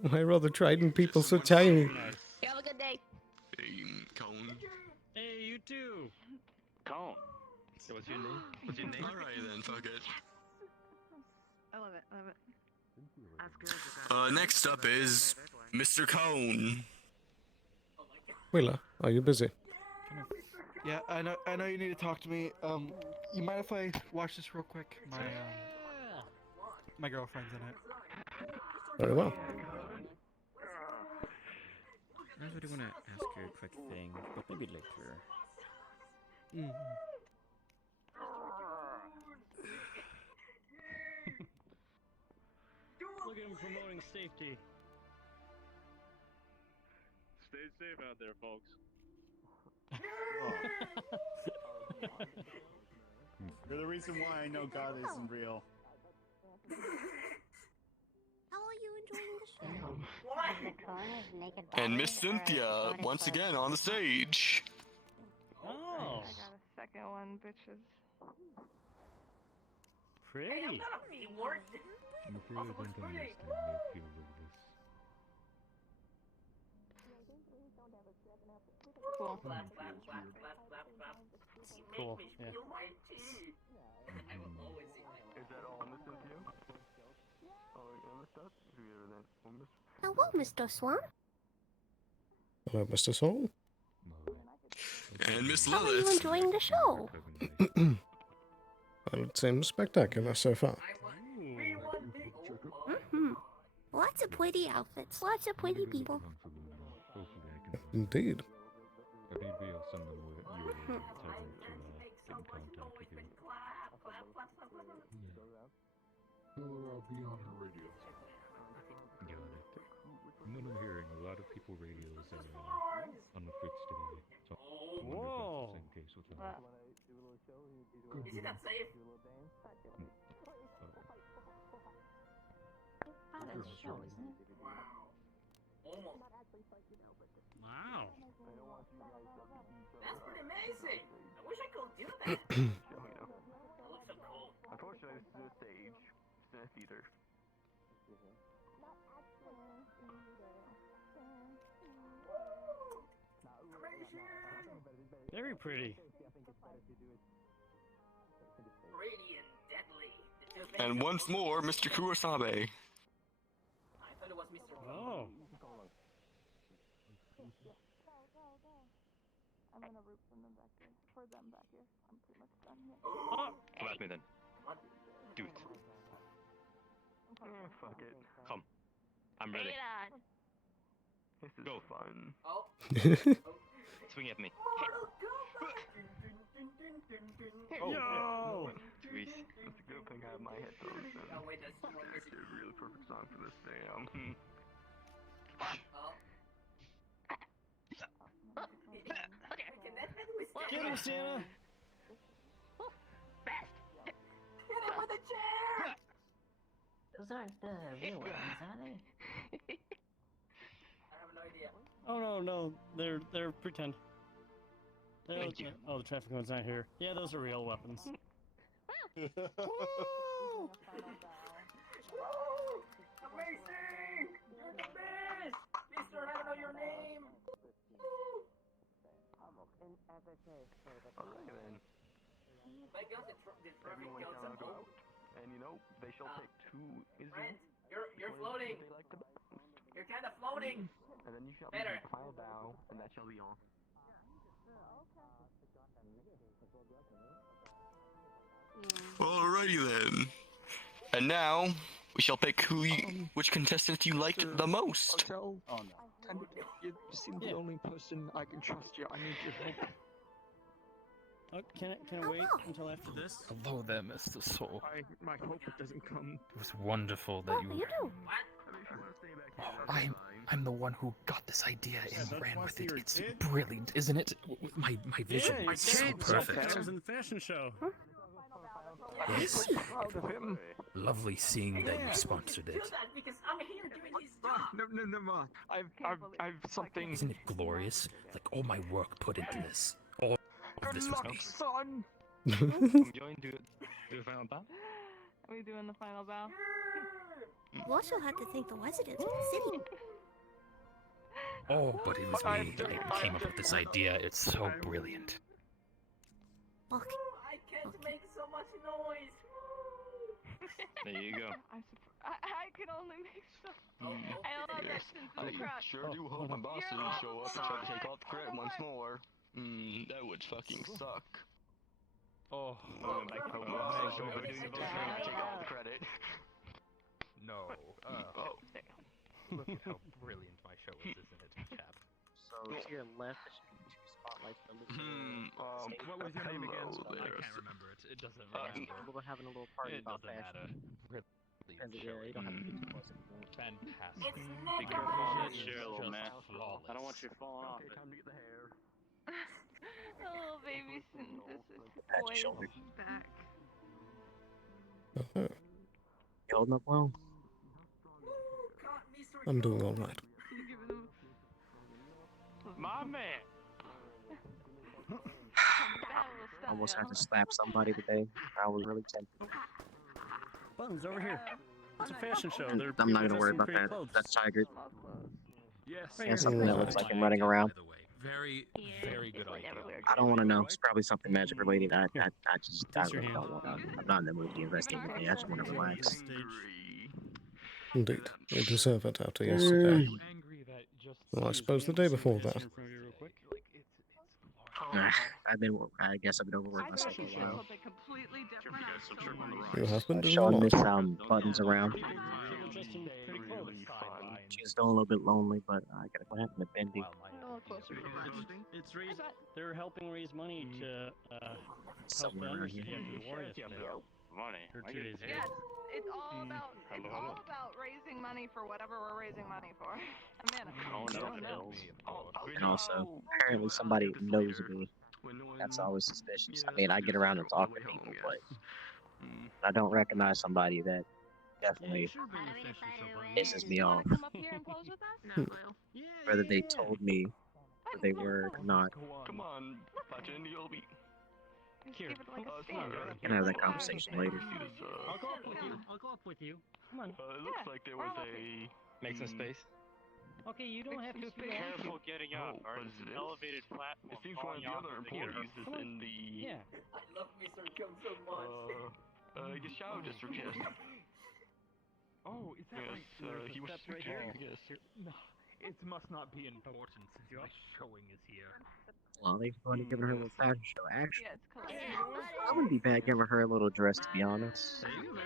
Why are all the Trident people so tiny? Have a good day. Cone. Hey, you too! Cone. So what's your name? What's your name? Alright then, fuck it. I love it. I love it. Next up is Mr. Cone. Wheeler, are you busy? Yeah, I know you need to talk to me. You mind if I watch this real quick? My girlfriend's in it. Very well. I really want to ask you a quick thing, but maybe later. Look at him promoting safety. Stay safe out there, folks. You're the reason why I know God isn't real. How are you enjoying the show? And Miss Cynthia, once again on the stage. Oh! I got a second one, bitches. Pretty. I'm afraid I don't understand the appeal of this. Cool. Cool, yeah. Is that all, Miss Cynthia? Oh, you missed that? Hello, Mr. Swan. Hello, Mr. Soul. And Miss How are you Lilith. enjoying the show? Well, it seems spectacular so far. Mm-hmm. Lots of pretty outfits. Lots of pretty people. Indeed. Maybe I'll send them your tell them to get in contact with you. I'll be on the radio. Got it. From what I'm hearing, a lot of people radios are unfixed today. So I wonder if that's the same case with them. Is it that safe? Oh, that's show, isn't it? Almost. Wow. That's pretty amazing. I wish I could do that. That looks so cool. Unfortunately, this is a stage. It's in a theater. Very pretty. Pretty and deadly. And once more, Mr. Kurosabe. I thought it was Mr. Oh. I'm gonna root from them back here. For them back here. I'm pretty much done here. Come at me then. Do it. Fuck it. Come. I'm ready. This is Go. fun. Oh. Swing at me. Oh, Yo! It's a good thing I have my headphones in. Oh wait, that's the wrong It's music. a really perfect song for this damn. Oh. Can that man withstand? Get him, Santa! Hit him with a chair! Those aren't the real ones, are they? I have no idea. Oh no, they're pretend. Thank you. Oh, the traffic cone's not here. Yeah, those are real weapons. Woo! Amazing! You're the best! Mister, I don't know your name! Okay then. My God, the traffic Everyone cones shall are go old. out. And you know, they shall pick two Brent, you're players floating. they like the most. You're kind of floating. And then you shall Better. be the final bow, and that shall be all. Alrighty then. And now we shall pick which contestant you liked the most. Oh no. You seem the only person I can trust you. I need your help. Oh, can I wait until after this? Hello there, Mr. Soul. My hope it doesn't come. It was wonderful that you. Oh, I'm the one who got this idea and ran with it. It's brilliant, isn't it? My vision Yeah, is so perfect. I was in the fashion show. Yes. Proud of him. Lovely seeing that you sponsored it. Do that because I'm here doing his job. No. I've something. Isn't it glorious? Like all my work put into this. All of this was me. Son. I'm going to do the final bow. Are we doing the final bow? You also have to thank the residents of the city. Oh, but it was me that came up with this idea. It's so brilliant. Look. I can't make so much noise. There you go. I can only make so. Mm. I love that Yes, since I the crowd. sure do hope my boss doesn't show up and try to take all the credit once more. That would fucking suck. Oh. Take all the credit. No. Oh. Look at how brilliant my show is, isn't it, chap? So to your left, there should be two spotlights on the What was your name again? hello I there. can't remember it. It doesn't matter. We're having a little party It about doesn't matter. fashion. Really Yeah, you don't have to be too close. fantastic. It's Be never careful on that It is chair, little just man. flawless. I don't want you falling off it. Time to get the hair. Oh, baby synthesis. Pat your Boy, shoulder. back. You holding up well? I'm doing all right. My man. Almost had to slap somebody today. I was really tempted. Buttons over here. It's a fashion show. They're I'm not gonna worry dressed in about that. pretty clothes. That's Tiger. Yes. Yeah, something that looks like him running around. Very good idea. I don't want to know. It's probably something magic related. I really don't want to. I'm not in the mood to investigate anything. I just want to relax. Indeed. You deserve it after yesterday. Well, I suppose the day before that. I guess I've been overworking myself for a while. Your husband is Showing not. Miss Buttons around. She's still a little bit lonely, but I gotta go happen to Bendy. They're helping raise money to help the Somewhere around undercity here. after the war yesterday. Money. Or I 2 get days it. ago. Yes, it's all about Hello. raising money for whatever we're raising money for. Man, Oh, I no. don't know. And also, apparently somebody knows me. That's always suspicious. I mean, I get around and talk to people, but I don't recognize somebody that definitely pisses me off. Come up here and pose with us? Whether they told me who they were or not. Come on, Pacha you'll be. Here. We can have that conversation later. I'll go up with you. I'll go up with you. Come on. It looks like there was a. Make some space. Okay, you don't have to. Be careful getting up. Oh, Or but this it is. elevated platform. It seems one of the other employees is in the. I love Mr. Kim so much. I guess Shadow District, yes. Oh, is that right? There's he a was step right here, here. yes. No, it must not be important since your showing is here. Well, they're going to give her a little fashion show. Actually, Yeah, it's color. I wouldn't be bad giving her a little dress, to be honest. There you go.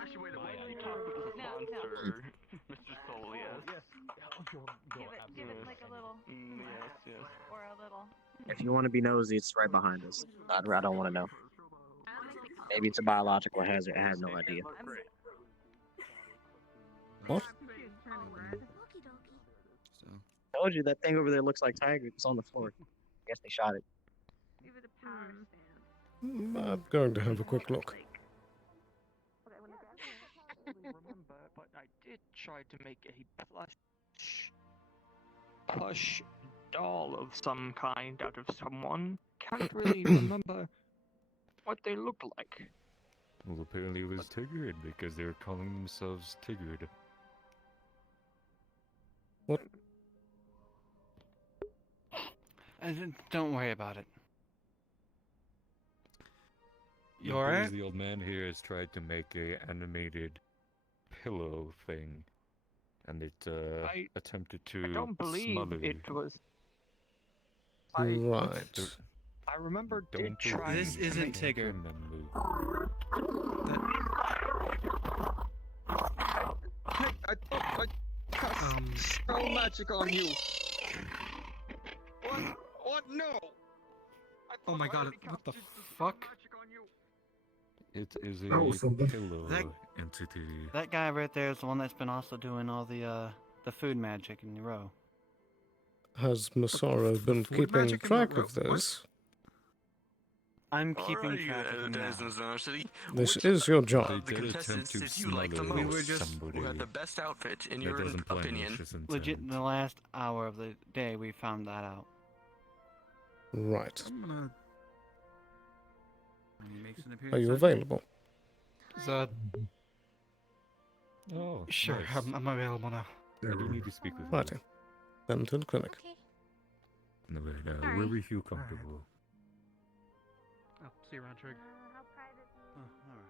Actually, wait, why don't you talk with the sponsor, Mr. Soul, yes. Give it like a little. Yes. Or a little. If you want to be nosy, it's right behind us. I don't want to know. Maybe it's a biological hazard. I have no idea. What? I told you that thing over there looks like Tiger. It's on the floor. I guess they shot it. Give it a power stand. I'm going to have a quick look. Remember, but I did try to make a plush doll of some kind out of someone. Can't really remember what they look like. Well, apparently it was Tigrid because they were calling themselves Tigrid. What? Don't worry about it. You It alright? appears the old man here has tried to make a animated pillow thing, and it attempted to I don't believe smother it was. Right. I remember Don't did try. This to isn't make- Tigger. I thought I cast spell magic on you. What? No. Oh my god, what the fuck? It is a Oh, something. pillow That- entity. That guy right there is the one that's been also doing all the food magic in the row. Has Massaro been food keeping magic in track the of ro- what? this? I'm keeping Alright, track of them now. This is your Of job. the did attempt contestants to did you like the smother We most? were just- somebody. Who had the best outfit in That your doesn't play opinion? malicious intent. Legit, in the last hour of the day, we found that out. Right. I'm gonna... When he makes an Are appearance you that day. available? Oh, Sure, nice. I'm available now. I do need to speak with you. Righty. Then to the clinic. No, but, where we feel comfortable. I'll see you around, Trig. Oh, alright.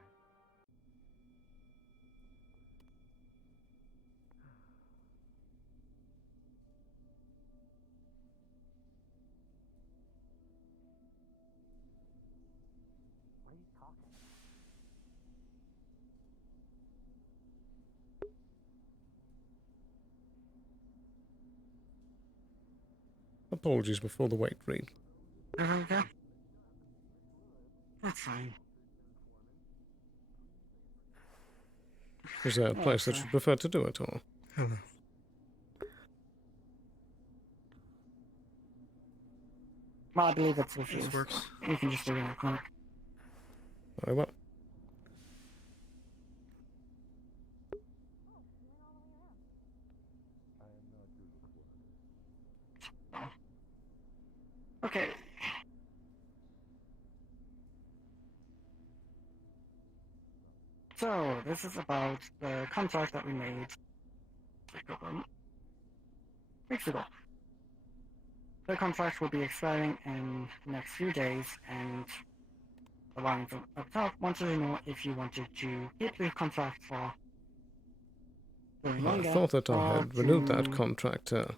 Apologies before the wait, Reed. Okay. That's fine. Is there a place that you prefer to do it, or? Well, I believe it's with This you. works. We can just do it in the clinic. Very well. Okay. So, this is about the contract that we made a couple of weeks ago. The contract will be expiring in the next few days, and the lines up top wanted to know if you wanted to keep the contract for the I remainder thought that I or had renewed that to- contract a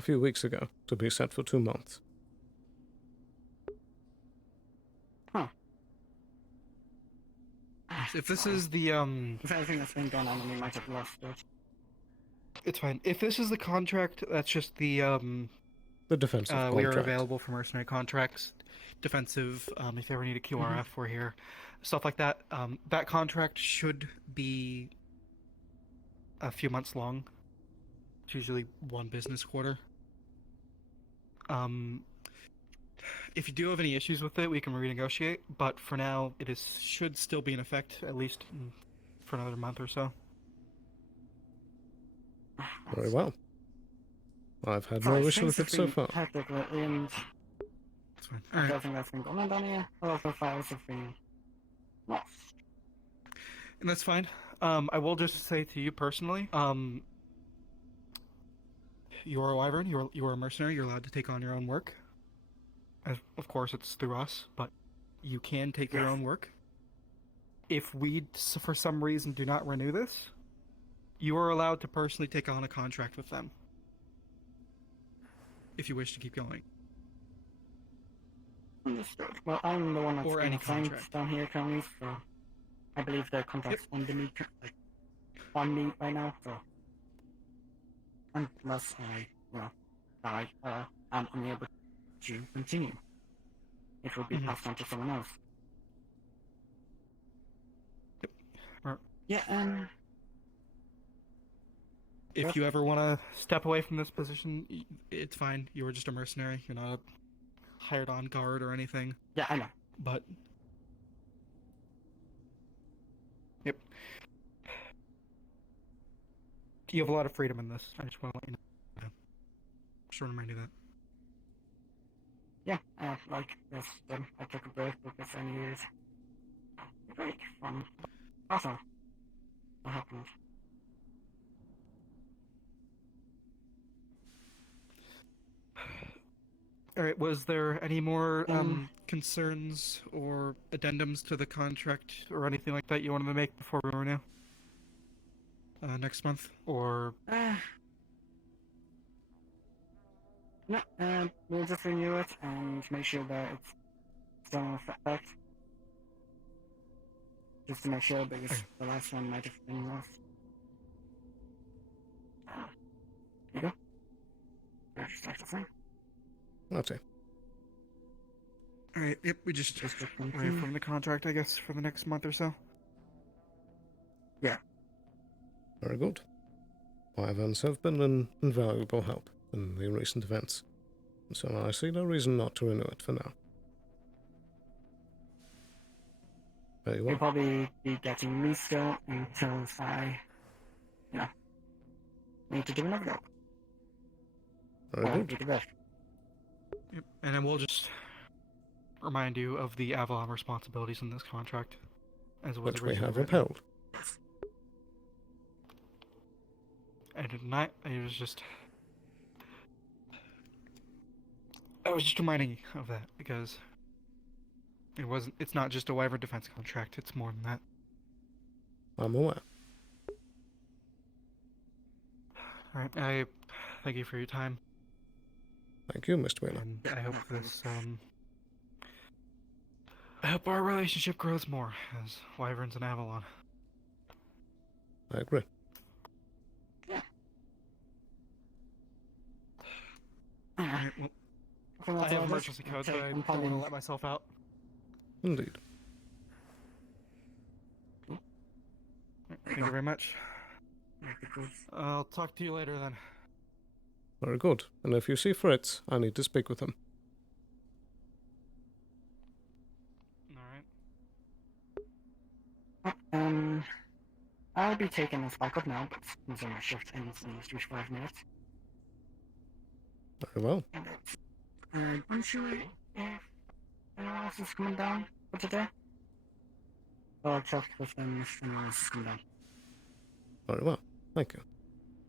few weeks ago to be set for 2 months. If this is the If anything that's been going on, then we might have lost it. it's fine. If this is the contract, that's just the The defensive we are contract. available for mercenary contracts, defensive. If you ever need a QRF, we're here. Stuff like that. That contract should be a few months long. It's usually 1 business quarter. If you do have any issues with it, we can renegotiate. But for now, should still be in effect at least for another month or so. Very well. I've had no Sorry, issue with things it so have been far. hectic lately, and That's fine. I don't think that's been going on down here. A lot of the files have been lost. And that's fine. I will just say to you personally, you are a wyvern. You are a mercenary. You're allowed to take on your own work. Of course, it's through us, but you can take your own work. if we, for some reason, do not renew this, you are allowed to personally take on a contract with them. If you wish to keep going. Understood. Well, I'm the one that's Or been any assigned contract. down here currently, so I believe the contract's under me, on me right now, so unless I, die, I'm unable to continue. It will be passed on to someone else. Yeah, If you ever want to step away from this position, it's fine. You were just a mercenary. You're not a hired on guard or anything. Yeah, I know. But yep, you have a lot of freedom in this. I just want to let you know. Just want to remind you that. Yeah, like this, I took a break because I needed a break from awesome. What happened? Alright, was there any more concerns or addendums to the contract or anything like that you wanted to make before we renew? Next month? Or... No, we'll just renew it and make sure that it's still in effect. Just to make sure, because the last one might have been lost. There you go. I'd just like to say. Okay. Alright, yep, we just away from the contract, I guess, for the next month or so. Yeah. Very good. Wyverns have been an invaluable help in the recent events, so I see no reason not to renew it for now. Very well. You'll probably be getting me still until I, need to do another job. Very good. Do the best. Yep, and then we'll just remind you of the Avalon responsibilities in this contract, as was Which we originally have written. upheld. And tonight, it was just... I was just reminding you of that, because it's not just a Wyvern defense contract, it's more than that. I'm aware. Alright, I thank you for your time. Thank you, Mr. Wheeler. And I hope I hope our relationship grows more as Wyverns and Avalon. I agree. Alright, well, I have emergency code, so I don't want to let myself out. Indeed. Thank you very much. I'll talk to you later then. Very good. And if you see Fritz, I need to speak with him. Alright. I'll be taking this back up now, but since my shift ends in 5 minutes. Very well. I'm sure if anyone else is coming down for today. I'll check with them if anyone else is coming down. Very well. Thank you.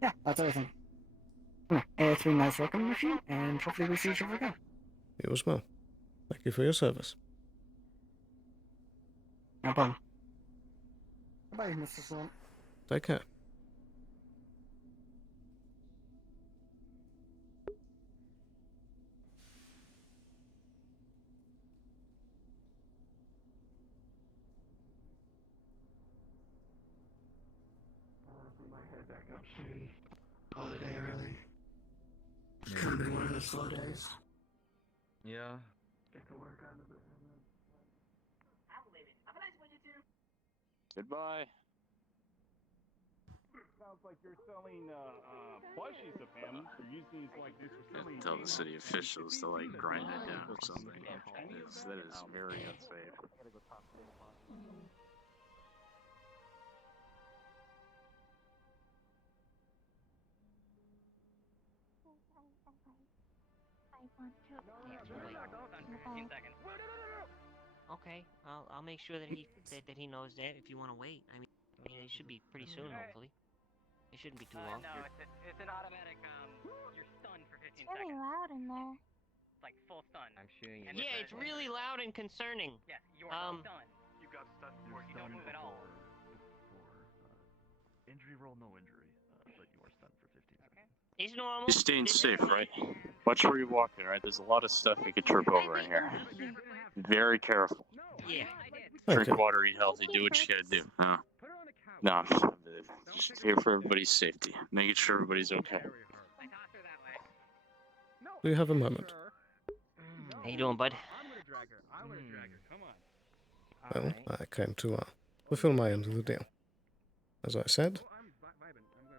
Yeah, that's everything. It's been nice working with you, and hopefully we'll see each other again. You as well. Thank you for your service. No problem. Goodbye, Mr. Sloan. Take care. Head back up soon. Holiday early. It's kind of been one of those slow days. Yeah. Get to work on the business. Goodbye. Sounds like you're selling plushies of him. You're using these like this. Tell the city officials to like grind it down or something. That is very unsafe. Okay, I'll make sure that he knows that if you want to wait. I mean, it should be pretty soon, hopefully. It shouldn't be too long. No, it's an automatic, you're stunned for 15 It's really seconds. loud in there. It's like full stun. I'm shooting you. Yeah, it's really loud and concerning. Yes, you are stunned. You got stunned before. He don't move at all. Injury roll, no injury, but you are stunned for 15 seconds. He's normal. You're staying safe, right? Watch where you're walking, right? There's a lot of stuff you could trip over in here. Very careful. Yeah. Drink water, eat healthy, do what you gotta do. No, I'm just here for everybody's safety, making sure everybody's okay. Do you have a moment? How you doing, bud? Well, I came to fulfill my end of the deal. As I said,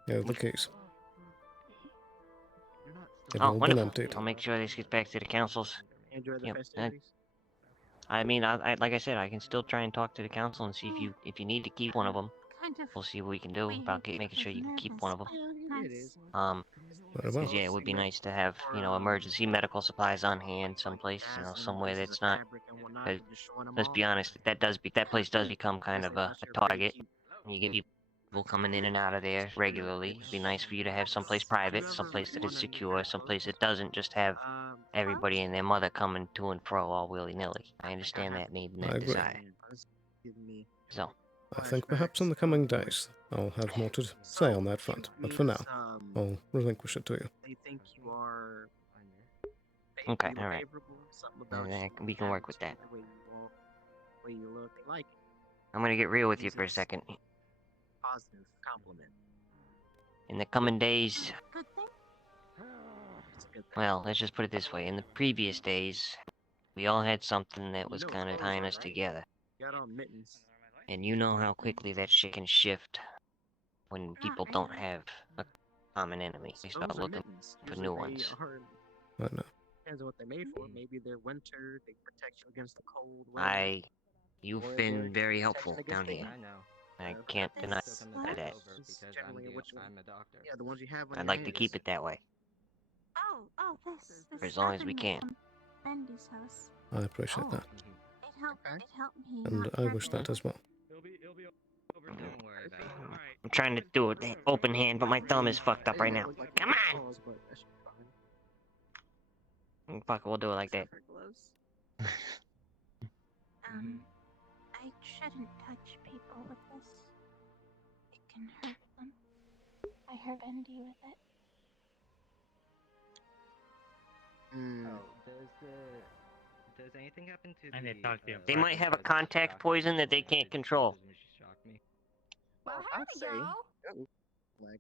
here are the keys. They've all been wonderful. emptied. I'll make sure this gets back to the councils. Enjoy the Yep. festivities. I mean, I like I said, I can still try and talk to the council and see if you need to keep one of them. We'll see what we can do about making sure you can keep one of them. Because yeah, it would be nice to have emergency medical supplies on hand someplace, somewhere that's not. Let's be honest, that place does become kind of a target. You get people coming in and out of there regularly. It'd be nice for you to have someplace private, someplace that is secure, someplace that doesn't just have everybody and their mother coming to and fro all willy-nilly. I understand that need and I that agree. desire. So, I think perhaps in the coming days I'll have more to say on that front, but for now, I'll relinquish it to you. They think you are. okay, all right. We can work with that. The way you look, they like it. I'm gonna get real with you for a second. Positive compliment. In the coming days, It's a good thing. well, let's just put it this way. In the previous days, we all had something that was kind of tying us together. You got on mittens. And you know how quickly that shit can shift when people don't have a common enemy. They start Those are looking mittens. for Usually new they ones. are- I know. Depends on what they're made for. Maybe they're winter. They protect you against the cold weather. You've been very helpful protection down against here. I know. I can't deny that. Generally, which one? I'm a doctor. Yeah, the ones you have on I'd your like to hands. keep it that way. Oh, this For as long as we can. Bendy's house. I appreciate that. It helped me. And not I wish travel. that as well. Don't worry about it. I'm trying to do it open hand, but my thumb is fucked up right now. Come on! Fuck, we'll do it like that. I shouldn't touch people with this. It can hurt them. I hurt Bendy with it. Does anything happen to I need to talk to you. They might have a contact poison that they can't control. Well, I'd say. Really?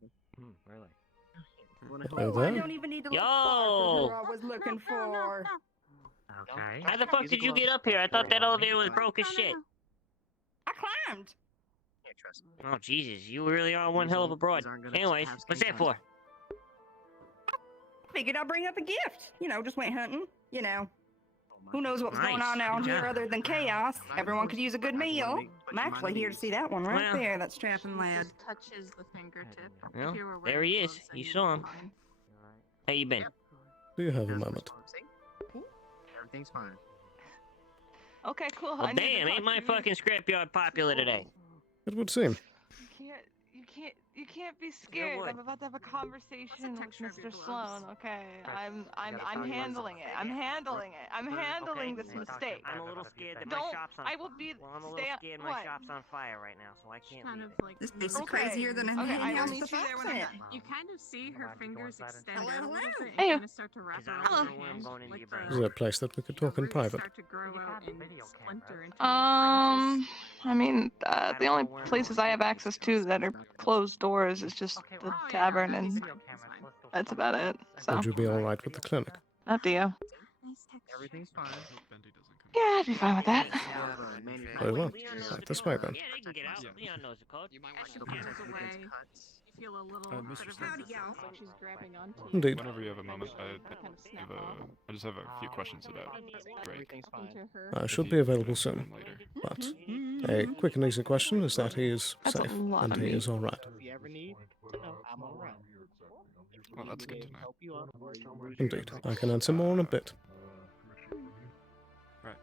Hello I there. don't even need to look Yo! far for who I was looking for. Okay. How the fuck did you get up here? I thought that elevator was broke as shit. I climbed. Oh, Jesus, you really are one hell of a broad. Anyways, what's that for? Figured I'd bring up a gift. Just went hunting. Who knows what's going Nice. on out Good here job. other than chaos? Everyone could use a good meal. I'm actually here to see that one right Well. there. That strapping lad. Touches the fingertip. Well, If you were there wearing he is. gloves, then You you'd saw be him. fine. How you been? Do you have a moment? Everything's fine. Okay, cool. Well, I need to damn, talk ain't my to you. fucking scrapyard popular today? It would seem. You can't be scared. would. I'm about to have a conversation with Mr. Sloan. Okay, I'm handling it. I'm handling it. I'm handling this mistake. I'm a little scared that Don't. my shop's on I will be. Well, I'm a stay little on- scared what? my shop's on fire right now, so I can't leave. This place is Okay. crazier than a Okay, I hen house will with meet a you there fox when in I'm it. done. You kind of see her fingers extend Hello, out a little hello. bit and Hey. kind of start to wrap Is that around where her I'm hand. going into Like your the brain? Is there a place that we could talk in roots private? start to grow out and splinter into I mean, the only places I have access to that are closed doors is just the tavern, and that's about it. So, Would you be alright with the clinic? up to you. Everything's fine. Yeah, I'd be fine with that. Very well. Right this way then. Yeah, they can get out. Leon knows the code. As she pulls away, you feel a little bit of Mr. Sloan. resistance, like she's grabbing onto you. Indeed. Whenever you have a moment, I just have a few questions about Drake. I should be available soon. But a quick and easy question is that he is That's a safe lot and of he meat. is alright. If you ever need to know, I'm around. Well, that's good to know. Help you up or you lose Indeed. I can answer more in a bit. Right.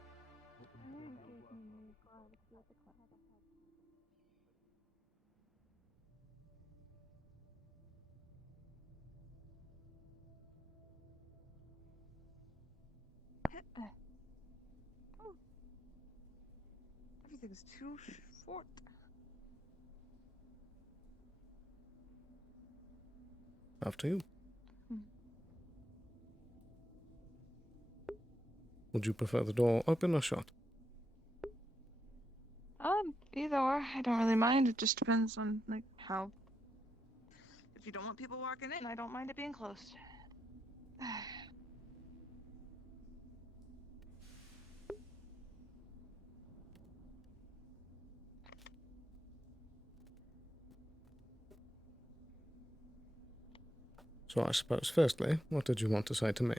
Everything's too short. After you. Would you prefer the door open or shut? Either or. I don't really mind. It just depends on like how. If you don't want people walking in, I don't mind it being closed. So I suppose, firstly, what did you want to say to me?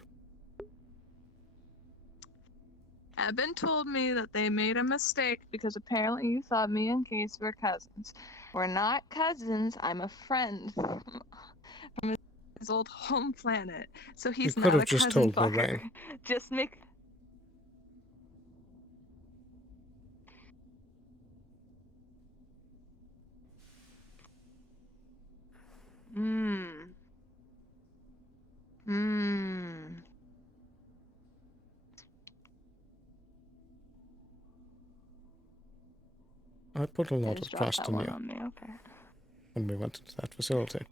Eben told me that they made a mistake because apparently you thought me and Case were cousins. We're not cousins. I'm a friend from his old home planet. So You he's could not have a just cousin told me, fucker. Rain. Just make. Hmm. I put a lot Just of drop trust that in one you on me, okay. when we went into that facility.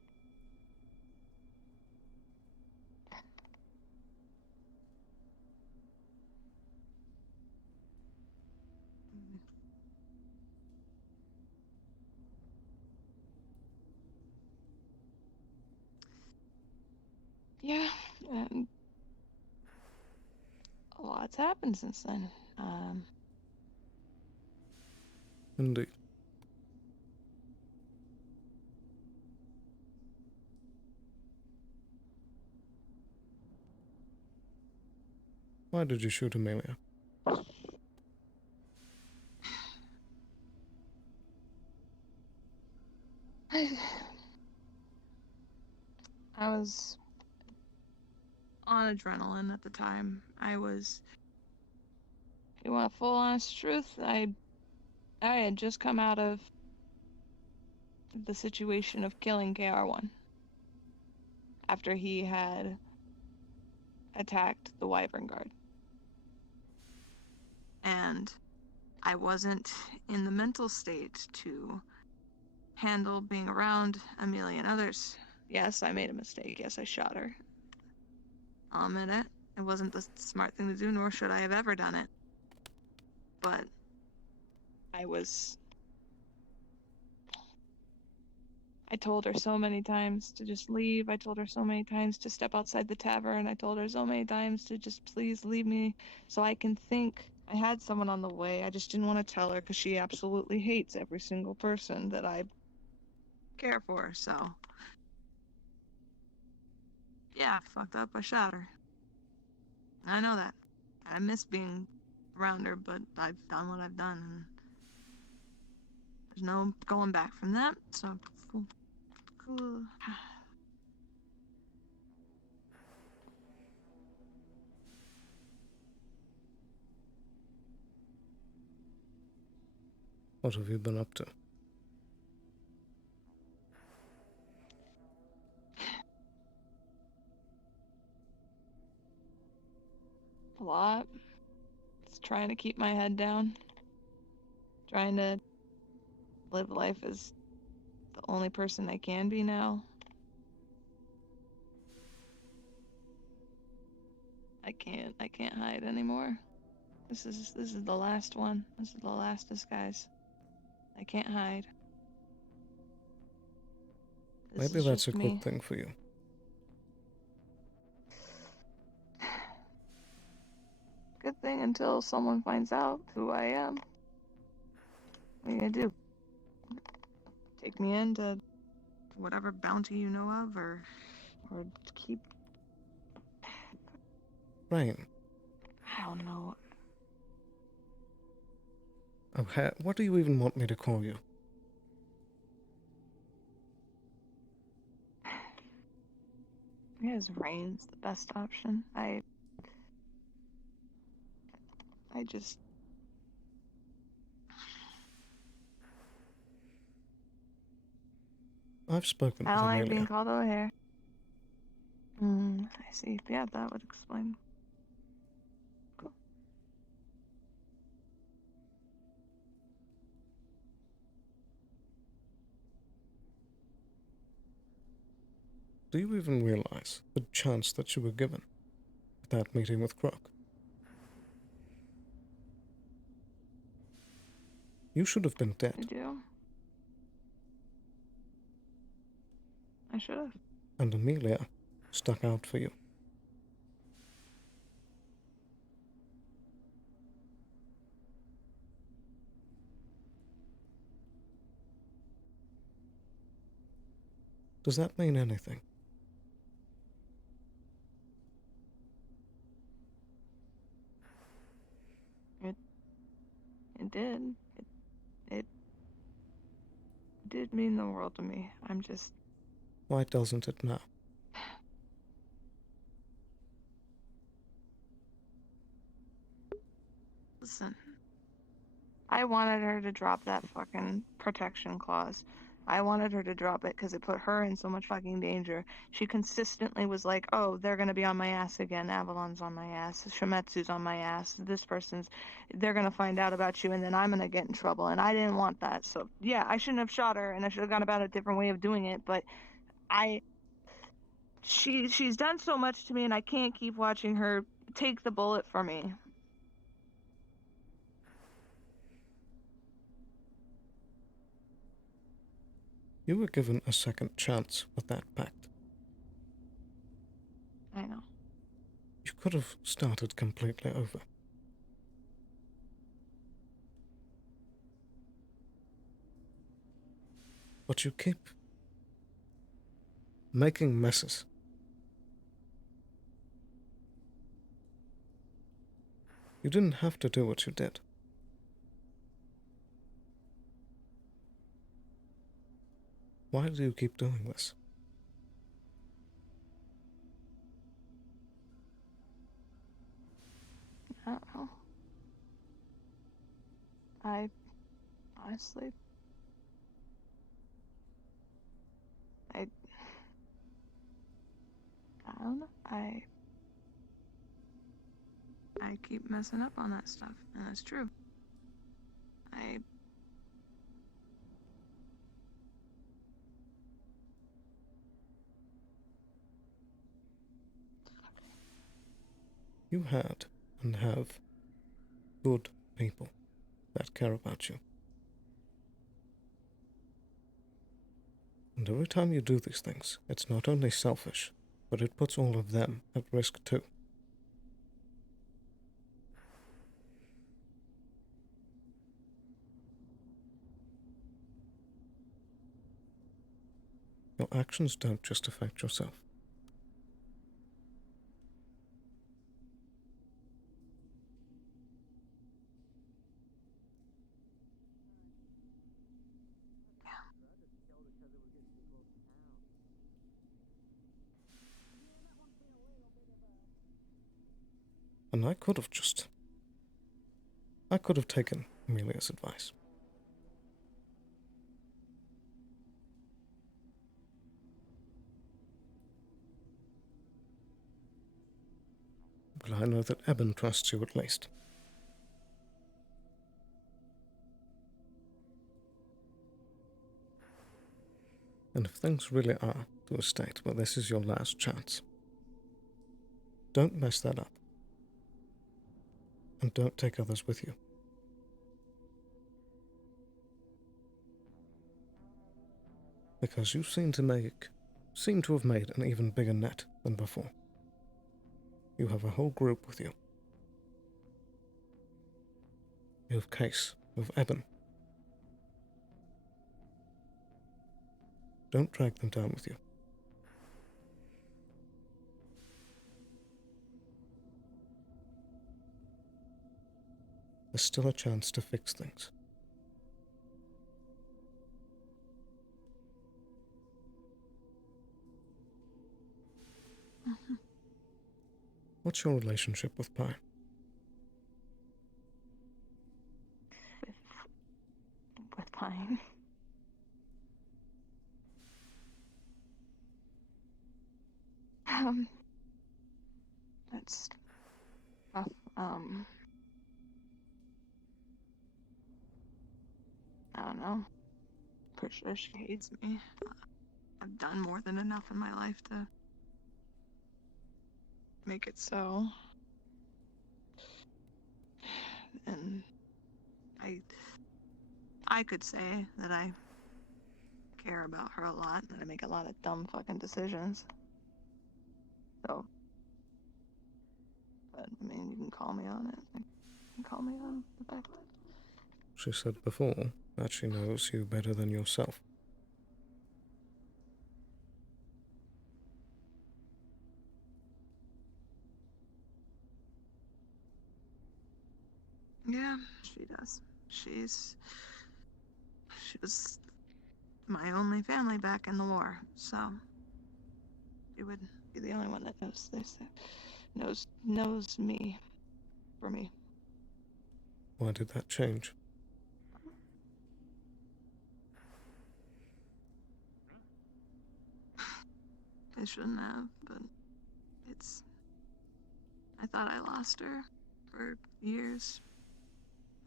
Yeah, and a lot's happened since then. Indeed. Why did you shoot Amelia? I was on adrenaline at the time. If you want a full honest truth, I had just come out of the situation of killing KR1 after he had attacked the Wyvern Guard. And I wasn't in the mental state to handle being around Amelia and others. Yes, I made a mistake. Yes, I shot her. I'll admit it. It wasn't the smart thing to do, nor should I have ever done it. But I told her so many times to just leave. I told her so many times to step outside the tavern. I told her so many times to just please leave me so I can think. I had someone on the way. I just didn't want to tell her because she absolutely hates every single person that I care for. So, yeah, I fucked up. I shot her. I know that. I miss being around her, but I've done what I've done. And there's no going back from that. So, cool. What have you been up to? A lot. Just trying to keep my head down. Trying to live life as the only person I can be now. I can't hide anymore. This is the last one. This is the last disguise. I can't hide. This Maybe is that's a just good me. thing for you. Good thing until someone finds out who I am. What are you gonna do? Take me into whatever bounty you know of, or keep. Rain. I don't know. Oh, what do you even want me to call you? I guess Rain's the best option. I just. I've spoken I with don't like Amelia. being called O'Hare. I see. Yeah, that would explain. Cool. Do you even realize the chance that you were given at that meeting with Crook? You should have been dead. I do. I should have. And Amelia stuck out for you. Does that mean anything? It did. It did mean the world to me. I'm just. Why doesn't it now? Listen. I wanted her to drop that fucking protection clause. I wanted her to drop it because it put her in so much fucking danger. She consistently was like, oh, they're gonna be on my ass again. Avalon's on my ass. Shimetsu's on my ass. They're gonna find out about you and then I'm gonna get in trouble. And I didn't want that. So, yeah, I shouldn't have shot her and I should have gone about a different way of doing it. But she's done so much to me and I can't keep watching her take the bullet for me. You were given a second chance with that pact. I know. You could have started completely over. But you keep making messes. You didn't have to do what you did. Why do you keep doing this? I don't know. I honestly. I don't know. I keep messing up on that stuff, and that's true. You had and have good people that care about you. And every time you do these things, it's not only selfish, but it puts all of them at risk too. Your actions don't just affect yourself. And I could have taken Amelia's advice. But I know that Eben trusts you at least. And if things really are to a state where this is your last chance, don't mess that up. And don't take others with you. Because you seem to have made an even bigger net than before. You have a whole group with you. You have Case, you have Eben. Don't drag them down with you. There's still a chance to fix things. What's your relationship with Pine? With Pine. That's rough. I don't know. Pretty sure she hates me. I've done more than enough in my life to make it so. And I could say that I care about her a lot and I make a lot of dumb fucking decisions. So, but I mean, you can call me on it. You can call me on the fact that She said before that she knows you better than yourself. yeah, she does. She was my only family back in the war, so she would be the only one that knows this, knows me for me. Why did that change? I shouldn't have, but I thought I lost her for years.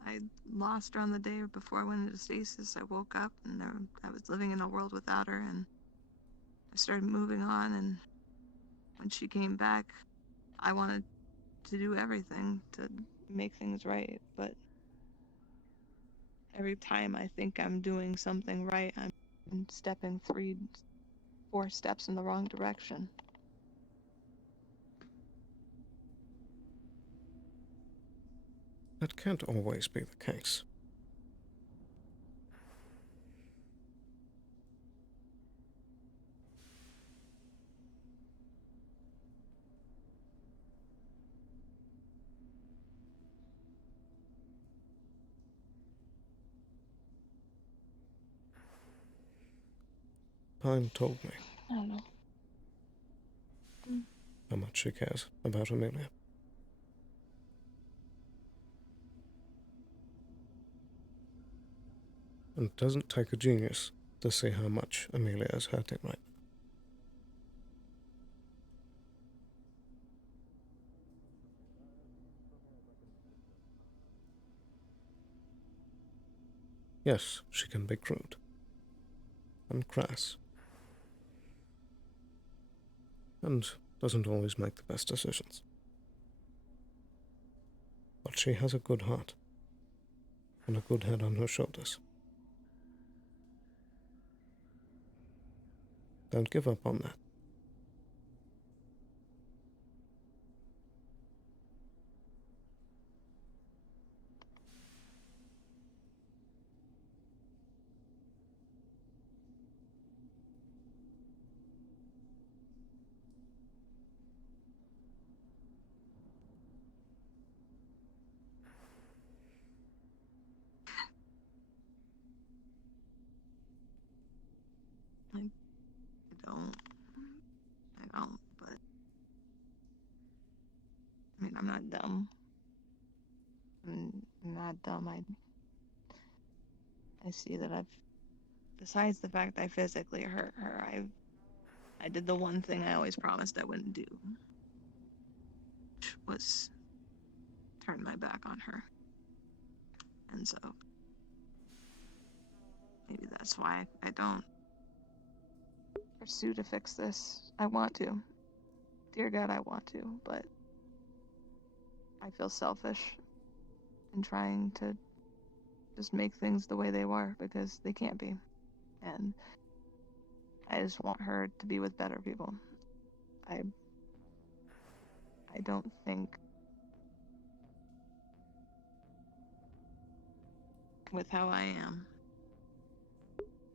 I lost her on the day before I went into stasis. I woke up and I was living in a world without her, and I started moving on, and when she came back, I wanted to do everything to make things right, but every time I think I'm doing something right, I'm stepping 3-4 steps in the wrong direction. That can't always be the case. Pine told me I don't know. how much she cares about Amelia. And it doesn't take a genius to see how much Amelia is hurting right now. Yes, she can be crude and crass, and doesn't always make the best decisions. But she has a good heart and a good head on her shoulders. Don't give up on that. I don't, but I mean, I'm not dumb. I'm not dumb. I see that besides the fact I physically hurt her, I did the one thing I always promised I wouldn't do, which was turn my back on her. And so maybe that's why I don't pursue to fix this. I want to. Dear God, I want to, but I feel selfish in trying to just make things the way they were because they can't be. And I just want her to be with better people. I don't think with how I am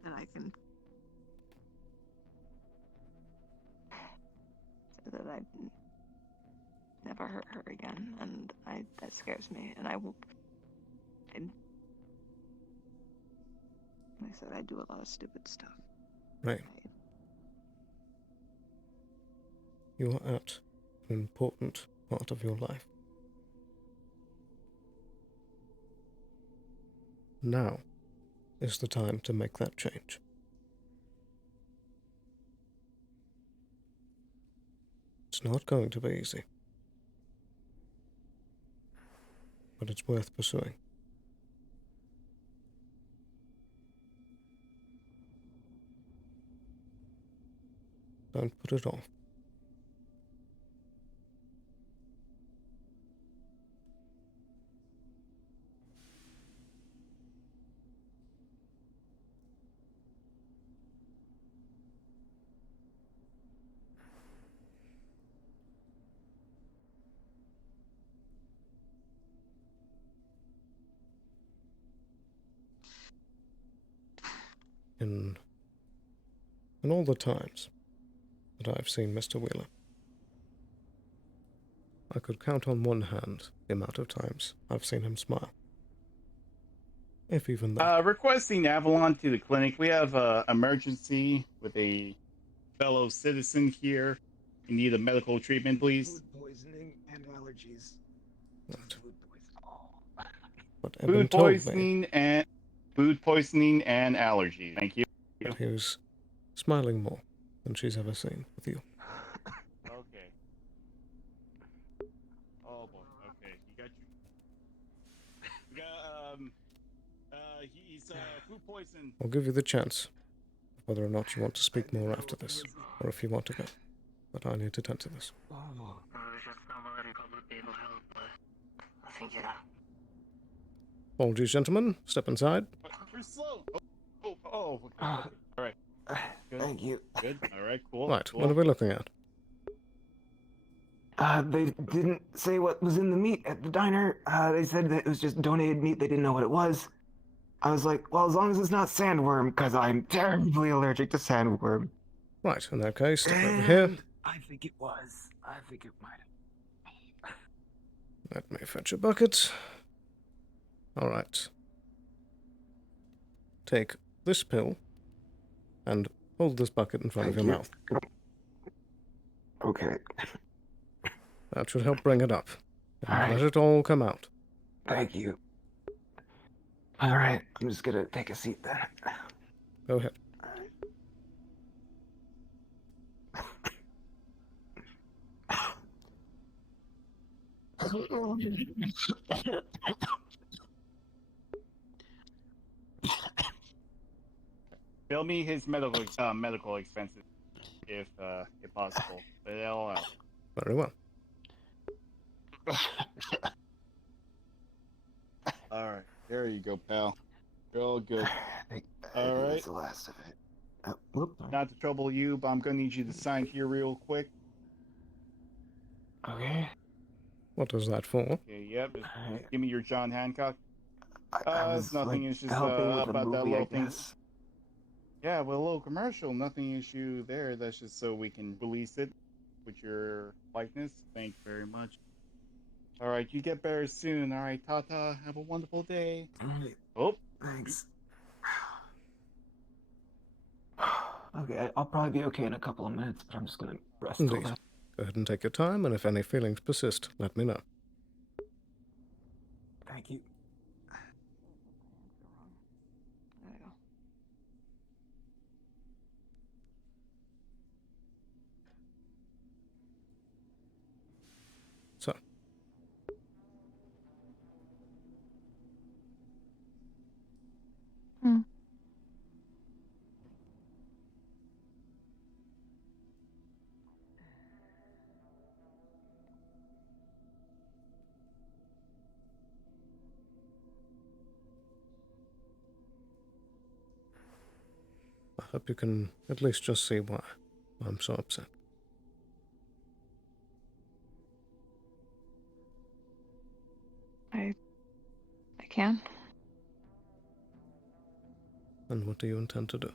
that I can say that I never hurt her again, and that scares me. And like I said, I do a lot of stupid stuff. Right. You are at an important part of your life. Now is the time to make that change. It's not going to be easy, but it's worth pursuing. Don't put it off. In all the times that I've seen Mr. Wheeler, I could count on one hand the amount of times I've seen him smile. If even that. Requesting Avalon to the clinic. We have an emergency with a fellow citizen here. You need a medical treatment, please. Food poisoning and allergies. What Food Eben told me. Food poisoning and allergies. Thank you. He was smiling more than she's ever seen with you. Okay. Oh boy. Okay, you got he's food poisoned. I'll give you the chance, whether or not you want to speak more after this, or if you want to go. But I need to tend to this. Apologies, gentlemen. Step inside. You're slow. Okay. All right. Good. Thank you. Good. All right. Cool. Right, Cool. what are we looking at? They didn't say what was in the meat at the diner. They said that it was just donated meat. They didn't know what it was. I was like, well, as long as it's not sandworm, because I'm terribly allergic to sandworm. Right, in that case, step over here. I think it was. I think it might have. Let me fetch a bucket. Alright. Take this pill and hold this bucket in front of your mouth. Okay. That should help bring it up. And Alright. let it all come out. Thank you. All right, I'm just gonna take a seat then. Go ahead. Bill me his medical expenses, if possible. But it all out. Very well. All right, there you go, pal. You're all good. All right. That's the last of it. Not to trouble you, but I'm gonna need you to sign here real quick. Okay. What is that for? Okay. Yep. Just give me your John Hancock. I It's nothing. like, it's just helping with a about that movie, little I thing. guess. Yeah, well, a little commercial. Nothing issue there. That's just so we can release it with your likeness. Thank you very much. All right, you get better soon. All right, Tata. Have a wonderful day. All right. Oh, Thanks. Okay, I'll probably be okay in a couple of minutes, but I'm just gonna rest till Indeed. then. Go ahead and take your time, and if any feelings persist, let me know. Thank you. So. I hope you can at least just see why I'm so upset. I can. And what do you intend to do?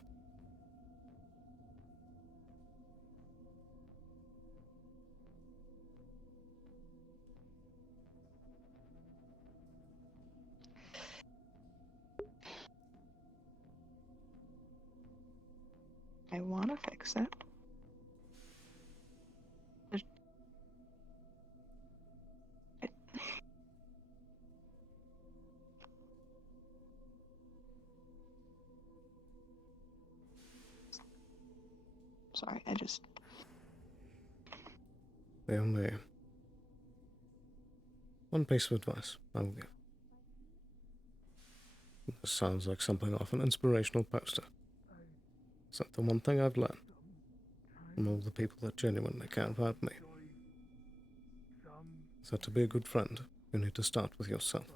I want to fix it. Sorry, I just... The only one piece of advice I will give. This sounds like something off an inspirational poster. Is that the one thing I've learned? from all the people that genuinely care about me. So to be a good friend, you need to start with yourself.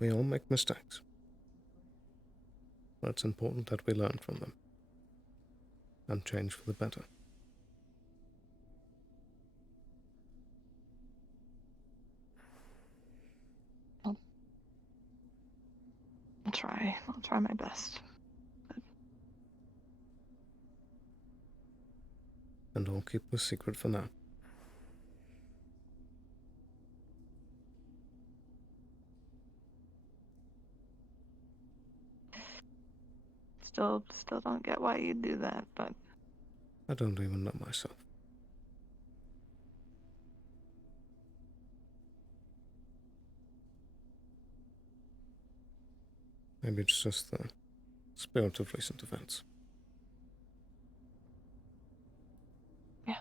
We all make mistakes. But it's important that we learn from them and change for the better. I'll try. I'll try my best. And I'll keep the secret for now. Still don't get why you do that, but I don't even know myself. Maybe it's just the spirit of recent events. Yeah.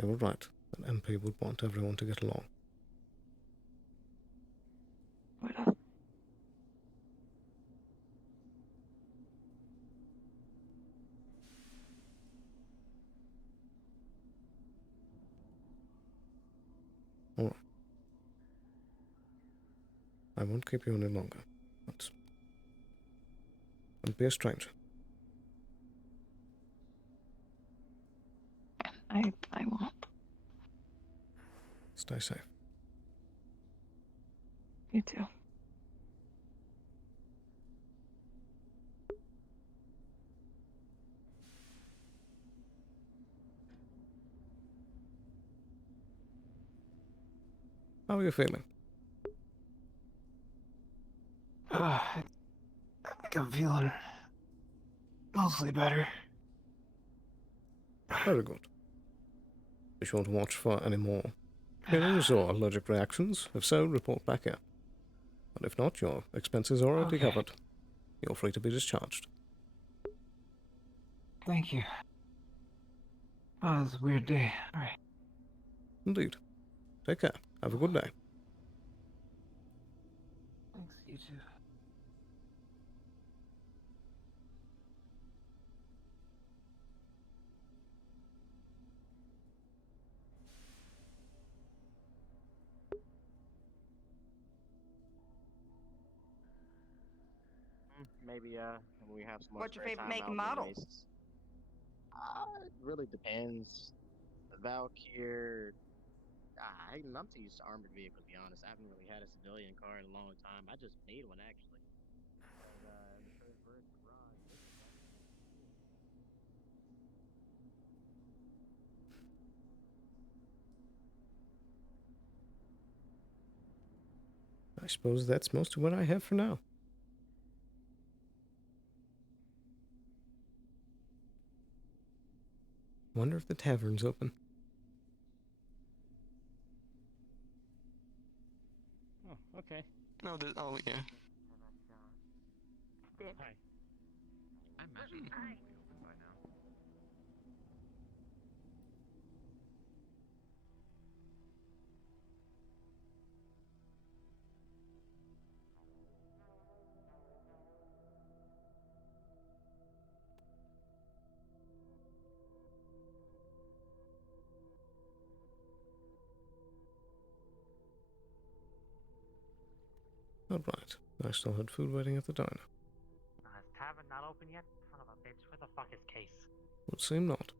You were right. An MP would want everyone to get along. would have. Alright. I won't keep you any longer, but don't be a stranger. I won't. Stay safe. You too. How are you feeling? I think I'm feeling mostly better. Very good. Be sure to watch for any more feelings or allergic reactions. If so, report back here. But if not, your expenses are already Okay. covered. You're free to be discharged. Thank you. Oh, it was a weird day. Alright. Indeed. Take care. Have a good day. Thanks, you too. Maybe when we have some more What's your spare favorite time make out and in the model? Oasis. It really depends. The Valkyr. I'm too used to armored vehicles, to be honest. I haven't really had a civilian car in a long time. I just made one actually. In the first verse garage. I suppose that's most of what I have for now. Wonder if the tavern's open. Oh, okay. No, oh yeah. Hi. I imagine it's probably open by now. Alright. I still had food waiting at the diner. Is tavern not open yet? Son of a bitch, where the fuck is Case? Would seem not.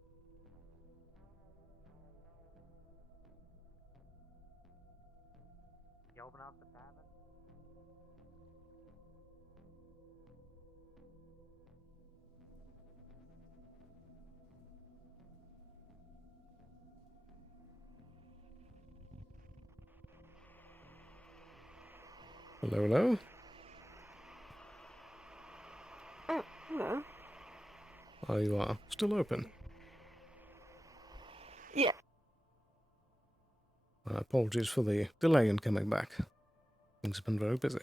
You open up the tavern? Hello, hello? Hello. Are you still open? Yeah. Apologies for the delay in coming back. Things have been very busy.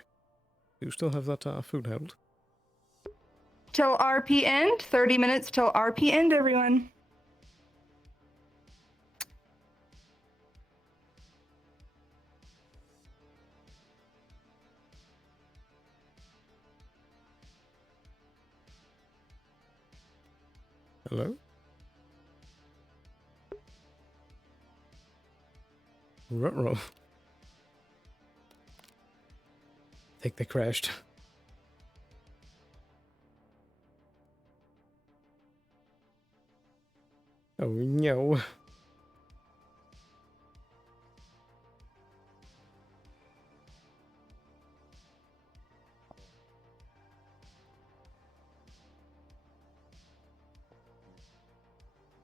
Do you still have that food held? Till RP end. 30 minutes till RP end, everyone. Hello? Ruh-roh. I think they crashed. Oh no.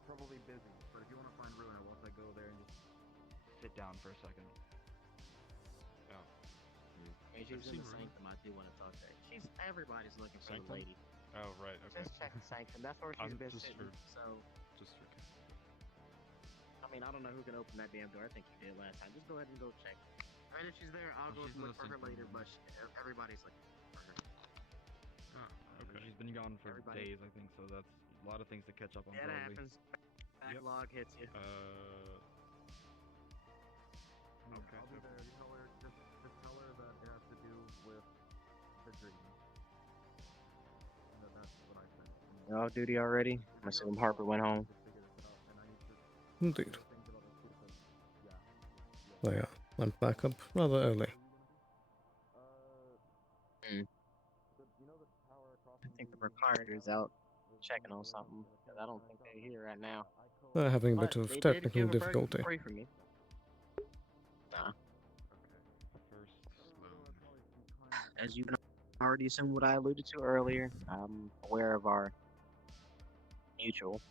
Probably busy, but if you want to find Ruin, once I go there and just sit down for a second. Hey, she's in the sanctum. I do want to talk to her. Everybody's looking for the lady. Oh, right, okay. Just check the sanctum. That's where she's been sitting. So, Just for... I mean, I don't know who can open that damn door. I think you did last time. Just go ahead and go check. I mean, if she's there, I'll go look for her later. But everybody's looking for her. Oh, okay. She's been gone for days, I think, so that's a lot of things to catch up on. Yeah, that probably. happens. Backlog hits you. Okay. I'll be there. You know where? Just tell her that it has to do with the dream. That's what I said. You're off duty already? I'm assuming Harper went home. Indeed. They went back up rather early. I think the proprietor's out checking on something, because I don't think they're here right now. They're having a But bit of they did technical give a burger difficulty. free for me. Nah. First, Sloan. As you can already assume what I alluded to earlier, I'm aware of our mutual.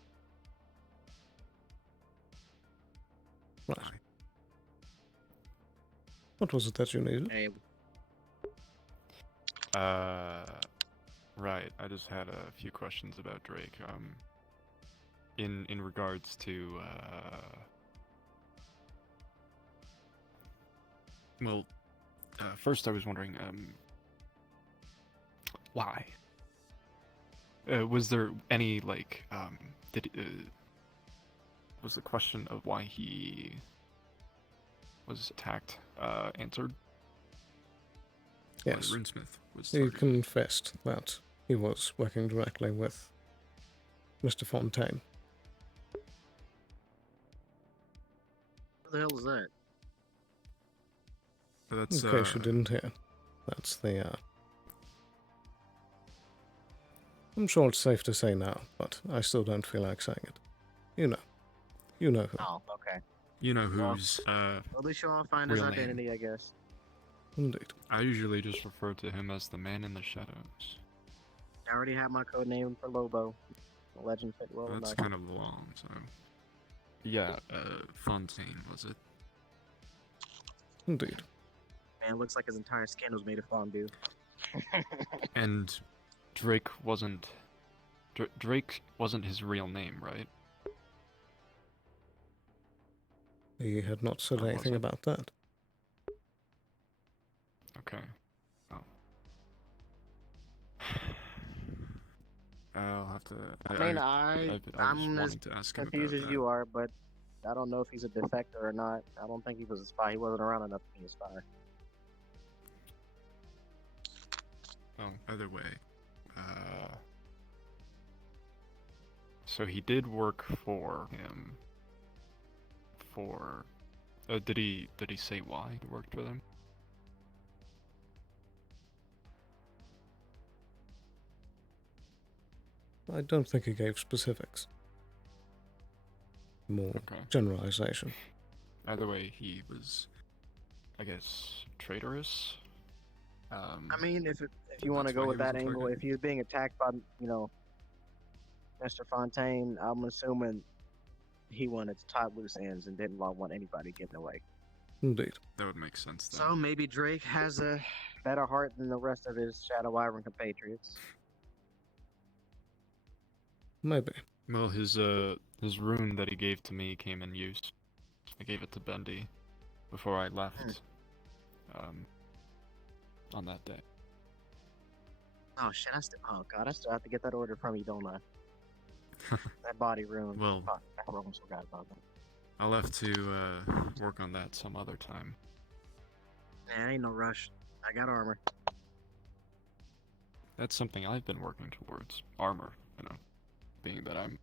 Right. What was it that you needed? Hey, Right. I just had a few questions about Drake. In regards to well, first I was wondering why? Was there any was the question of why he was attacked answered? Yes. Rinsmith was He confessed that he was working directly with Mr. Fontaine. What the hell is that? That's In case you didn't hear, that's the I'm sure it's safe to say now, but I still don't feel like saying it. You know who. Oh, okay. You know who's Well, at least you'll all find his real name. identity, I guess. Indeed. I usually just refer to him as the man in the shadows. I already have my code name for Lobo. The legend fit well That's enough. kind of long, so. Yeah. Fontaine, was it? Indeed. Man, looks like his entire skin was made of fondue. And Drake wasn't his real name, right? He had not said Oh, was anything it? about that. Okay. Oh. I'll have to. I'm was as wanting to ask him confused about as you are, but I don't know if he's a defector or not. I don't think he was a spy. He wasn't around enough to be a spy. Oh, either way. So he did work for him. For. Did he say why he worked with him? I don't think he gave specifics. More generalization. Either way, he was, I guess, traitorous. I mean, if you want to go with that angle, if he was being attacked by, Mr. Fontaine, I'm assuming he wanted to tie loose ends and didn't want anybody getting away. Indeed. That would make sense then. So maybe Drake has a better heart than the rest of his Shadow Wyvern compatriots. Maybe. Well, his rune that he gave to me came in use. I gave it to Bendy before I left. On that day. Oh shit! I still have to get that order from you, don't I? That body rune. Well, Fuck, I almost forgot about that. I'll have to work on that some other time. Man, ain't no rush. I got armor. That's something I've been working towards. Armor, being that I'm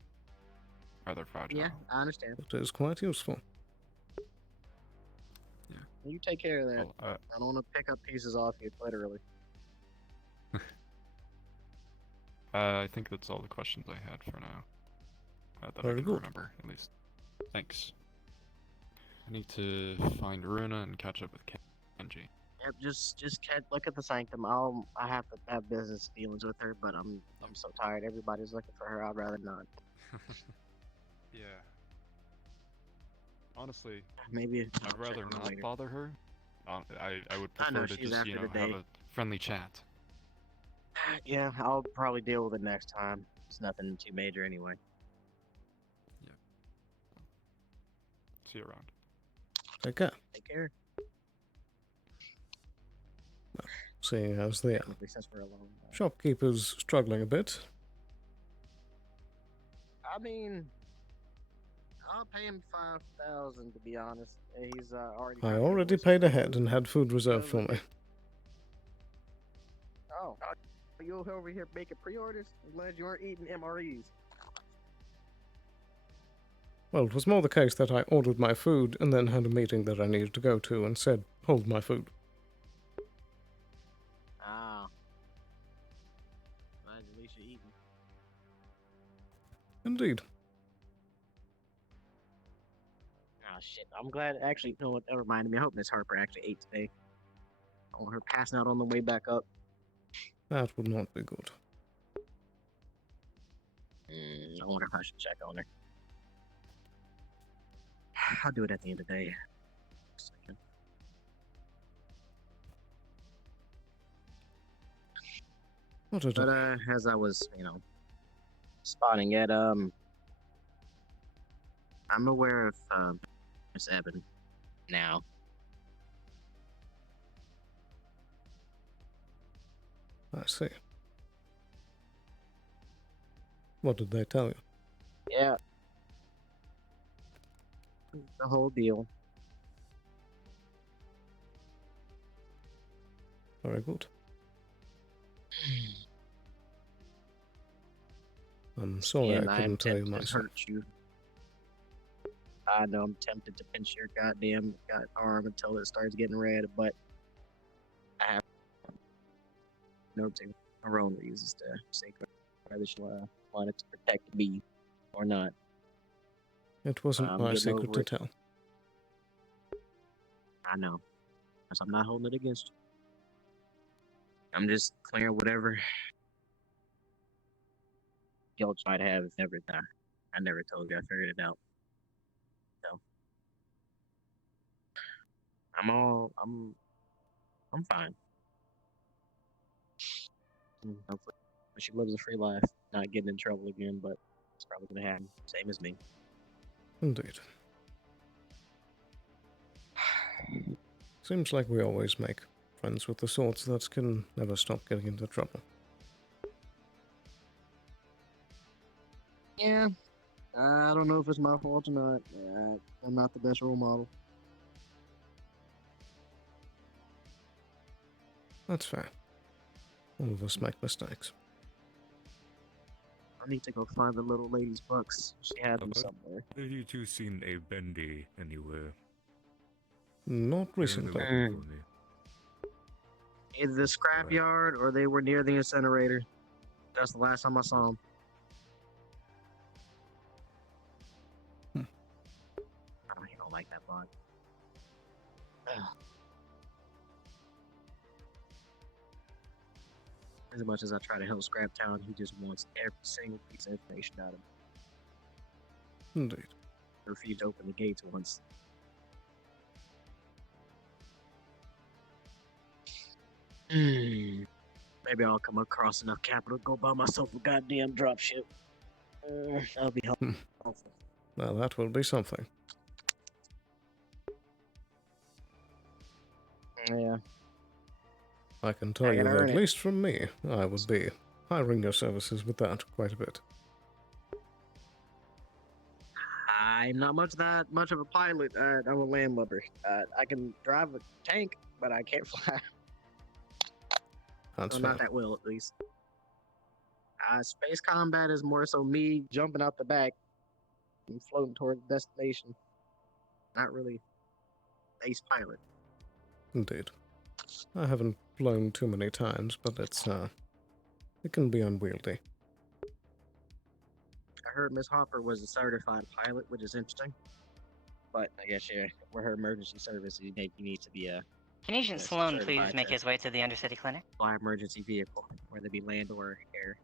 rather fragile. Yeah, I understand. It is quite useful. You take care of that. Well, I don't want to pick up pieces off you, literally. I think that's all the questions I had for now. That I Very can good. remember, at least. Thanks. I need to find Runa and catch up with Kenji. Yep, just look at the sanctum. I have to have business dealings with her, but I'm so tired. Everybody's looking for her. I'd rather not. Yeah. Honestly, Maybe I'd rather check on her not later. bother her. I would I know, prefer to she's just, after the have day. a friendly chat. Yeah, I'll probably deal with it next time. It's nothing too major anyway. See you around. Take care. Take care. Seeing as the Technically, since we're alone. shopkeeper's struggling a bit, I mean, I'll pay him 5,000 to be honest. He's already. I already paid ahead and had food reserved for me. Oh, you over here making pre-orders? I'm glad you aren't eating MREs. Well, it was more the case that I ordered my food and then had a meeting that I needed to go to and said, hold my food. Ah. Glad at least you're eating. Indeed. Ah, shit. I'm glad. Actually, you know what? That reminded me. I hope Miss Harper actually ate today. I want her passing out on the way back up. That would not be good. I wonder if I should check on her. I'll do it at the end of the day. What a But as I was, spotting it, I'm aware of Miss Eben now. I see. What did they tell you? Yeah. The whole deal. Very good. I'm sorry And I I couldn't am tell you tempted to myself. hurt you. I know I'm tempted to pinch your goddamn arm until it starts getting red, but I have no to her own reasons to say whether she wanted to protect me or not. It wasn't I'm my getting secret over to it. tell. I know. Because I'm not holding it against you. I'm just clearing whatever guilt you might have if never that. I never told you I figured it out. So I'm fine. Hopefully she lives a free life, not getting in trouble again, but it's probably gonna happen. Same as me. Indeed. Seems like we always make friends with the sorts that can never stop getting into trouble. Yeah. I don't know if it's my fault or not. I'm not the best role model. That's fair. All of us make mistakes. I need to go find the little lady's books. She had them somewhere. Have you two seen a bendy anywhere? Not recently. Either the scrapyard or they were near the incinerator. That's the last time I saw them. I don't like that bug. As much as I try to help Scrap Town, he just wants every single piece of information out of me. Indeed. Refused to open the gates once. Maybe I'll come across enough capital to go buy myself a goddamn dropship. That'll be helpful. Now that will be something. Yeah. I can tell I you can that, earn at it. least from me, I would be hiring your services with that quite a bit. I'm not much of a pilot. I'm a landlubber. I can drive a tank, but I can't fly. That's Well, fair. not that well, at least. Space combat is more so me jumping out the back, I'm floating toward the destination. Not really ace pilot. Indeed. I haven't flown too many times, but it can be unwieldy. I heard Miss Hopper was a certified pilot, which is interesting. But I guess with her emergency service, you need to be a. Can Agent Sloan please make his way to the Undercity Clinic? Fly emergency vehicle, whether it be land or air.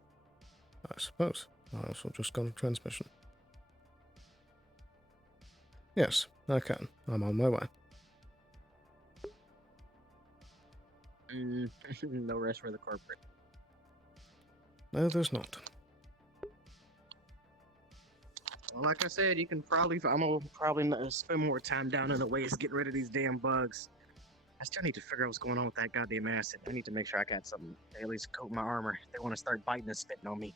I suppose. I shall just go to transmission. Yes, I can. I'm on my way. No rest for the corporate. No, there's not. Well, like I said, I'm gonna probably spend more time down in the waste getting rid of these damn bugs. I still need to figure out what's going on with that goddamn acid. I need to make sure I got something to at least coat my armor. They want to start biting and spitting on me.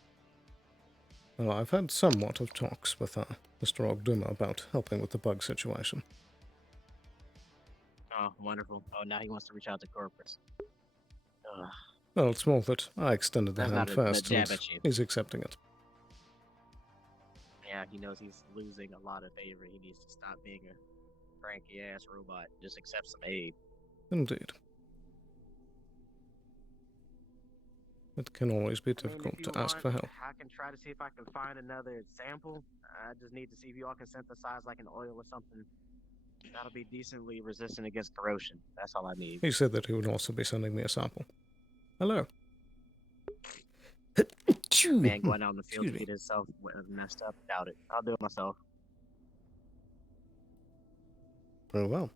Well, I've had somewhat of talks with Mr. Ogduma about helping with the bug situation. Oh, wonderful. Oh, now he wants to reach out to corporates. Ugh. Well, it's more that I extended the That's hand not a first, jab and at you. he's accepting it. Yeah, he knows he's losing a lot of favor. He needs to stop being a cranky-ass robot. Just accept some aid. Indeed. It can always be I mean, difficult if to you ask want, for help. I can try to see if I can find another sample. I just need to see if you all can synthesize like an oil or something that'll be decently resistant against corrosion. That's all I need. He said that he would also be sending me a sample. Hello. Man going out in the field to Excuse me. get himself messed up. Doubt it. I'll do it myself. Very well.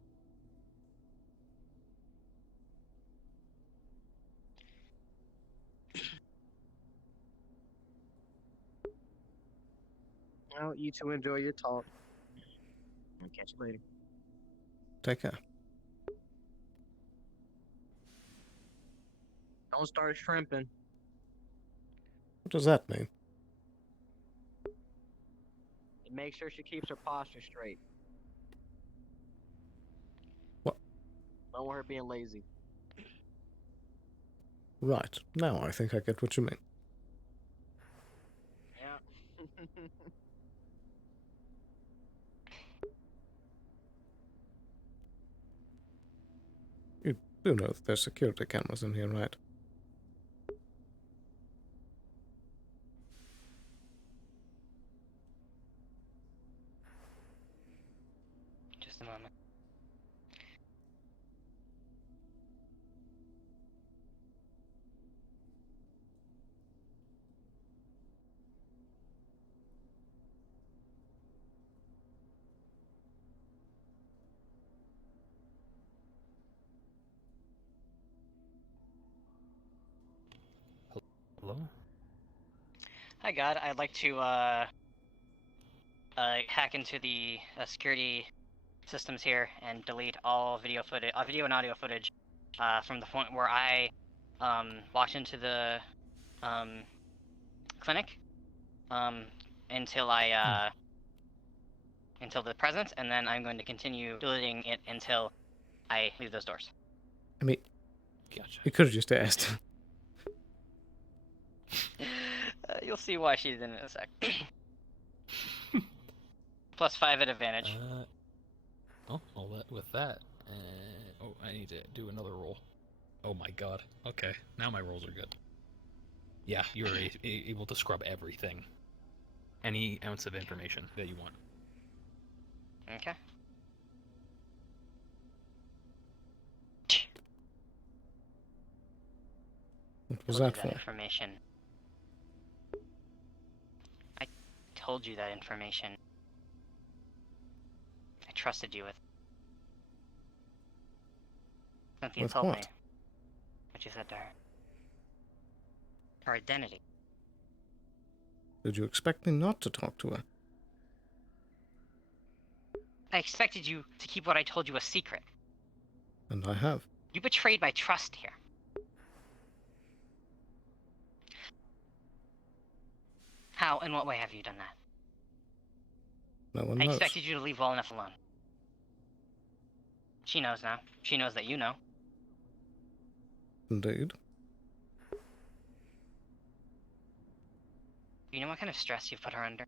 Well, you two enjoy your talk. I'll catch you later. Take care. Don't start shrimping. What does that mean? And make sure she keeps her posture straight. What? Don't want her being lazy. Right. Now I think I get what you mean. Yeah. You do know that there's security cameras in here, right? Just a moment. Hello? Hi, God. I'd like to hack into the security systems here and delete all video footage, video and audio footage, from the point where I walked into the clinic, until until the present, and then I'm going to continue deleting it until I leave those doors. I mean, Gotcha. you could have just asked. You'll see why she's in a sec. +5 at advantage. Oh, well, with that. Oh, I need to do another roll. Oh my god. Okay, now my rolls are good. Yeah, you're able to scrub everything. Any ounce of information that you want. Okay. What was Told that you for? Information. I told you that information. I trusted you with. Cynthia With told what? me what you said to her. Her identity. Did you expect me not to talk to her? I expected you to keep what I told you a secret. And I have. You betrayed my trust here. How, in what way have you done that? No one I knows. expected you to leave well enough alone. She knows now. She knows that you know. Indeed. Do you know what kind of stress you've put her under?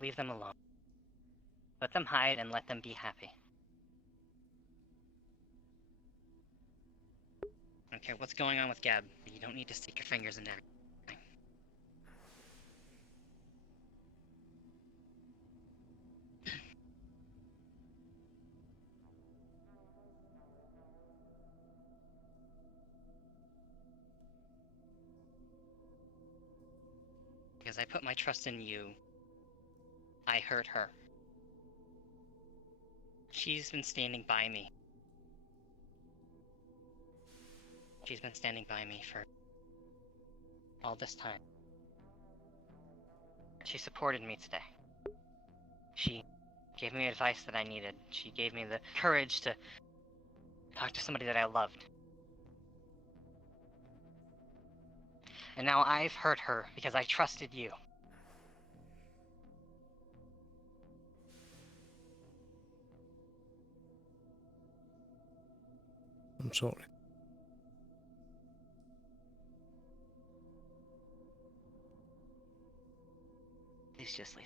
Leave them alone. Let them hide and let them be happy. I don't care what's going on with Gab. You don't need to stick your fingers in everything. Because I put my trust in you, I hurt her. She's been standing by me. She's been standing by me for all this time. She supported me today. She gave me advice that I needed. She gave me the courage to talk to somebody that I loved. And now I've hurt her because I trusted you. I'm sorry. Please just leave.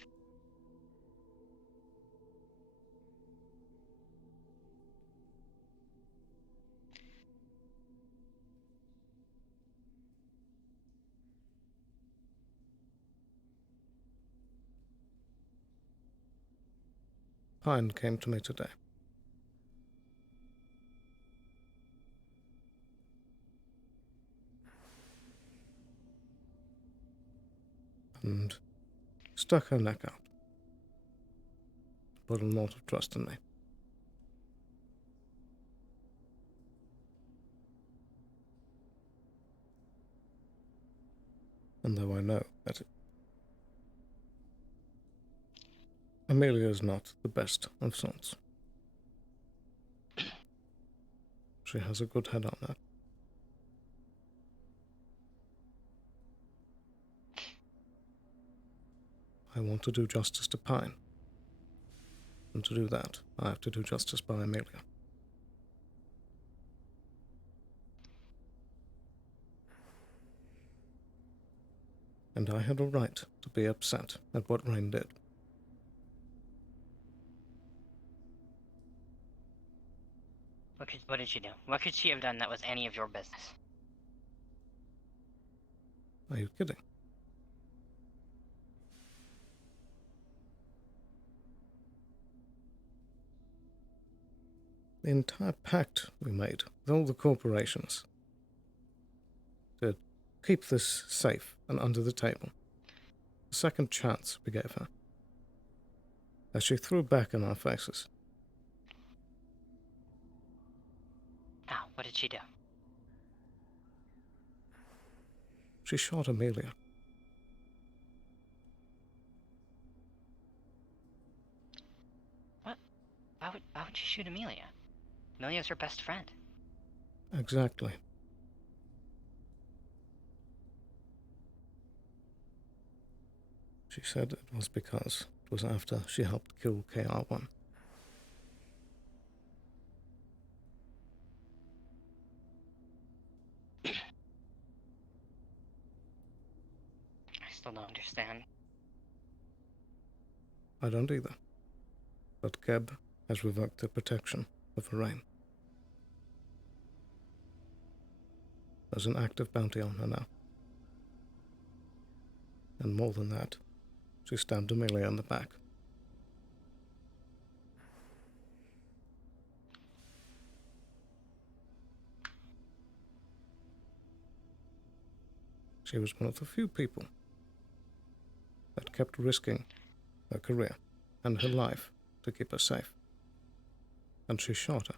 Pine came to me today. And stuck her neck out. Put a lot of trust in me. And though I know that Amelia is not the best of sorts, she has a good head on that. I want to do justice to Pine. And to do that, I have to do justice by Amelia. And I had a right to be upset at what Rain did. What did she do? What could she have done that was any of your business? Are you kidding? The entire pact we made with all the corporations to keep this safe and under the table. The second chance we gave her, as she threw back in our faces. Now, what did she do? She shot Amelia. What? Why would she shoot Amelia? Amelia's her best friend. Exactly. She said it was because it was after she helped kill KR1. I still don't understand. I don't either. But Keb has revoked the protection of Rain. There's an active bounty on her now. And more than that, she stabbed Amelia in the back. She was one of the few people that kept risking her career and her life to keep her safe. And she shot her.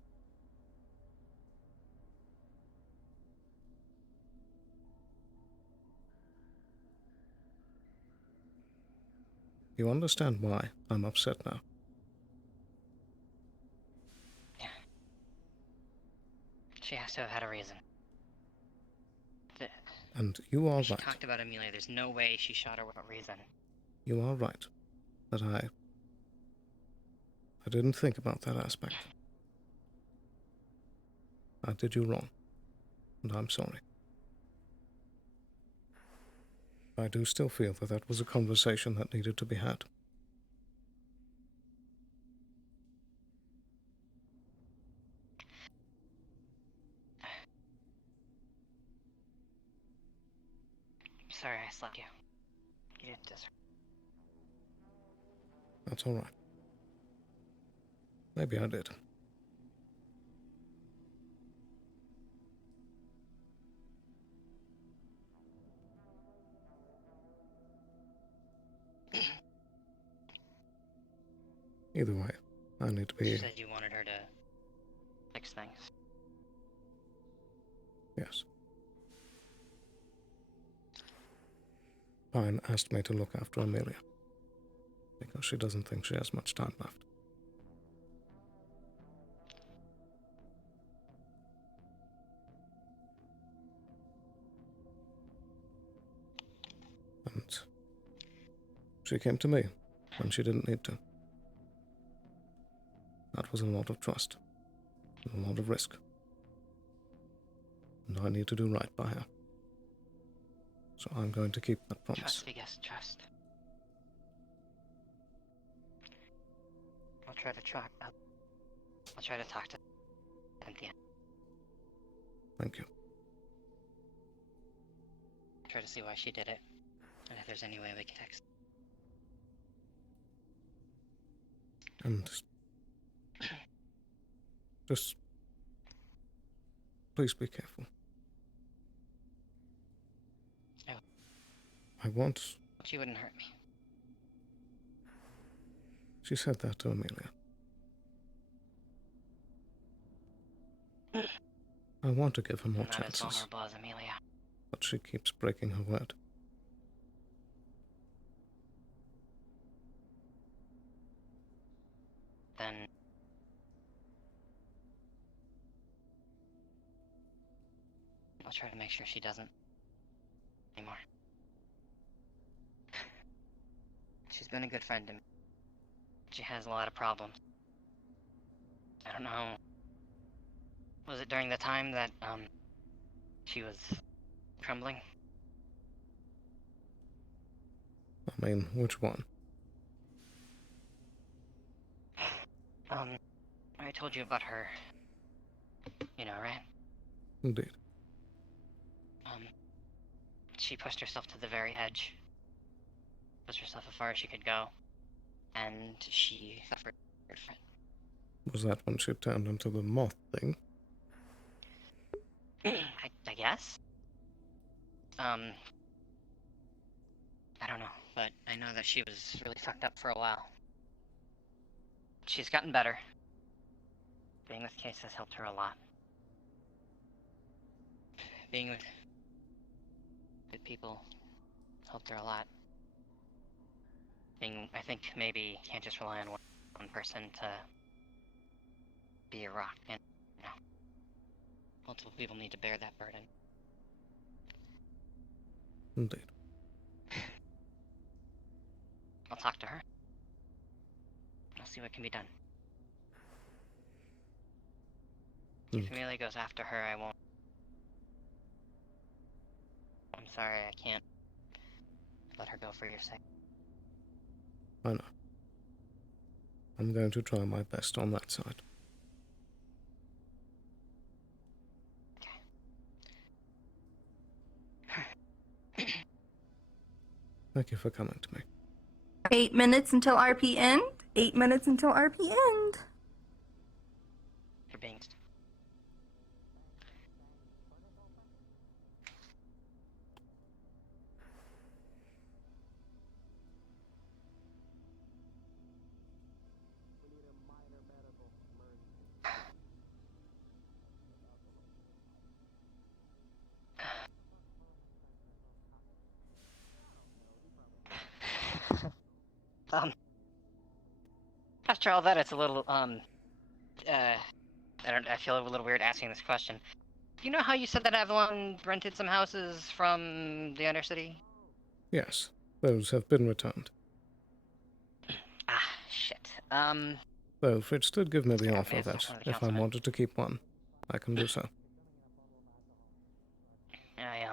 You understand why I'm upset now? Yeah. She has to have had a reason. And you are She right. talked about Amelia. There's no way she shot her without reason. You are right. That I didn't think about that aspect. I did you wrong. And I'm sorry. I do still feel that that was a conversation that needed to be had. sorry I slapped you. You didn't deserve. That's alright. Maybe I did. Either way, I need to be... You said you wanted her to fix things. Yes. Pine asked me to look after Amelia, because she doesn't think she has much time left. And she came to me when she didn't need to. That was a lot of trust, and a lot of risk. And I need to do right by her. So I'm going to keep that promise. Trust begets trust. I'll try to talk to Cynthia. Thank you. Try to see why she did it, and if there's any way we can fix it. And just please be careful. I want... She wouldn't hurt me. She said that to Amelia. I want to give her more I'm not as chances, vulnerable as Amelia. but she keeps breaking her word. Then I'll try to make sure she doesn't anymore. She's been a good friend to me. She has a lot of problems. I don't know. Was it during the time that, she was trembling? I mean, which one? I told you about her. You know, right? Indeed. She pushed herself to the very edge. Pushed herself as far as she could go. And she suffered from it. Was that when she turned into the moth thing? I guess? I don't know, but I know that she was really fucked up for a while. She's gotten better. Being with Case has helped her a lot. Being with good people helped her a lot. I think maybe you can't just rely on one person to be a rock, and you know, multiple people need to bear that burden. Indeed. I'll talk to her. I'll see what can be done. If Amelia goes after her, I won't. I'm sorry, I can't let her go for your sake. I know. I'm going to try my best on that side. Thank you for coming to me. 8 minutes until RP end. 8 minutes until RP end. For being. After all that, it's a little, I feel a little weird asking this question. You know how you said that Avalon rented some houses from the Undercity? Yes, those have been returned. Ah, shit. Though Fritz did give me the Yeah, offer it's that one of the if I councilmen. wanted to keep one, I can do so. I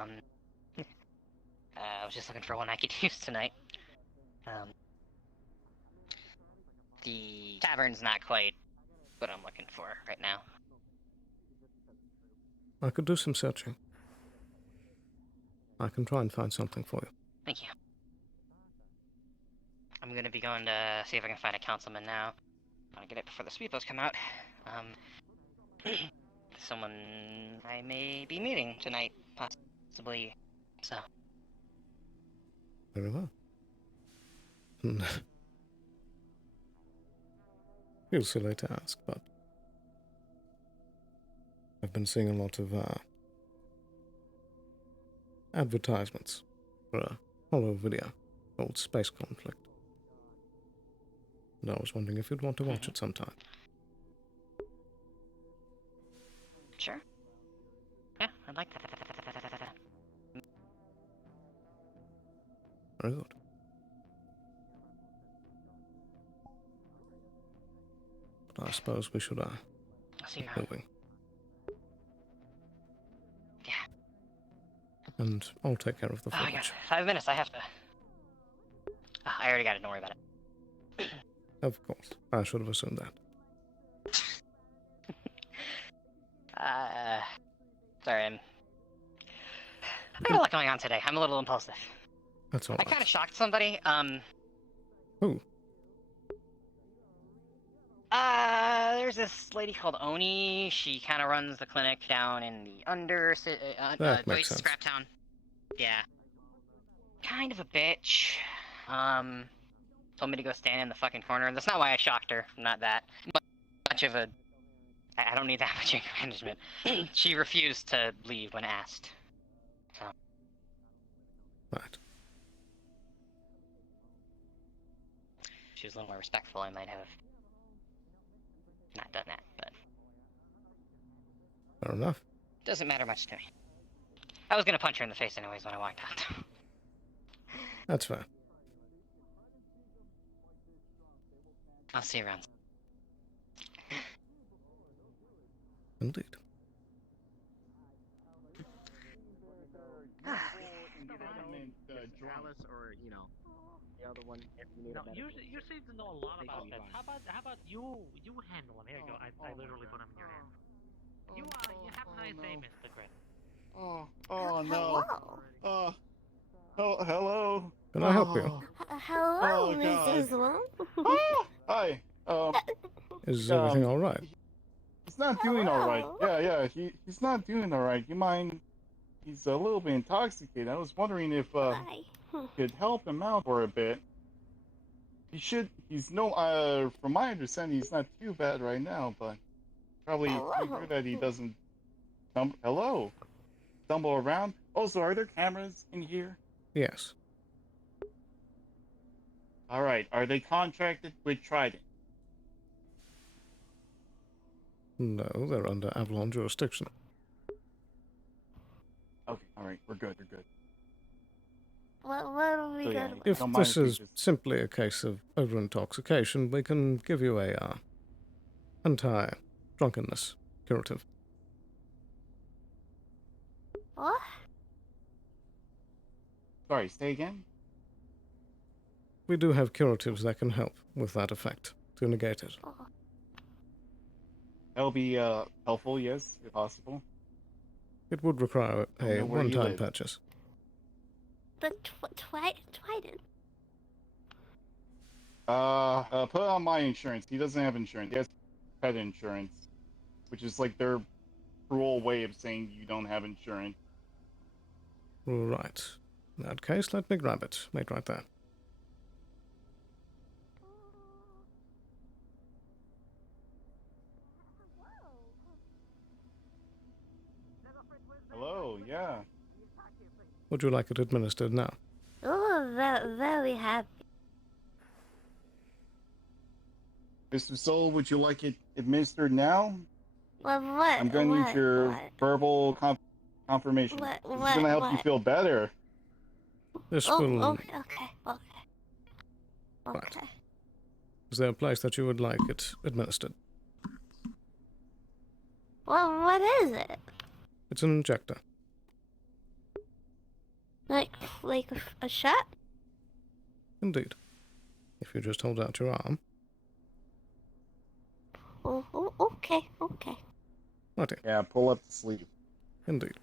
was just looking for one I could use tonight. The tavern's not quite what I'm looking for right now. I could do some searching. I can try and find something for you. Thank you. I'm gonna be going to see if I can find a councilman now. I'll get it before the sweepos come out. Someone I may be meeting tonight, possibly. So. Very well. Feels silly to ask, but I've been seeing a lot of advertisements for a hollow video called Space Conflict. And I was wondering if you'd want to watch it sometime. Sure. Yeah, I'd like that. Very good. But I suppose we should I'll see you keep around. moving. Yeah. And I'll take care of the Oh, I got footage. 5 minutes. I have to. I already got it. Don't worry about it. Of course. I should have assumed that. Sorry, I got a lot going on today. I'm a little impulsive. That's all I right. kind of shocked somebody. Who? There's this lady called Oni. She kind of runs the clinic down in the That makes sense. Scrap Town. Yeah. Kind of a bitch. Told me to go stand in the fucking corner. That's not why I shocked her. Not that. Much of a. I don't need that much anger management. She refused to leave when asked. So. Right. If she was a little more respectful, I might have not done that, but Fair enough. doesn't matter much to me. I was gonna punch her in the face anyways when I walked out. That's fair. I'll see you around. Indeed. Alice or, you know, the other one. No, you seem to know a lot about that. How about you handle him? Here you go. I literally put him in your hand. You have a nice day, Mr. Grin. Oh no. Hello. Can I help you? Hello, Oh, Mrs. God. Sloan. Hi. Is everything all right? He's not doing all right. Yeah. He's not doing all right. You mind? He's a little bit intoxicated. I was wondering if you could help him out for a bit. He should. From my understanding, he's not too bad right now, but probably sure that he doesn't. Stumble around. Also, are there cameras in here? Yes. All right. Are they contracted with Trident? No, they're under Avalon jurisdiction. Okay. All right. We're good. What are we So, yeah, gonna? If Don't mind this if we is just- simply a case of over-intoxication, we can give you a anti-drunkenness curative. What? Sorry. Stay again. We do have curatives that can help with that effect, to negate it. That'll be helpful. Yes, if possible. It would require Don't a know where you one-time live. purchase. The Trident. Put on my insurance. He doesn't have insurance. He has pet insurance, which is like their cruel way of saying you don't have insurance. Right. In that case, let me grab it. Wait right there. Hello. Yeah. Would you like it administered now? Oh, very happy. Mr. Soul, would you like it administered now? What? I'm gonna need your verbal confirmation. What- This is what- gonna help you what? feel better. This Oh, will... okay. Right. Is there a place that you would like it administered? Well, what is it? It's an injector. Like a shot? Indeed. If you just hold out your arm. Oh, okay. Righty. Yeah, pull up the sleeve. Indeed.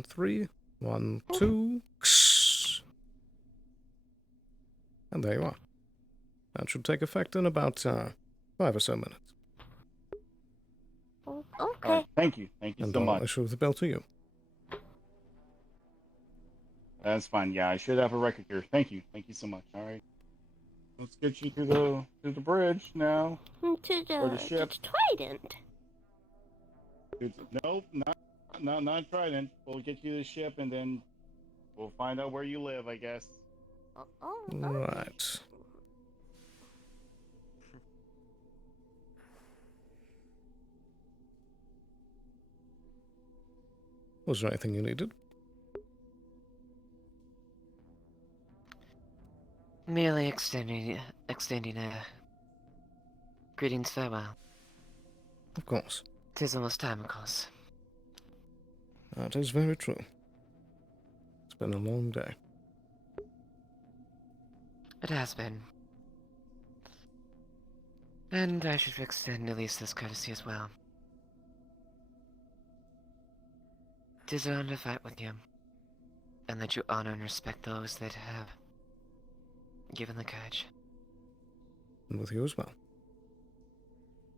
1, 3, 1, 2. And there you are. That should take effect in about 5 or so minutes. Okay. All right, thank you And so I'll much. issue the bill to you. That's fine. Yeah, I should have a record here. Thank you so much. All right, let's get you to the bridge now. To Or the the ship. Trident. Nope, not Trident. We'll get you to the ship, and then we'll find out where you live, I guess. Right. Was there anything you needed? Merely extending a greetings farewell. Of course. 'Tis almost time, of course. That is very true. It's been a long day. It has been. And I should extend at least this courtesy as well. 'Tis an honor to fight with you, and that you honor and respect those that have given the courage. And with you as well.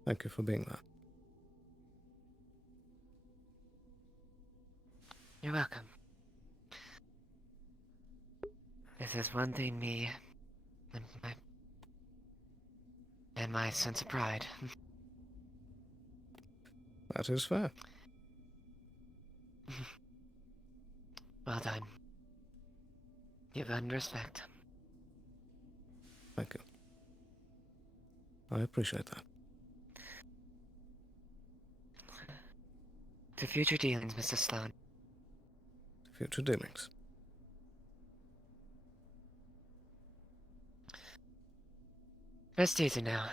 Thank you for being there. You're welcome. If there's one thing me and my sense of pride. That is fair. Well done. You've earned respect. Thank you. I appreciate that. To future dealings, Mr. Sloan. Future dealings. Rest easy now.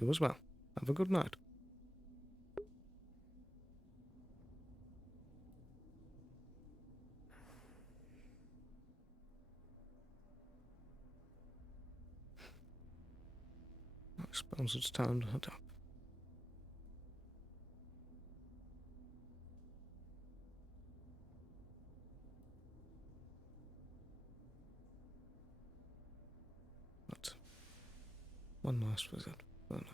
You as well. Have a good night. I suppose it's time to head up. But one last visit for the night.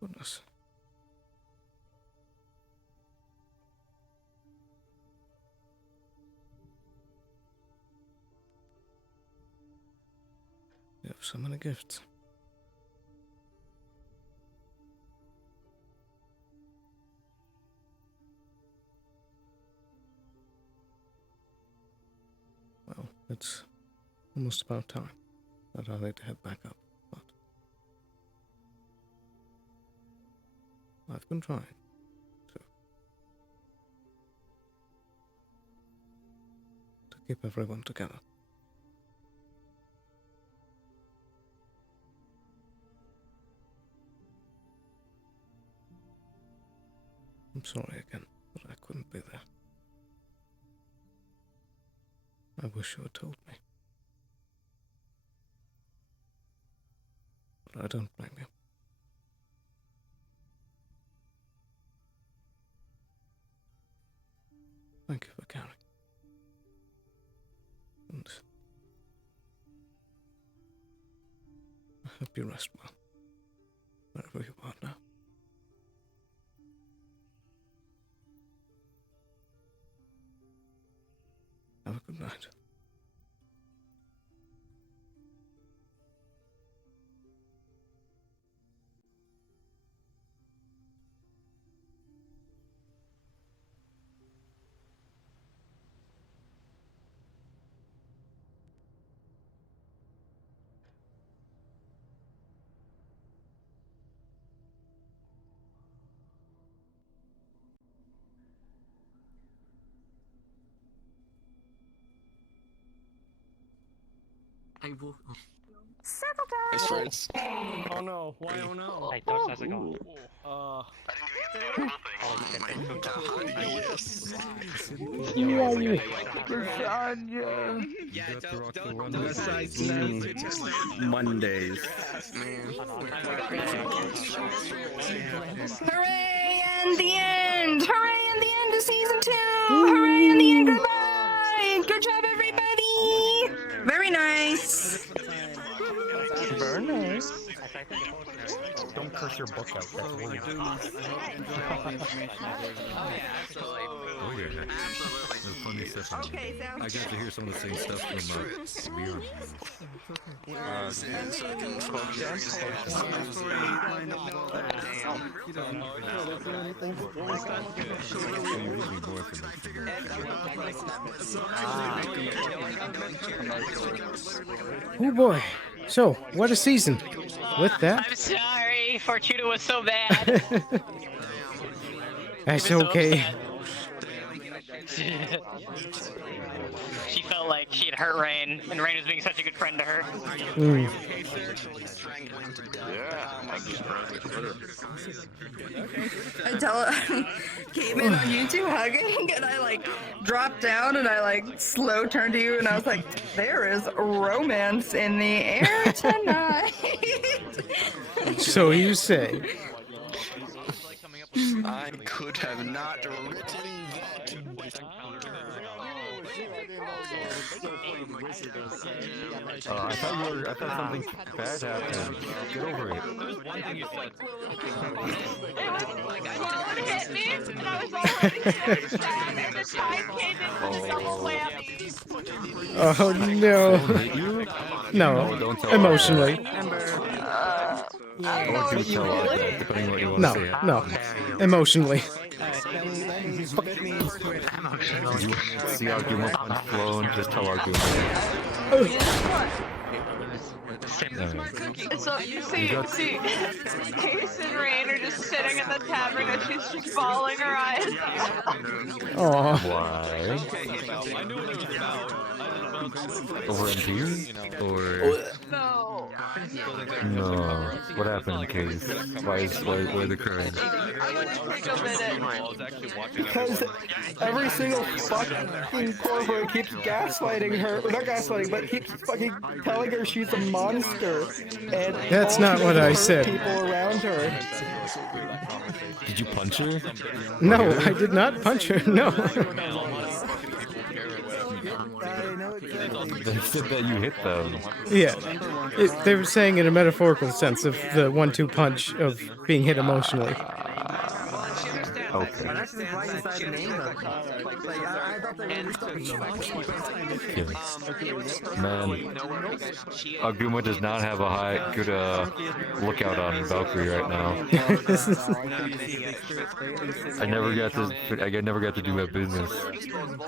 Goodness. You have so many gifts. Well, it's almost about time that I need to head back up, but I've been trying to keep everyone together. I'm sorry again that I couldn't be there. I wish you had told me. But I don't blame you. Thank you for caring. And I hope you rest well, wherever you are now. Have a good night. I will. Several Thanks, times. friends. Oh no! Why oh no? Hey, Tosh, how's it going? Mondays. Hooray and the end! Hooray and the end of season 2! Hooray and the end! Goodbye! Good job, everybody! Very nice. Very nice. Don't curse your book out. That's weird. Oh yeah, the funny stuff. Okay, I got to hear some of the same stuff from Leon. Oh boy. So, what a season. With that, I'm sorry, Fortuna was so bad. that's okay. She felt like she had hurt Rain, and Rain was being such a good friend to her. Mm. I came in on you two hugging, and I like dropped down, and I like slow turned to you, and I was like, "There is romance in the air tonight." So you say. I could have not written that. I thought something bad happened. Get over it. Sloan hit me, and I was already sad, and the time came in with double whammy. Oh no. No, Don't tell emotionally. I want you to tell us that, depending on what you want to say. No, emotionally. You want to see argument on Sloan, just tell argument. So you see, Case and Rain are just sitting in the tavern and she's just bawling her eyes out. Aw. Why? Over MP? Or... No. No. What happened, Case? Why are they crying? Take a minute. Because every single fucking corporate keeps gaslighting her, or not gaslighting, but keeps fucking telling her she's a monster. And That's all not she what knows I is said. People around her. Did you punch her? No, I did not punch her. No. They said that you hit them. Yeah. They were saying in a metaphorical sense of the 1-2 punch of being hit emotionally. Okay. Man, Aguma does not have a good lookout on Valkyrie right now. I never got to do that business.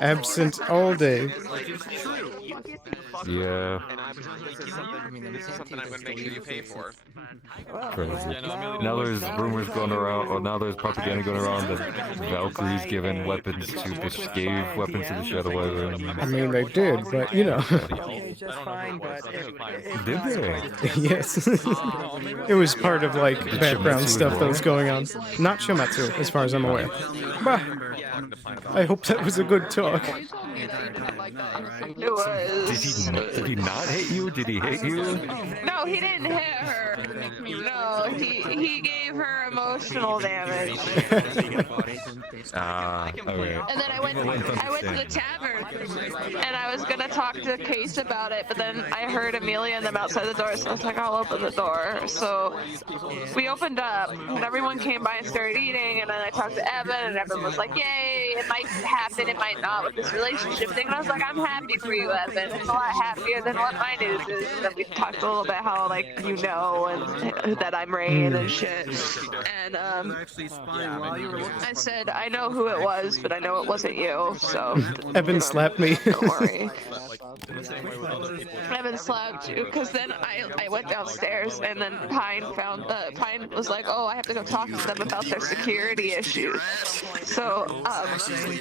Absent all day. Yeah. This is something I'm going to make sure you pay for. Crazy. Now there's rumors going around, or now there's propaganda going around that Valkyrie's given weapons gave weapons to the Shadow Wyvern. I mean, they did, but you know. Did they? Yes. It was part of like background stuff that was going on. Not Shomatsu, as far as I'm aware. Bah. I hope that was a good talk. It was. Did he not hit you? Did he hit you? No, he didn't hit her. No, he gave her emotional damage. Okay. And then I went to the tavern, and I was gonna talk to Case about it, but then I heard Amelia and them outside the door, so I was like, I'll open the door. So we opened up, and everyone came by and started eating, and then I talked to Evan, and Evan was like, yay, it might happen, it might not with this relationship thing, and I was like, I'm happy for you, Evan. It's a lot happier than what my news is. And then we talked a little bit how, like, you know, and that I'm Rain and shit. And I said, I know who it was, but I know it wasn't you, so. Evan slapped me. Don't worry. Evan slapped you, because then I went downstairs, and then Pine was like, oh, I have to go talk to them about their security issues. So,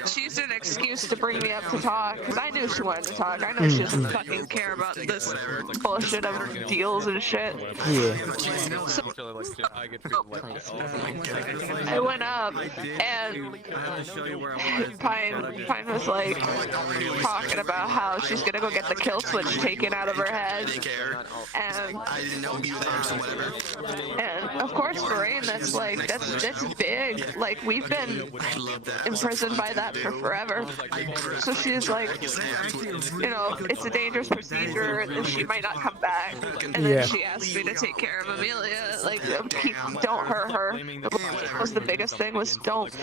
she used an excuse to bring me up to talk, because I knew she wanted to talk. I know she doesn't fucking care about this bullshit of deals and shit. Yeah. So, I went up, and Pine was like talking about how she's gonna go get the kill switch taken out of her head, and of course for Rain, that's big. Like, we've been imprisoned by that for forever. So she's like, you know, it's a dangerous procedure, and she might not come back. And then she asked me to take care of Amelia. Like, don't hurt her. Was the biggest thing was don't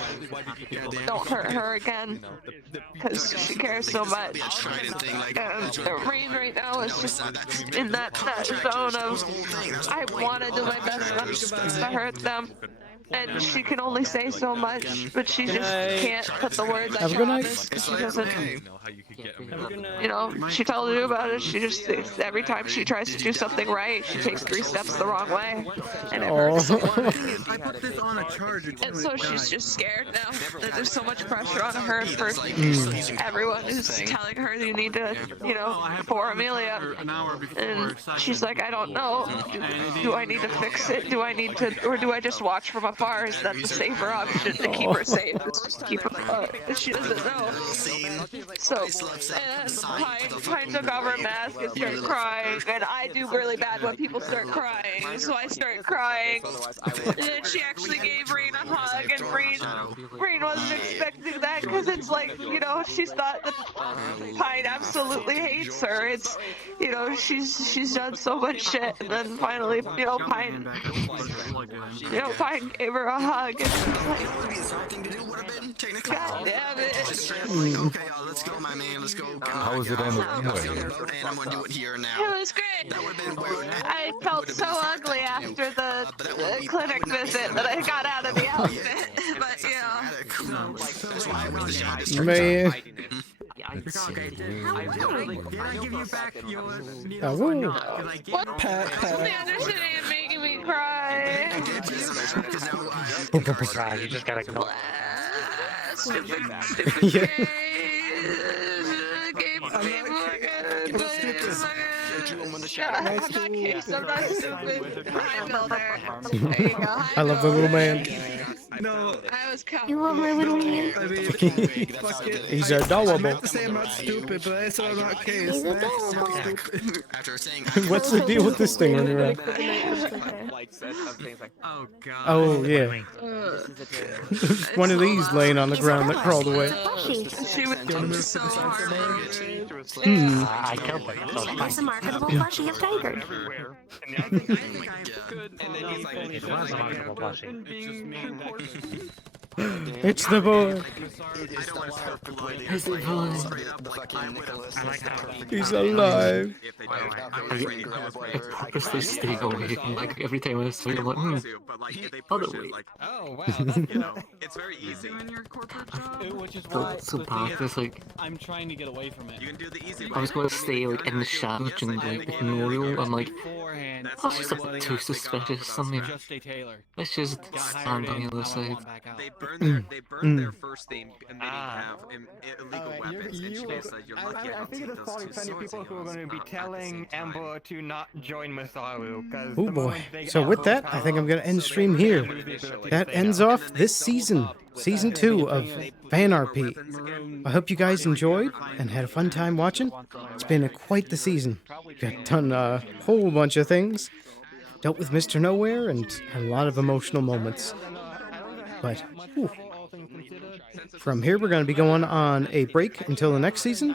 hurt her again, because she cares so much. Rain right now is just in that zone of, I want to do my best not to hurt them. And she can only say so much, but she just can't put the words I promise, because she doesn't, you know, she told you about it, she just, every time she tries to do something right, she takes 3 steps the wrong way, and it hurts so much. And so she's just scared now that there's so much pressure on her for everyone who's telling her you need to, you know, for Amelia, and she's like, I don't know, do I need to fix it, do I need to, or do I just watch from afar? Is that the safer option to keep her safe? Just keep her up. She doesn't know. So, and Pine took off her mask and started crying, and I do really bad when people start crying, so I start crying. And then she actually gave Rain a hug, and Rain wasn't expecting that, because it's like, you know, she's thought that Pine absolutely hates her. It's, you know, she's done so much shit, and then finally, you know, Pine gave her a hug, and God damn it. Let's go, my man. Let's go. How was it on the runway? I'm gonna do it here now. It was great. I felt so ugly after the clinic visit that I got out of the outfit, but yeah. Man. What's the understanding of making me cry? You just gotta go. I'm not stupid. I'm builder. There you go. I love the little man. No, I was You love my little man. I mean, fuck it. He's adorable. I meant to say I'm not stupid, but that's not the case. He's adorable. What's the deal with this thing running around? Oh god. Oh yeah. One of these laying on the ground that crawled away. She was so hard. I killed her. It's a marketable plushie of Tiger. It's the boy. It's the boy. He's alive. I purposely stay away. Like every time I see him, I'm like, other way. Oh wow, it's very easy in your corporate job. Which is why So bad. It's like I'm trying to get away from it. You can do the easy. I was going to stay like in the shadows and like ignore you. I'm like, that's just a bit too suspicious. Something. Let's just stand on the other side. They burn their first name and they have illegal weapons. And she said, "You're lucky I don't take those two plenty of people who are going to be telling Amber to not join Masaru. Oh boy. So with that, I think I'm going to end stream here. That ends off this season. Season 2 of Fan RP. I hope you guys enjoyed and had a fun time watching. It's been quite the season. Got done a whole bunch of things. Dealt with Mr. Nowhere and had a lot of emotional moments. But, whew. From here, we're going to be going on a break until the next season.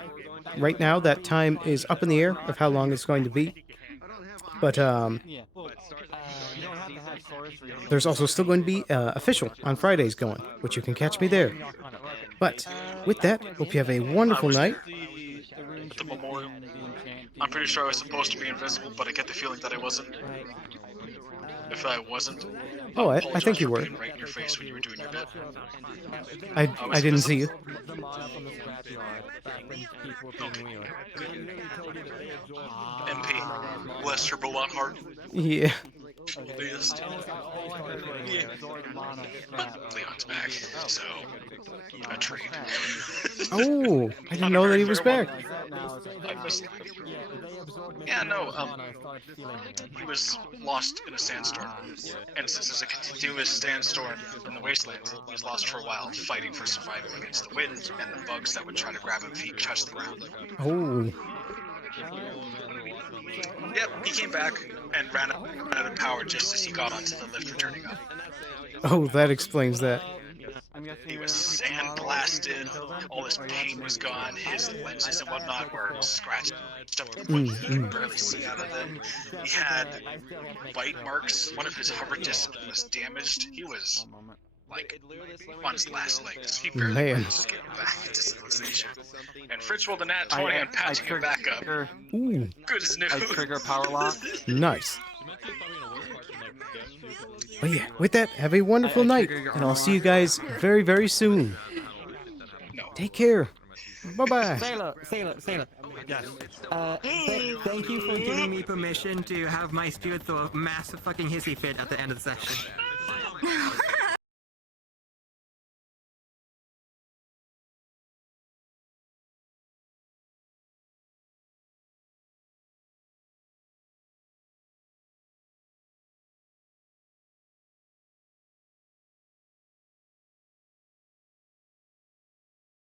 Right now, that time is up in the air of how long it's going to be. But, there's also still going to be official on Fridays going, which you can catch me there. But, with that, hope you have a wonderful night. The memorial. I'm pretty sure I was supposed to be invisible, but I get the feeling that I wasn't. If I wasn't, Oh, I think you were. right in your face when you were doing your bit. I didn't see you. MP, bless your robot heart. Yeah. Leon's back, so A tree. Oh, I didn't know that he was back. Yeah, no, he was lost in a sandstorm. And since there's a continuous sandstorm in the wasteland, he was lost for a while, fighting for survival against the wind and the bugs that would try to grab him if he touched the ground. Oh. Yep, he came back and ran out of power just as he got onto the lift returning up. Oh, that explains that. He was sandblasted, all his pain was gone, his lenses and whatnot were scratched up to the point he could barely see out of them. He had bite marks, one of his hover discs was damaged. He was like on his last legs. He barely managed to get back to civilization. And Fritz rolled a nat 20 on patching him back up. Ooh. Good as new. I trigger power lock. Nice. Well, yeah, with that, have a wonderful night, and I'll see you guys very, very soon. Take care. Bye-bye. Sailor. Yes. Thank you for giving me permission to have my spirit throw a massive fucking hissy fit at the end of the session.